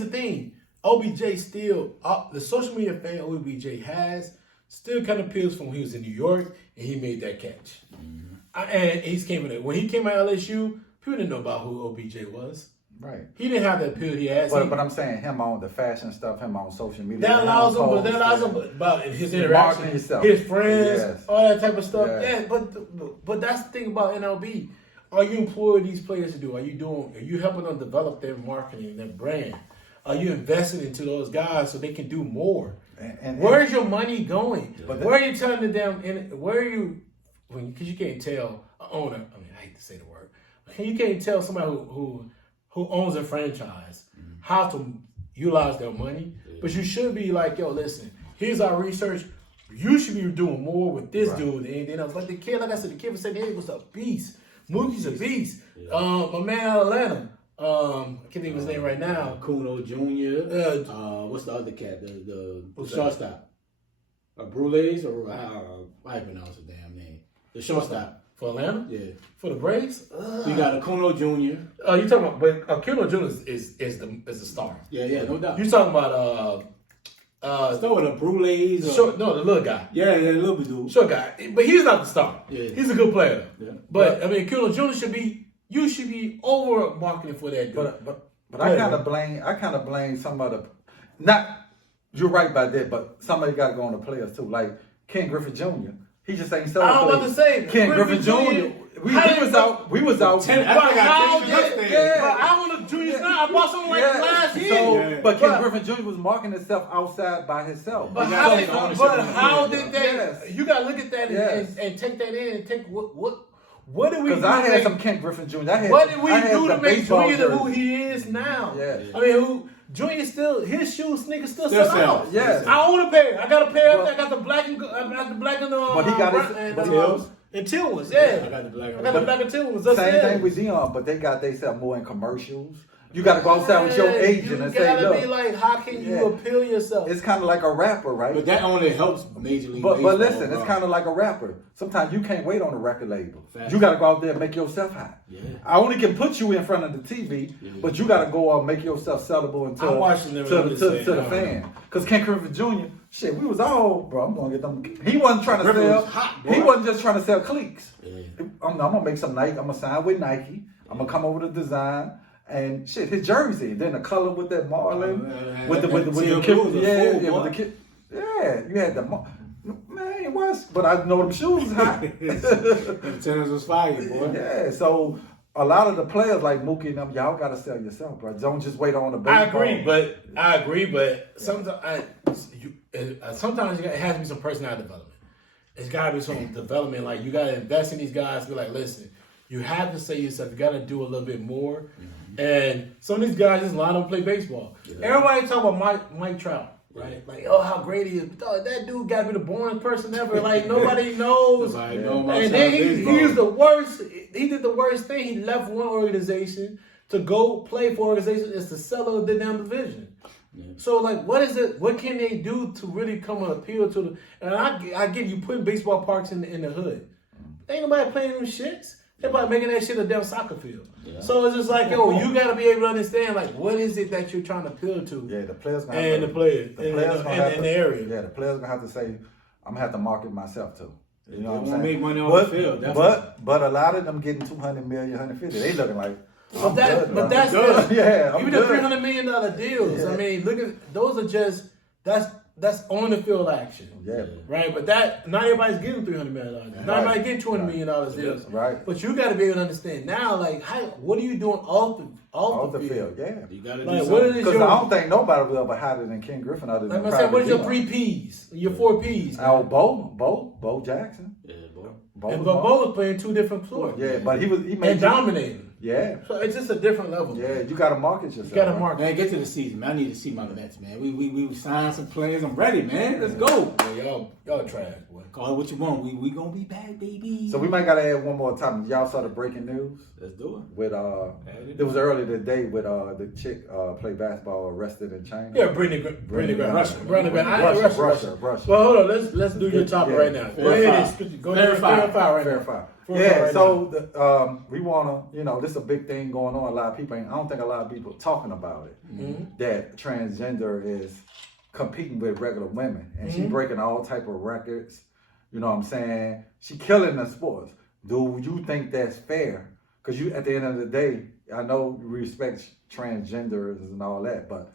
the thing. OBJ still, the social media fan OBJ has, still kind of appeals from when he was in New York and he made that catch. Mm-hmm. When he came out of LSU, people didn't know about who OBJ was. Right. He didn't have the appeal he has. But I'm saying him on the fashion stuff, him on social media. That allows him about his interaction, his friends, all that type of stuff. Yes. Yeah, but that's the thing about MLB. Are you employing these players to do? Are you helping them develop their marketing, their brand? Are you investing into those guys so they can do more? Where's your money going? Where are you telling them? Where are you? Because you can't tell an owner. I mean, I hate to say the word. You can't tell somebody who owns a franchise how to utilize their money. Yeah. But you should be like, yo, listen, here's our research. You should be doing more with this dude than anything else. Like I said, the kid from San Diego was a beast. Mookie's a beast. Yeah. My man out of Atlanta. I can't think of his name right now. Kuno Jr. What's the other cat? The shortstop. Brules or how I pronounce the damn name. The shortstop. For Atlanta? Yeah. For the Braves? You got Kuno Jr. You talking about, but Kuno Jr. is the star. Yeah, no doubt. You talking about start with a Brules. The little guy. Yeah, the little dude. Short guy. But he's not the star. Yeah. He's a good player. Yeah. But I mean, Kuno Jr. should be over marketing for that dude. But I kind of blame some of the, not, you're right about that, but somebody got to go on the players too. Like Ken Griffey Jr. He just ain't so. I was about to say Ken Griffey Jr. We was out. I want a junior star. I bought something like last year. But Ken Griffey Jr. was marketing himself outside by himself. But how did they? You got to look at that and take that in and take what did we do? Because I had some Ken Griffey Jr. What did we do to make Junior who he is now? Yeah. I mean, Junior still, his sneakers still sell out. Yes. I own a pair. I got a pair. I got the black and but he got his and teal ones. Yeah. I got the black and teal ones. Same thing with Dion, but they got themselves more in commercials. You got to go outside with your agent and say, look. You gotta be look. how can you appeal yourself? It's kind of like a rapper, right? But that only helps Major League But Baseball. listen, it's kind of like a rapper. Sometimes you can't wait on a record label. Fact. You got to go out there and make yourself hot. Yeah. I only can put you in front of the TV, but you got to go out and make yourself sellable and I'm watching them to the fan. Because Ken Griffey Jr., shit, we was all, bro, I'm going to get them. He wasn't trying to Griffey sell. was hot, boy. He wasn't just trying to sell cliques. Yeah. I'm going to make some Nike. I'm going to sign with Nike. I'm going to come over to design. And shit, his jersey, then the color with that Marlin, with the kid, you had the man, it was, but I know them shoes was hot. The tennis was fire, boy. Yeah, so a lot of the players like Mookie and them, y'all gotta sell yourself, bro. Don't just wait on the baseball. I agree, but sometimes it has to be some personality development. It's gotta be some development. Like you gotta invest in these guys. Be like, listen, you have to say yourself. You gotta do a little bit more. Mm-hmm. And some of these guys just line up and play baseball. Yeah. Everybody talk about Mike Trout, right? Like, oh, how great he is. But that dude got to be the boring person ever. Like, nobody knows. And then he's the worst. He did the worst thing. He left one organization to go play for an organization that's the seller of the damn division. Yeah. So, like, what is it? What can they do to really come and appeal to the? And I get you putting baseball parks in the hood. Ain't nobody playing them shits. Everybody making that shit a damn soccer field. Yeah. So it's just like, yo, you got to be able to understand, like, what is it that you're trying to appeal to? Yeah, the players going to have to. The players in the area. Yeah, the players going to have to say, I'm going to have to market myself too. You know what I'm saying? Make money on the field. But a lot of them getting 200 million, 150. They looking like, that's yeah, even the $300 million deals. Yeah. I mean, look at those are just that's on the field action. Yeah. Right? But not everybody's getting $300 million. Not everybody getting $200 million deals. Right. But you got to be able to understand now, like, what are you doing off the field? Yeah. You got to like, do something. Because I don't think nobody will ever hotter than Ken Griffin other than like I said, what is your 3 Ps? Your 4 Ps? Bo Jackson. Yeah, Bo. Bo was playing 2 different sports. Yeah, but he made dominating. Yeah. So it's just a different level. Yeah, you got to market yourself. You got to market. Man, get to the season, man. I need to see my Mets, man. We signed some players. I'm ready, man. Let's go. Yeah, y'all trash, boy. Call it what you want. We gonna be back, baby. So we might gotta add one more topic. Y'all saw the breaking news? Let's do it. With it was earlier today with the chick play basketball arrested in China. Yeah, Russia. Russia. Well, hold on. Let's do your topic right now. Go ahead and verify. Yeah, so we wanna, this is a big thing going on. A lot of people I don't think a lot of people talking about it. Mm-hmm. That transgender is competing with regular women, and she breaking all type of records. You know what I'm saying? She killing the sports. Do you think that's fair? Because you, at the end of the day, I know you respect transgenders and all that, but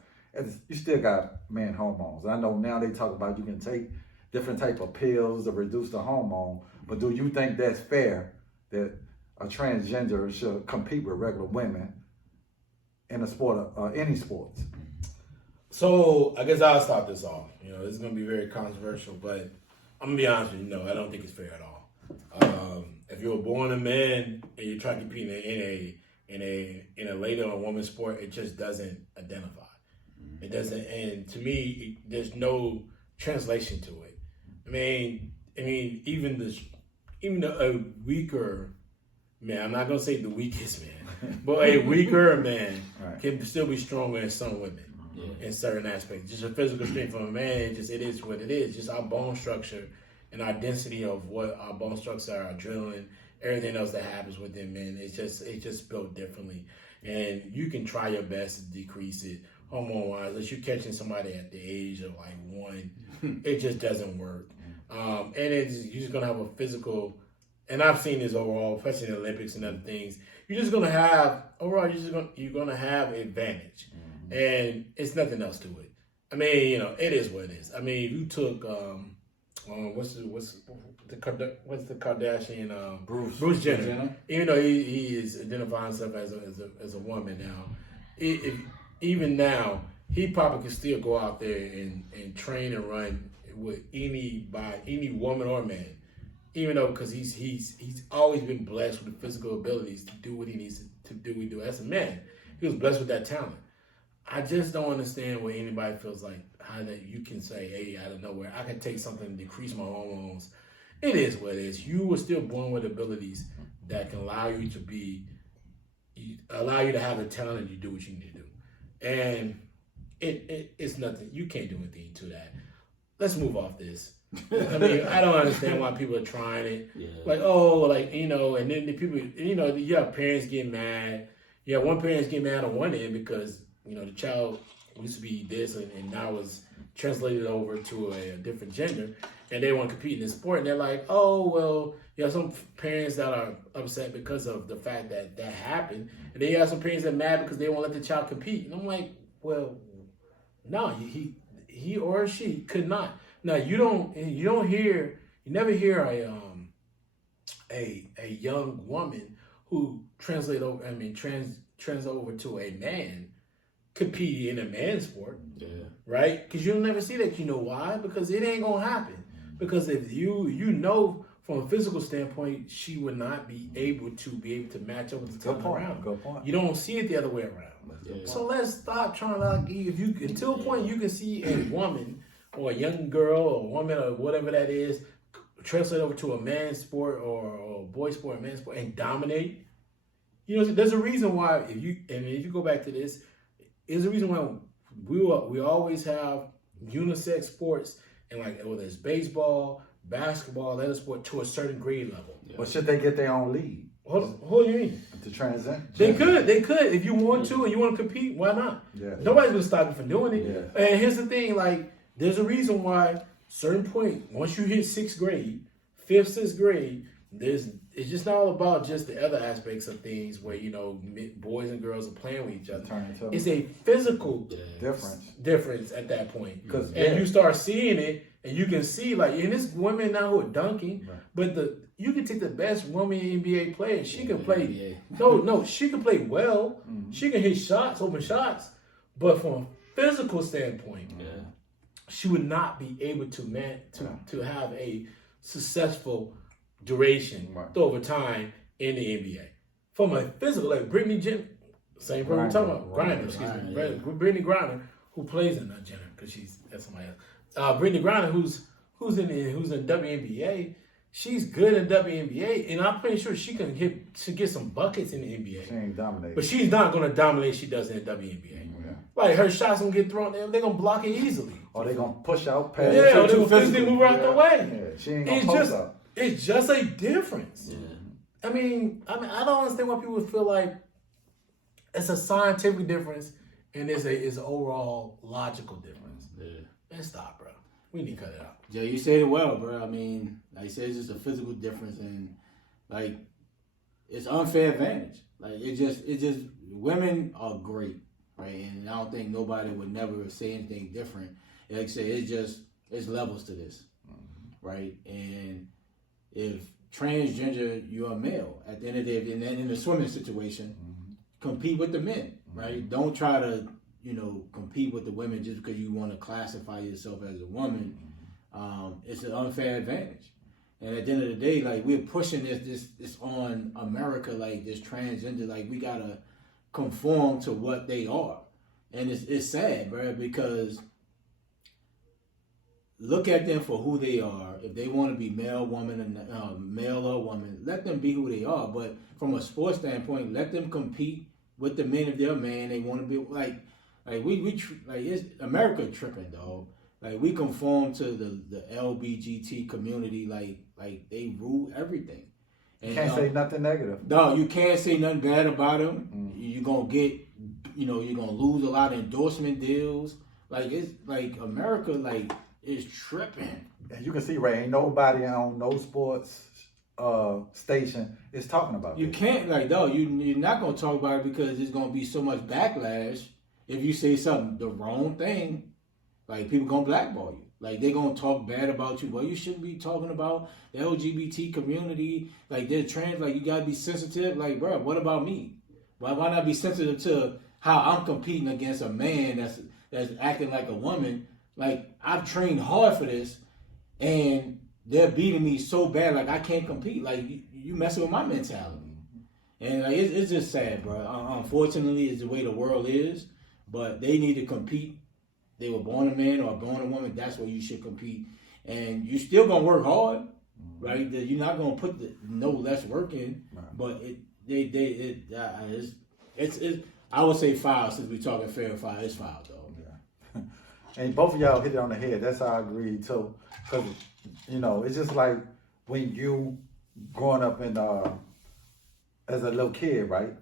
you still got man hormones. I know now they talk about you can take different type of pills to reduce the hormone, but do you think that's fair that a transgender should compete with regular women in a sport, any sports? So I guess I'll start this off. This is going to be very controversial, but I'm going to be honest with you. No, I don't think it's fair at all. If you're born a man and you're trying to compete in a lady or a woman's sport, it just doesn't identify. It doesn't, and to me, there's no translation to it. I mean, even a weaker man, I'm not going to say the weakest man, but a weaker man can still be stronger than some women. In certain aspects, just a physical strength of a man, it is what it is. Just our bone structure and our density of what our bone structure are, our adrenaline, everything else that happens within men, it's just built differently. And you can try your best to decrease it hormone-wise. Unless you're catching somebody at the age of like 1, it just doesn't work. And you're just gonna have a physical. And I've seen this overall, especially in the Olympics and other things. You're gonna have advantage. And it's nothing else to it. I mean, it is what it is. I mean, if you took what's the Kardashian Bruce Jenner, even though he is identifying himself as a woman now, even now he probably can still go out there and train and run with any woman or man, even though because he's always been blessed with the physical abilities to do what he needs to do. As a man, he was blessed with that talent. I just don't understand where anybody feels like how that you can say, hey, out of nowhere, I can take something and decrease my hormones. It is what it is. You were still born with abilities that can allow you to be allow you to have the talent and you do what you need to do. And it's nothing. You can't do anything to that. Let's move off this. I mean, I don't understand why people are trying it. Yeah. Like, and then the people, you have parents getting mad. You have one parent getting mad on one end because, the child used to be this and now is translated over to a different gender and they want to compete in this sport. And they're like, some parents that are upset because of the fact that happened. And then you have some parents that are mad because they won't let the child compete. And I'm like, well, no, he or she could not. Now you never hear a young woman who trans over to a man compete in a man's sport, right? Because you'll never see that. You know why? Because it ain't gonna happen. Because if from a physical standpoint, she would not be able to match up with the time around. Good point. You don't see it the other way around. Yeah. So let's stop trying to until a point you can see a woman or a young girl or a woman or whatever that is translate over to a man's sport or a boy sport, a man's sport, and dominate. There's a reason why if you go back to this, there's a reason why we always have unisex sports and like whether it's baseball, basketball, other sport to a certain grade level. Yeah. But should they get their own league? What do you mean? To transcend? They could. If you want to and you want to compete, why not? Yeah. Nobody's gonna stop you from doing it. Yeah. And here's the thing, like, there's a reason why certain point, once you hit 6th grade, 5th, 6th grade, it's just not all about just the other aspects of things where, boys and girls are playing with each other. It's a physical difference at that point. You start seeing it and you can see, like, and it's women now who are dunking, right. But you can take the best woman NBA player. She can play. No, she can play well. Mm-hmm. She can hit shots, open shots. But from a physical standpoint, she would not be able to have a successful duration over time in the NBA. From a physical, like Brittany Jenner, same person we're talking about, Griner, Brittany Griner, who plays in that Jenner because that's somebody else. Brittany Griner, who's in WNBA. She's good in WNBA, and I'm pretty sure she get some buckets in the NBA. She ain't dominating. But she's not going to dominate she does in the WNBA. Yeah. Like, her shots going to get thrown, they're going to block it easily. Or they're going to push out past. Yeah, or they're going to physically move out the way. Yeah, she ain't going to post up. It's just a difference. Yeah. I mean, I don't understand why people feel like it's a scientific difference and it's an overall logical difference. Yeah. Let's stop, bro. We need to cut it out. Yeah, you said it well, bro. I mean, like you said, it's just a physical difference, and like it's unfair advantage. Like it just women are great, right? And I don't think nobody would never say anything different. Like I say, it's levels to this, right? And if transgender, you're a male. At the end of the day, in the swimming situation, compete with the men, right? Don't try to compete with the women just because you want to classify yourself as a woman. It's an unfair advantage. And at the end of the day, like, we're pushing this on America, like this transgender, like we gotta conform to what they are. And it's sad, bro, because look at them for who they are. If they want to be male, woman, and male or woman, let them be who they are. But from a sports standpoint, let them compete with the men if they're a man. They want to be like it's America tripping, dog. Like, we conform to the LBGT community, like they rule everything. And, you can't say nothing negative. No, you can't say nothing bad about them. You're gonna get, you're gonna lose a lot of endorsement deals. Like, it's like America, like, is tripping. And you can see, Ray, ain't nobody on no sports station is talking about you this. Can't, like, no, you're not gonna talk about it because there's gonna be so much backlash if you say something the wrong thing. Like, people gonna blackball you. Like, they're gonna talk bad about you. Well, you shouldn't be talking about the LGBT community. Like, they're trans. Like, you gotta be sensitive. Like, bro, what about me? Why not be sensitive to how I'm competing against a man that's acting like a woman? Like, I've trained hard for this, and they're beating me so bad. Like, I can't compete. Like, you messing with my mentality, and like, it's just sad, bro. Unfortunately, it's the way the world is. But they need to compete. They were born a man or born a woman. That's where you should compete, and you still gonna work hard, right? You're not gonna put no less work in, right. But It's I would say foul since we're talking fair and foul. It's foul though. Yeah. And both of y'all hit it on the head. That's how I agree too. Cause it's just like when you growing up in as a little kid, right?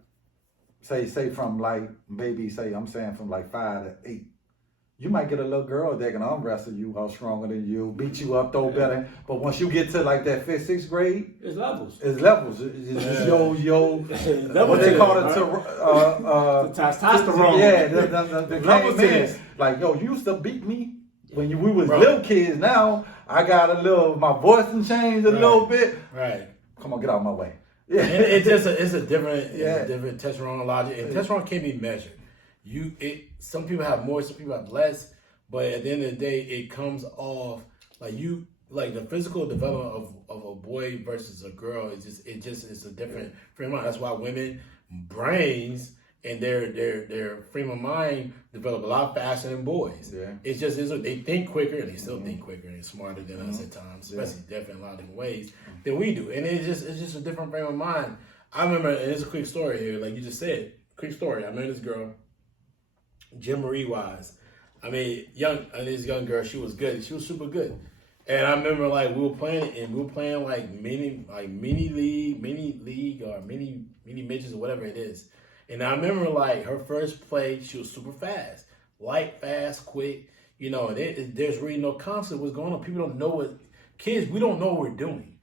Say from like maybe I'm saying from like 5 to 8. You might get a little girl that can arm wrestle you, all stronger than you, beat you up, throw better. But once you get to like that 5th, 6th grade, it's levels. It's levels. It's yo. What they call it? Testosterone. Yeah, the level is like, yo, you used to beat me when we was little kids. Now I got my voice and changed a little bit. Right. Come on, get out of my way. Yeah. And it's a different testosterone logic, and testosterone can't be measured. Some people have more, some people have less, but at the end of the day, it comes off like the physical development of a boy versus a girl. It's a different frame of mind. That's why women brains and their frame of mind develop a lot faster than boys. Yeah. It's they think quicker, and they still think quicker and smarter than us at times, especially definitely in a lot of different ways than we do. And it's just a different frame of mind. I remember, and it's a quick story here, like you just said, quick story. I met this girl, Jim Marie Wise. I mean, this young girl, she was good. She was super good. And I remember like we were playing like mini league or mini midgets or whatever it is. And I remember like her first play, she was super fast, light, fast, quick. And there's really no concept what's going on. People don't know kids, we don't know what we're doing,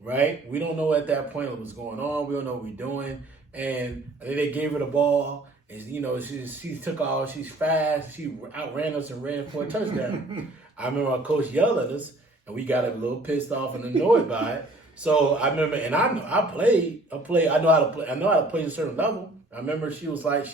right? We don't know at that point what's going on. We don't know what we're doing. And I think they gave her the ball. And, she took off. She's fast. She outran us and ran for a touchdown. I remember our coach yelled at us, and we got a little pissed off and annoyed by it. So I remember, and I know how to play. I know how to play at a certain level. I remember she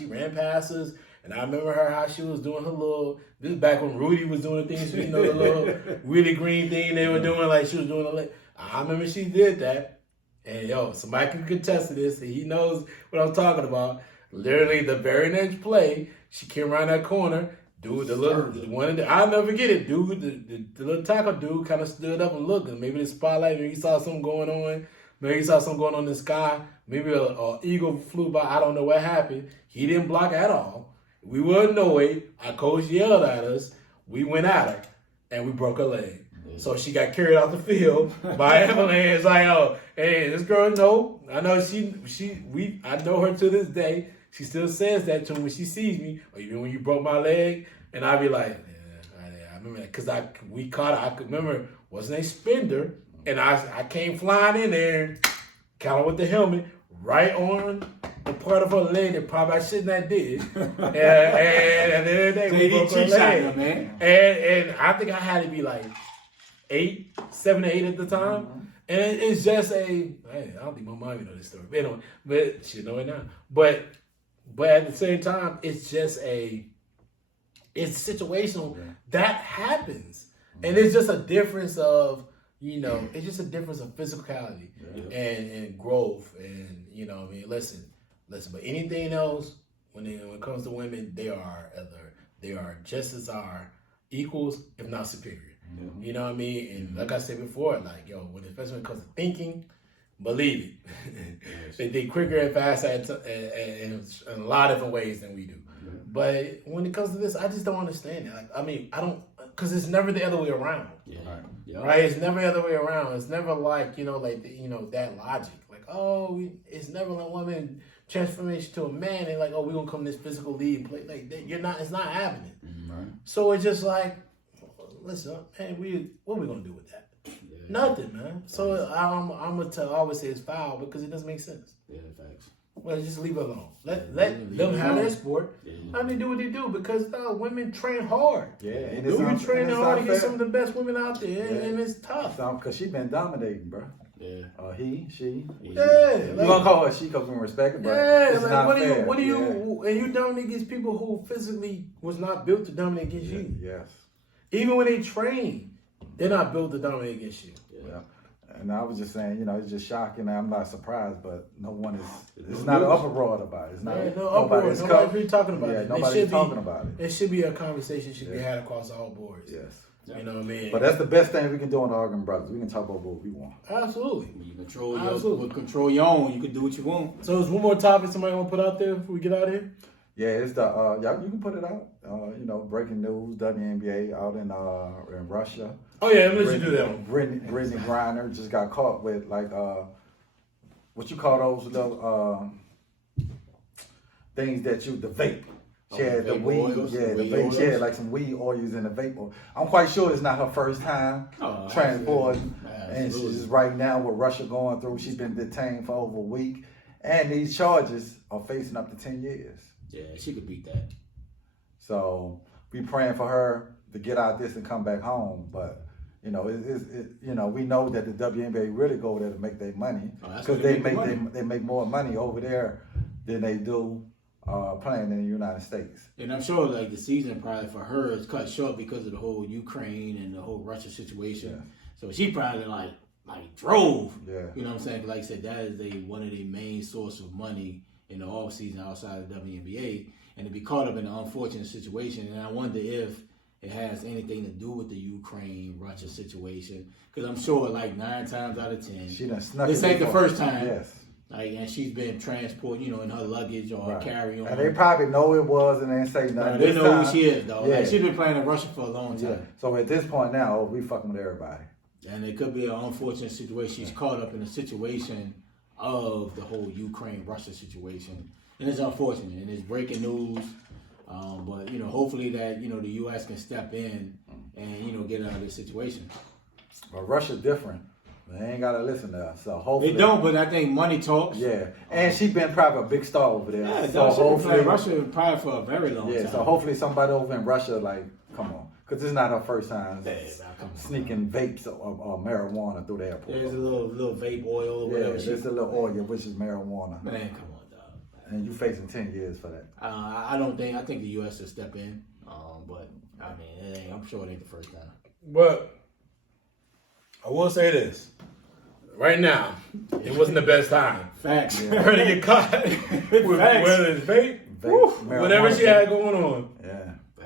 ran passes, and I remember how she was doing her little. This is back when Rudy was doing the things, the little Willie Green thing they were doing, like she was doing. I remember she did that, and somebody can contest to this. And he knows what I'm talking about. Literally, the very next play, she came around that corner. Dude, I'll never forget it. Dude, the little tackle dude kind of stood up and looked. And maybe the spotlight, maybe he saw something going on. Maybe he saw something going on in the sky. Maybe an eagle flew by. I don't know what happened. He didn't block at all. We were annoyed. Our coach yelled at us. We went at her, and we broke her leg. So she got carried off the field by ambulance. Like, hey, this girl, no. I know I know her to this day. She still says that to me when she sees me. Or even when you broke my leg, and I be like, I remember that because we caught her. I could remember what's her name, Spender, and I came flying in there, kind of with the helmet, right on the part of her leg that probably I shouldn't have did. and at the end of the day, we broke her leg. Man. And I think I had to be like 7 to 8 at the time. Mm-hmm. And it's just I don't think my mom know this story. But she know it now. But at the same time, it's just it's situational. Yeah. That happens. Mm-hmm. And it's just a difference of, it's just a difference of physicality and growth. And, listen, but anything else, when it comes to women, they are just as our equals, if not superior. Mm-hmm. You know what I mean? And like I said before, especially when it comes to thinking, believe it. They think quicker and faster in a lot of different ways than we do. Mm-hmm. But when it comes to this, I just don't understand it. I don't, because it's never the other way around. Yeah. Right? It's never the other way around. It's never like, that logic. It's never like woman transformation to a man and like, we're going to come this physical lead and play. It's not happening. Mm-hmm. Right. So it's just like, listen, man, what are we gonna do with that? Yeah. Nothing, man. So I'm gonna always say it's foul because it doesn't make sense. Yeah, thanks. Well, just leave it alone. Let them have their sport. Yeah. Let them do what they do because women train hard. Yeah, and we training hard to get some of the best women out there, and it's tough. Because she's been dominating, bro. Yeah. She. Yeah. You gonna call her she because we respect her, but it's not fair. What do you? And you dominate against people who physically was not built to dominate against you. Yes. Even when they train, they're not built to dominate against you. Yeah. And I was just saying, it's just shocking. I'm not surprised, but no one is. It's not an uproar about it. It's not. No uproar. Nobody's really talking about it. Nobody's talking about it. It should be a conversation. Should be had across all boards. Yes. You know what I mean? But that's the best thing we can do on the Arguing Brothers. We can talk about what we want. Absolutely. You control your own. You can do what you want. So there's one more topic somebody want to put out there before we get out of here? Yeah, it's the you can put it out. Breaking news, WNBA out in Russia. Oh yeah, let you do that one. Brittany Griner just got caught with what you call those little things that the vape. She had the weed, oils, the vape. She had like some weed oils in the vape oil. I'm quite sure it's not her first time transporting. And she's right now with Russia going through. She's been detained for over a week. And these charges are facing up to 10 years. Yeah, she could beat that. So we praying for her to get out this and come back home. But, we know that the WNBA really go there to make their money. Because they make more money over there than they do playing in the United States. And I'm sure like the season probably for her is cut short because of the whole Ukraine and the whole Russia situation. Yeah. So she probably like drove. Yeah. You know what I'm saying? Like I said, that is one of the main source of money in the off season outside of the WNBA. And to be caught up in an unfortunate situation, and I wonder if it has anything to do with the Ukraine-Russia situation. Because I'm sure like 9 times out of 10, she done snuck this ain't the first time. Yes. And she's been transported, in her luggage or carry on. And they probably know it was and they ain't say nothing. They know who she is, though. Yeah. Like, she's been playing in Russia for a long time. Yeah. So at this point now, we fucking with everybody. And it could be an unfortunate situation. She's caught up in a situation of the whole Ukraine-Russia situation. And it's unfortunate. And it's breaking news. But, hopefully that, the U.S. can step in and, get out of this situation. But Russia's different. They ain't got to listen to us. So hopefully. They don't, but I think money talks. Yeah. And she's been probably a big star over there. Yeah, so hopefully. Russia probably for a very long time. Yeah, so hopefully somebody over in Russia, come on. Because this is not her first time sneaking vapes or marijuana through the airport. There's a little vape oil or whatever. Yeah, there's a little oil, which is marijuana. Man, come on, dog. And you facing 10 years for that. I think the U.S. should step in. But, I'm sure it ain't the first time. But I will say this. Right now, it wasn't the best time. Facts. For her to get caught with whether it's vape, whatever she had going on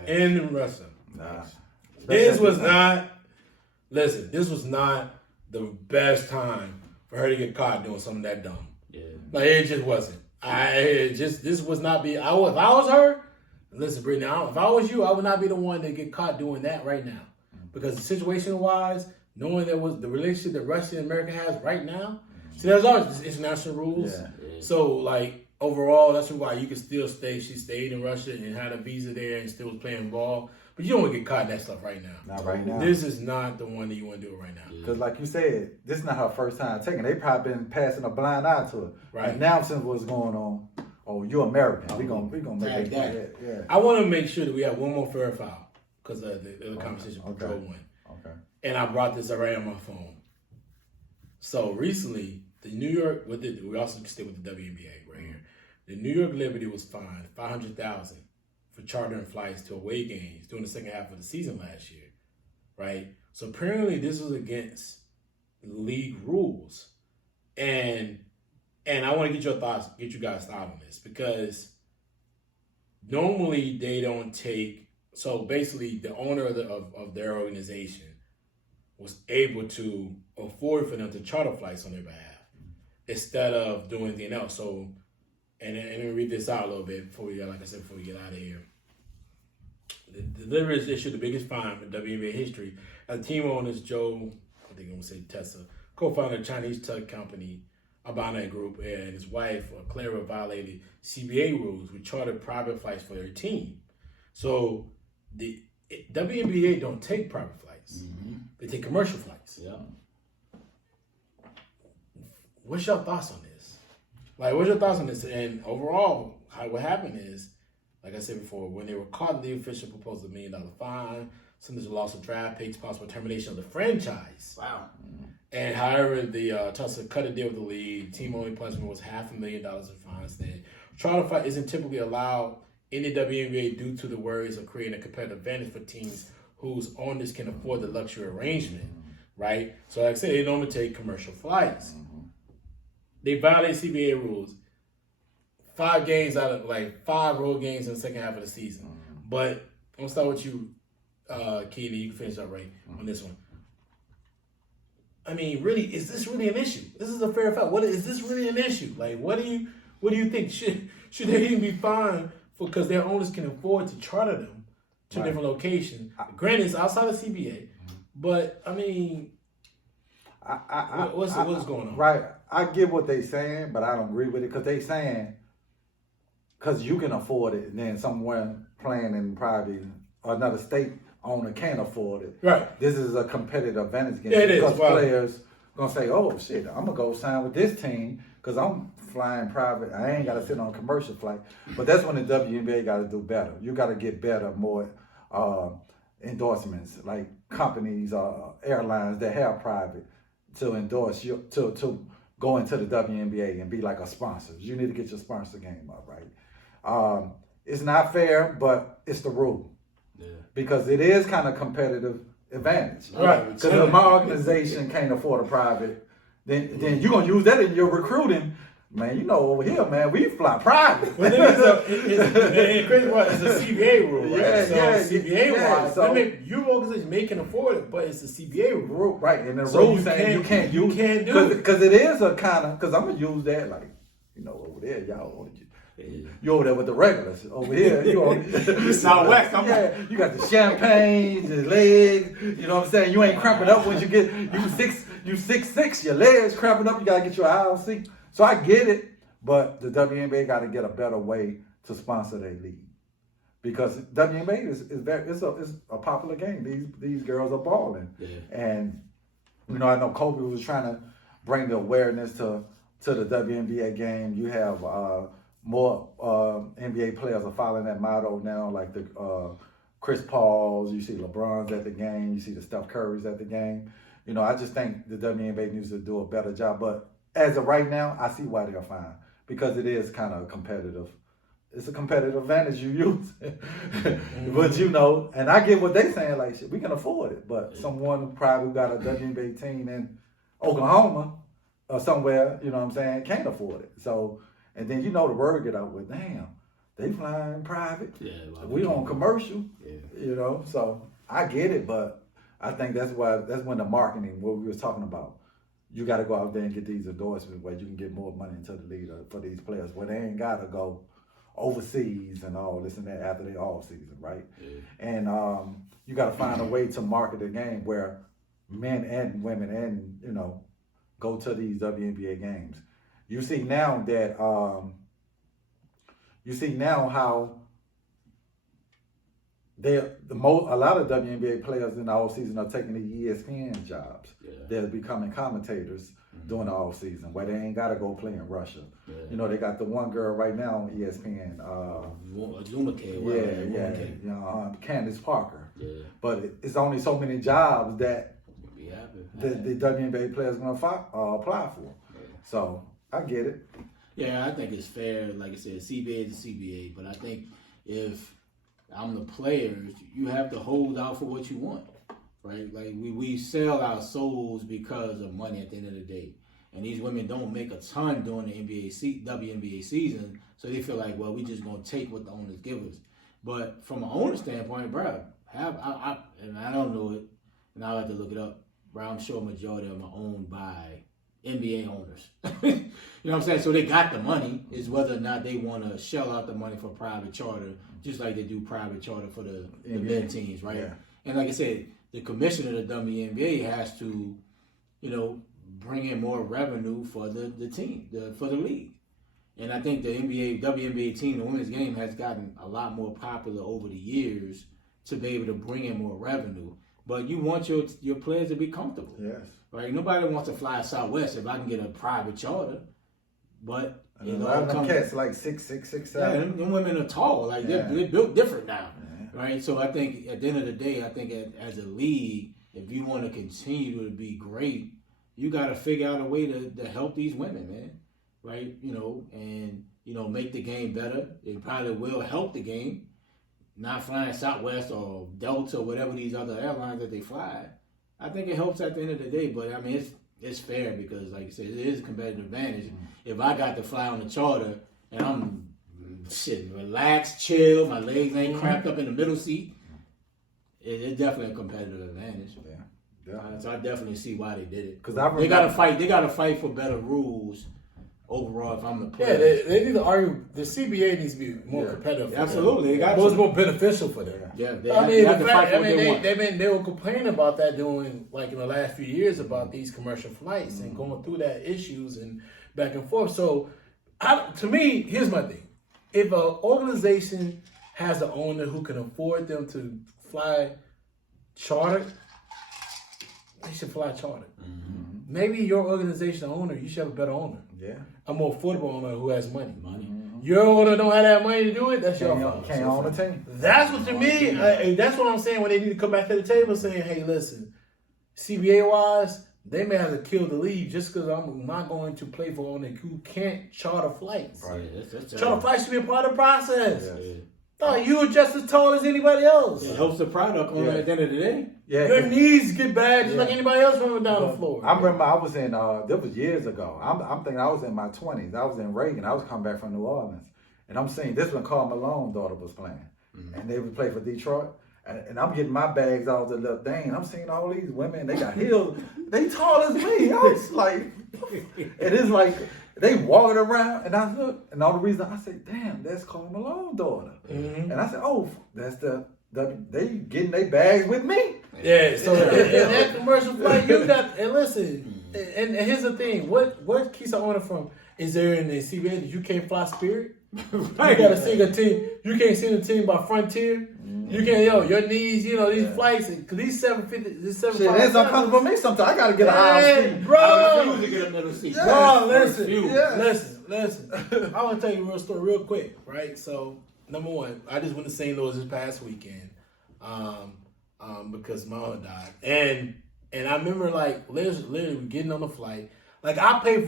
in Russia. Nah. This was not the best time for her to get caught doing something that dumb. Yeah. Like, it just wasn't. This was not be, if I was her, listen, Brittany, if I was you, I would not be the one to get caught doing that right now. Because situation-wise, knowing there was the relationship that Russia and America has right now, see, there's always international rules. Yeah. So, overall, that's why you can still stay. She stayed in Russia and had a visa there and still was playing ball. But you don't want to get caught in that stuff right now. Not right now. This is not the one that you want to do it right now. Because like you said, this is not her first time taking. They probably been passing a blind eye to it. Right. Announcing what's going on. Oh, you're American. We're gonna make that. Yeah. I want to make sure that we have one more fair foul because of the conversation Patrol won. Okay. And I brought this right on my phone. So recently, the New York, we also stay with the WNBA right here. The New York Liberty was fined $500,000 for chartering flights to away games during the second half of the season last year, right? So apparently this was against league rules, and I want to get you guys' thoughts on this because normally they don't take. So basically, the owner of their organization was able to afford for them to charter flights on their behalf instead of doing anything else. So, and let me read this out a little bit before we get out of here. The Liberties issued the biggest fine for WNBA history as team owners Joe, I think I'm going to say Tessa, co-founder of Chinese tech company Abana Group, and his wife, Clara, violated CBA rules with chartered private flights for their team. So the WNBA don't take private flights. Mm-hmm. They take commercial flights. Yeah. What's your thoughts on this? What's your thoughts on this? And overall, what happened is, like I said before, when they were caught, the official proposed $1 million fine, sentence to loss of draft picks, possible termination of the franchise. Wow. And however, the Tulsa cut a deal with the league. Team only punishment was $500,000 in fines. Then charter flight isn't typically allowed in the WNBA due to the worries of creating a competitive advantage for teams whose owners can afford the luxury arrangement, right? So like I said, they normally take commercial flights. They violate CBA rules. 5 games out of 5 road games in the second half of the season. But I'm gonna start with you, Keely, you can finish up right on this one. I mean, really, is this really an issue? This is a fair fight. Is this really an issue? Like, what do you think? Should they even be fined because their owners can afford to charter them to different locations? Granted, it's outside of CBA, but I mean, what's going on? Right, I get what they're saying, but I don't agree with it because they're saying because you can afford it, and then someone playing in probably another state owner can't afford it. Right. This is a competitive advantage game. Yeah, it is. Because players gonna say, "Oh shit, I'm gonna go sign with this team because I'm flying private. I ain't gotta sit on a commercial flight." But that's when the WNBA got to do better. You got to get better, more endorsements, like companies, airlines that have private to endorse you to go into the WNBA and be like a sponsor. You need to get your sponsor game up, right? It's not fair, but it's the rule. Yeah. Because it is kind of competitive advantage. Right. Because if my organization can't afford a private, then you're going to use that in your recruiting. Man, you know, over here, man, we fly private. But then it's crazy part, it's a CBA rule, right? CBA-wise, your organization may can afford it, but it's a CBA rule. Right, and the rule saying you can't do it. Because it is a kind of, because I'm going to use that, like, you know, over there, y'all, you over there with the regulars. Over here, you on Southwest. You got the champagne, the legs. You know what I'm saying? You ain't cramping up when you get you 6'6", your legs cramping up. You gotta get your ILC. So I get it, but the WNBA got to get a better way to sponsor their league because WNBA is a popular game. These girls are balling, and you know I know Kobe was trying to bring the awareness to the WNBA game. You have more NBA players are following that motto now, like the Chris Pauls. You see LeBron's at the game. You see the Steph Curry's at the game. You know, I just think the WNBA needs to do a better job. But as of right now, I see why they're fine because it is kind of competitive. It's a competitive advantage you use. But you know, and I get what they're saying, like, shit, we can afford it. But someone who probably got a WNBA team in Oklahoma or somewhere, you know what I'm saying, can't afford it. So, and then you know the word get out with, damn, they flying private. Yeah, we on commercial. Yeah. You know, so I get it, but I think that's when the marketing, what we was talking about, you got to go out there and get these endorsements where you can get more money into the league for these players, where they ain't got to go overseas and all this and that after they all season, right? Yeah. And you got to find a way to market the game where men and women and, you know, go to these WNBA games. You see now that how a lot of WNBA players in the off season are taking the ESPN jobs. Yeah. They're becoming commentators during the off season where they ain't got to go play in Russia. Yeah. You know, they got the one girl right now on ESPN. Candace Parker. Yeah. But it's only so many jobs that the WNBA players going to apply for. Yeah. So I get it. Yeah, I think it's fair. Like I said, CBA is CBA, but I think if I'm the players, you have to hold out for what you want, right? Like we sell our souls because of money at the end of the day. And these women don't make a ton during the WNBA season, so they feel like, well, we just gonna take what the owners give us. But from an owner standpoint, bro, and I don't know it, and I'll have to look it up, bro, I'm sure a majority of them are owned by NBA owners. You know what I'm saying? So they got the money. Is whether or not they want to shell out the money for private charter, just like they do private charter for the men teams, right? Yeah. And like I said, the commissioner of the WNBA has to, you know, bring in more revenue for the team, for the league. And I think the WNBA team, the women's game, has gotten a lot more popular over the years to be able to bring in more revenue. But you want your players to be comfortable. Yes. Right? Nobody wants to fly Southwest if I can get a private charter. But, you know, a lot of them cats like 6'6", 6'7". Yeah, them women are tall. Like, they're built different now. Yeah. Right? So I think at the end of the day, I think as a league, if you want to continue to be great, you got to figure out a way to help these women, man. Right? You know, and, you know, make the game better. It probably will help the game. Not flying Southwest or Delta or whatever these other airlines that they fly. I think it helps at the end of the day, but I mean, it's fair because, like I said, it is a competitive advantage. Mm-hmm. If I got to fly on a charter and I'm relaxed, chill, my legs ain't cramped up in the middle seat, it's definitely a competitive advantage. Yeah. So I definitely see why they did it. Because they got to fight. They got to fight for better rules overall. If I'm the player, they need to argue. The CBA needs to be more competitive. Absolutely, it was more beneficial for them. Yeah, they have to fight for what they want. They were complaining about that during in the last few years about these commercial flights and going through that issues and back and forth. So, to me, here's my thing: if an organization has an owner who can afford them to fly chartered, they should fly chartered. Mm-hmm. Maybe your organization owner, you should have a better owner. Yeah. A more affordable owner who has money. Your owner don't have that money to do it, that's your fault. Can't own a team. That's what to me, that's what I'm saying when they need to come back to the table saying, hey, listen, CBA-wise, they may have to kill the league just because I'm not going to play for owner who can't charter flights. Right. Charter flights should be a part of the process. Yeah. Thought you were just as tall as anybody else. It helps the product at the end of the day. Yeah. Your knees get bad just like anybody else running down the floor. I remember I was in, that was years ago. I'm thinking I was in my 20s. I was in Reagan. I was coming back from New Orleans. And I'm seeing this when Carl Malone's daughter was playing. Mm-hmm. And they would play for Detroit. And I'm getting my bags out of the little thing. And I'm seeing all these women. They got heels. They tall as me. I was like, it is like, they walking around. And I look. And all the reason I said, damn, that's Carl Malone's daughter. Mm-hmm. And I said, oh, that's they getting their bags with me. Yeah, so in that commercial flight, you got, and listen, and here's the thing, what keeps the owner from, is there in the CBA that you can't fly Spirit? Right. You gotta sing a team, you can't sing a team by Frontier, you can't, your knees, these flights, cause these 750, this 750. Shit, it's uncomfortable for me sometimes, I gotta get an aisle seat. Bro! I refuse to get another seat. Bro, listen, I wanna tell you a real story real quick, right? So, number one, I just went to St. Louis this past weekend. Because my mom died, and I remember literally getting on the flight. Like I paid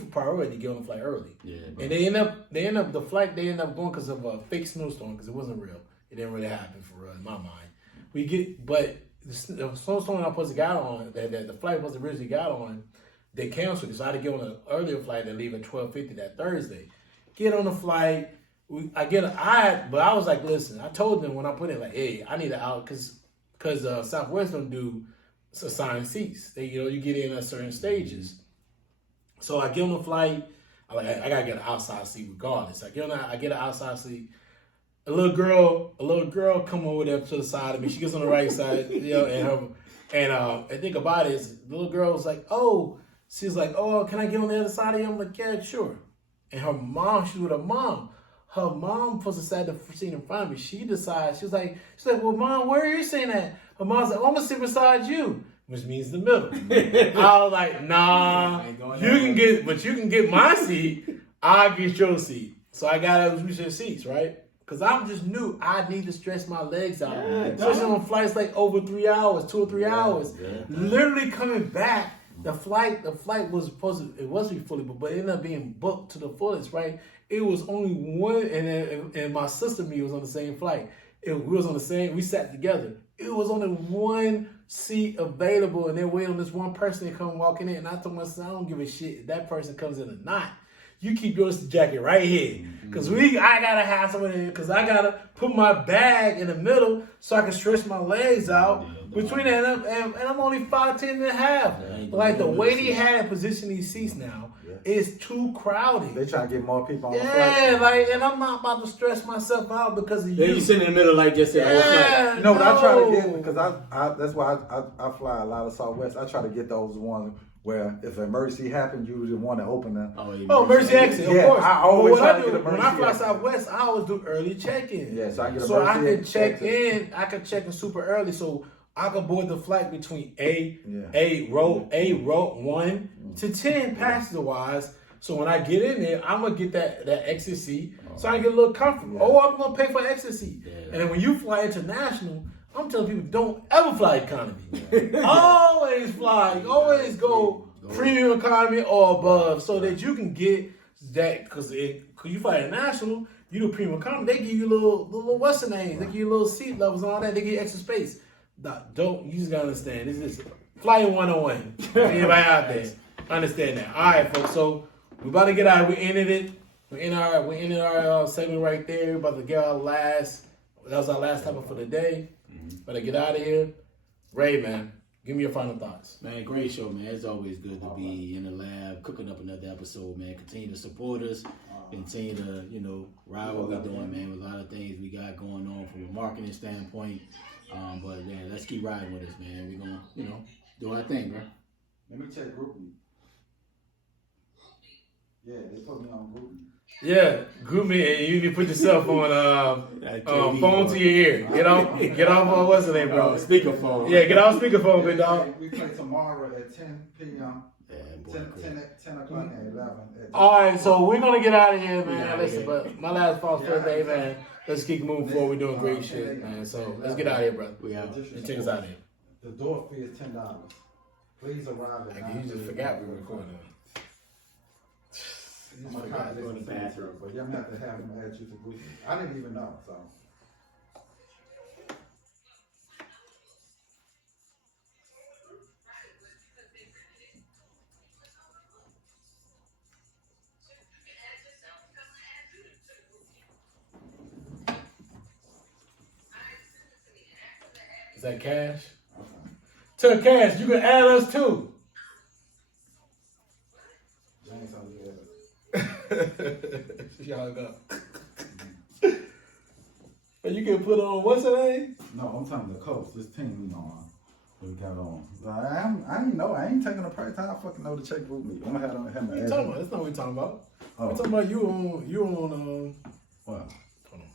for priority to get on the flight early. Yeah, and they end up the flight they end up going because of a fake snowstorm because it wasn't real. It didn't really happen for real in my mind. But the snowstorm I supposed to got on that the flight was originally got on, they canceled it. So I had to get on an earlier flight and leave at 12:50 that Thursday. Get on the flight. But I was like, listen, I told them when I put it like, hey, I need an out because Southwest don't do assigned seats. They, you get in at certain stages. So I get on the flight. I gotta get an outside seat regardless. I get an outside seat. A little girl come over there to the side of me. She gets on the right side, and think about it is the little girl was like, she's like, can I get on the other side of you? I'm like, yeah, sure. And her mom, she's with her mom. Her mom was beside the seat in front of me. She decides, she's like, well, Mom, where are you sitting at? Her mom's like, I'm gonna sit beside you, which means the middle. I was like, nah, you can get my seat. I'll get your seat. So I got us switch seats, right? Because I just knew I need to stretch my legs out. Especially on flights like over 3 hours, 2 or 3 hours. Yeah. Literally coming back, the flight was supposed to, it wasn't fully booked, but it ended up being booked to the fullest, right? It was only one, and my sister and me was on the same flight. We sat together. It was only one seat available, and they're waiting on this one person to come walking in. And I told myself, I don't give a shit if that person comes in or not. You keep your jacket right here, because I gotta have somebody, because I gotta put my bag in the middle so I can stretch my legs out between that, and I'm only 5'10" and a half. Like the way they had position these seats now. It's too crowded. They trying to get more people on the flight. Yeah, and I'm not about to stress myself out because of you. You sit in the middle like this. I try to get, because that's why I fly a lot of Southwest. I try to get those ones where if an emergency happens, you just want to open them. Emergency exit, of course. I always try to get emergency when I fly Southwest, I always do early check-in. Yeah, so I get emergency So I can check in. I can check in super early, so I can board the flight between row 1 to 10 passenger wise. So when I get in there, I'm gonna get that exit seat, so I can get a little comfortable. I'm gonna pay for an exit seat. And then when you fly international, I'm telling people don't ever fly economy. Always always go premium economy or above, so that you can get that. Because you fly international, you do premium economy. They give you little what's the name? They give you little seat levels and all that. They give you extra space. You just gotta understand. This is flight 101. Anybody out there understand that? All right, folks. So we're about to get out. We ended it. We ended our segment right there. We're about to get our last that was our last topic for the day. Better get out of here. Ray, man, give me your final thoughts. Man, great show, man. It's always good to be in the lab, cooking up another episode, man. Continue to support us. Continue to, ride what we're doing, man, with a lot of things we got going on from a marketing standpoint. But, yeah, let's keep riding with us, man. We're going to, do our thing, bro. Let me check GroupMe. Yeah, they put me on GroupMe. Yeah, group me, and you need to put yourself on phone to your ear. Get off what's the name, bro? Speakerphone. Yeah, get off speakerphone, big dog. We play tomorrow at 10 p.m. Yeah, boy, 10 o'clock and 11. All right, so we're gonna get out of here, man. Listen, but my last false birthday, man. Let's keep moving forward. We're doing great shit, man. So let's get out of here, brother. We out. And take us out of here. The door fee is $10. Please arrive at 9. You just forgot we were recording. I'm gonna try to go in the bathroom, but you're gonna have to have him add you to GroupMe. I didn't even know, so. Is that Cash? To Cash, you can add us too. James, I'll do that. Y'all go. But you can put on what's her name? No, I'm talking the Colts. This team we got on. I didn't know. I ain't taking a price. I fucking know to check GroupMe. I'm gonna have him. What you talking about? That's not what we're talking about. Oh. We're talking about you on What? hold on.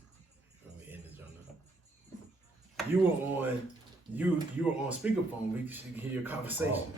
Let me end this joint. You were on speakerphone. We should hear your conversation. Oh.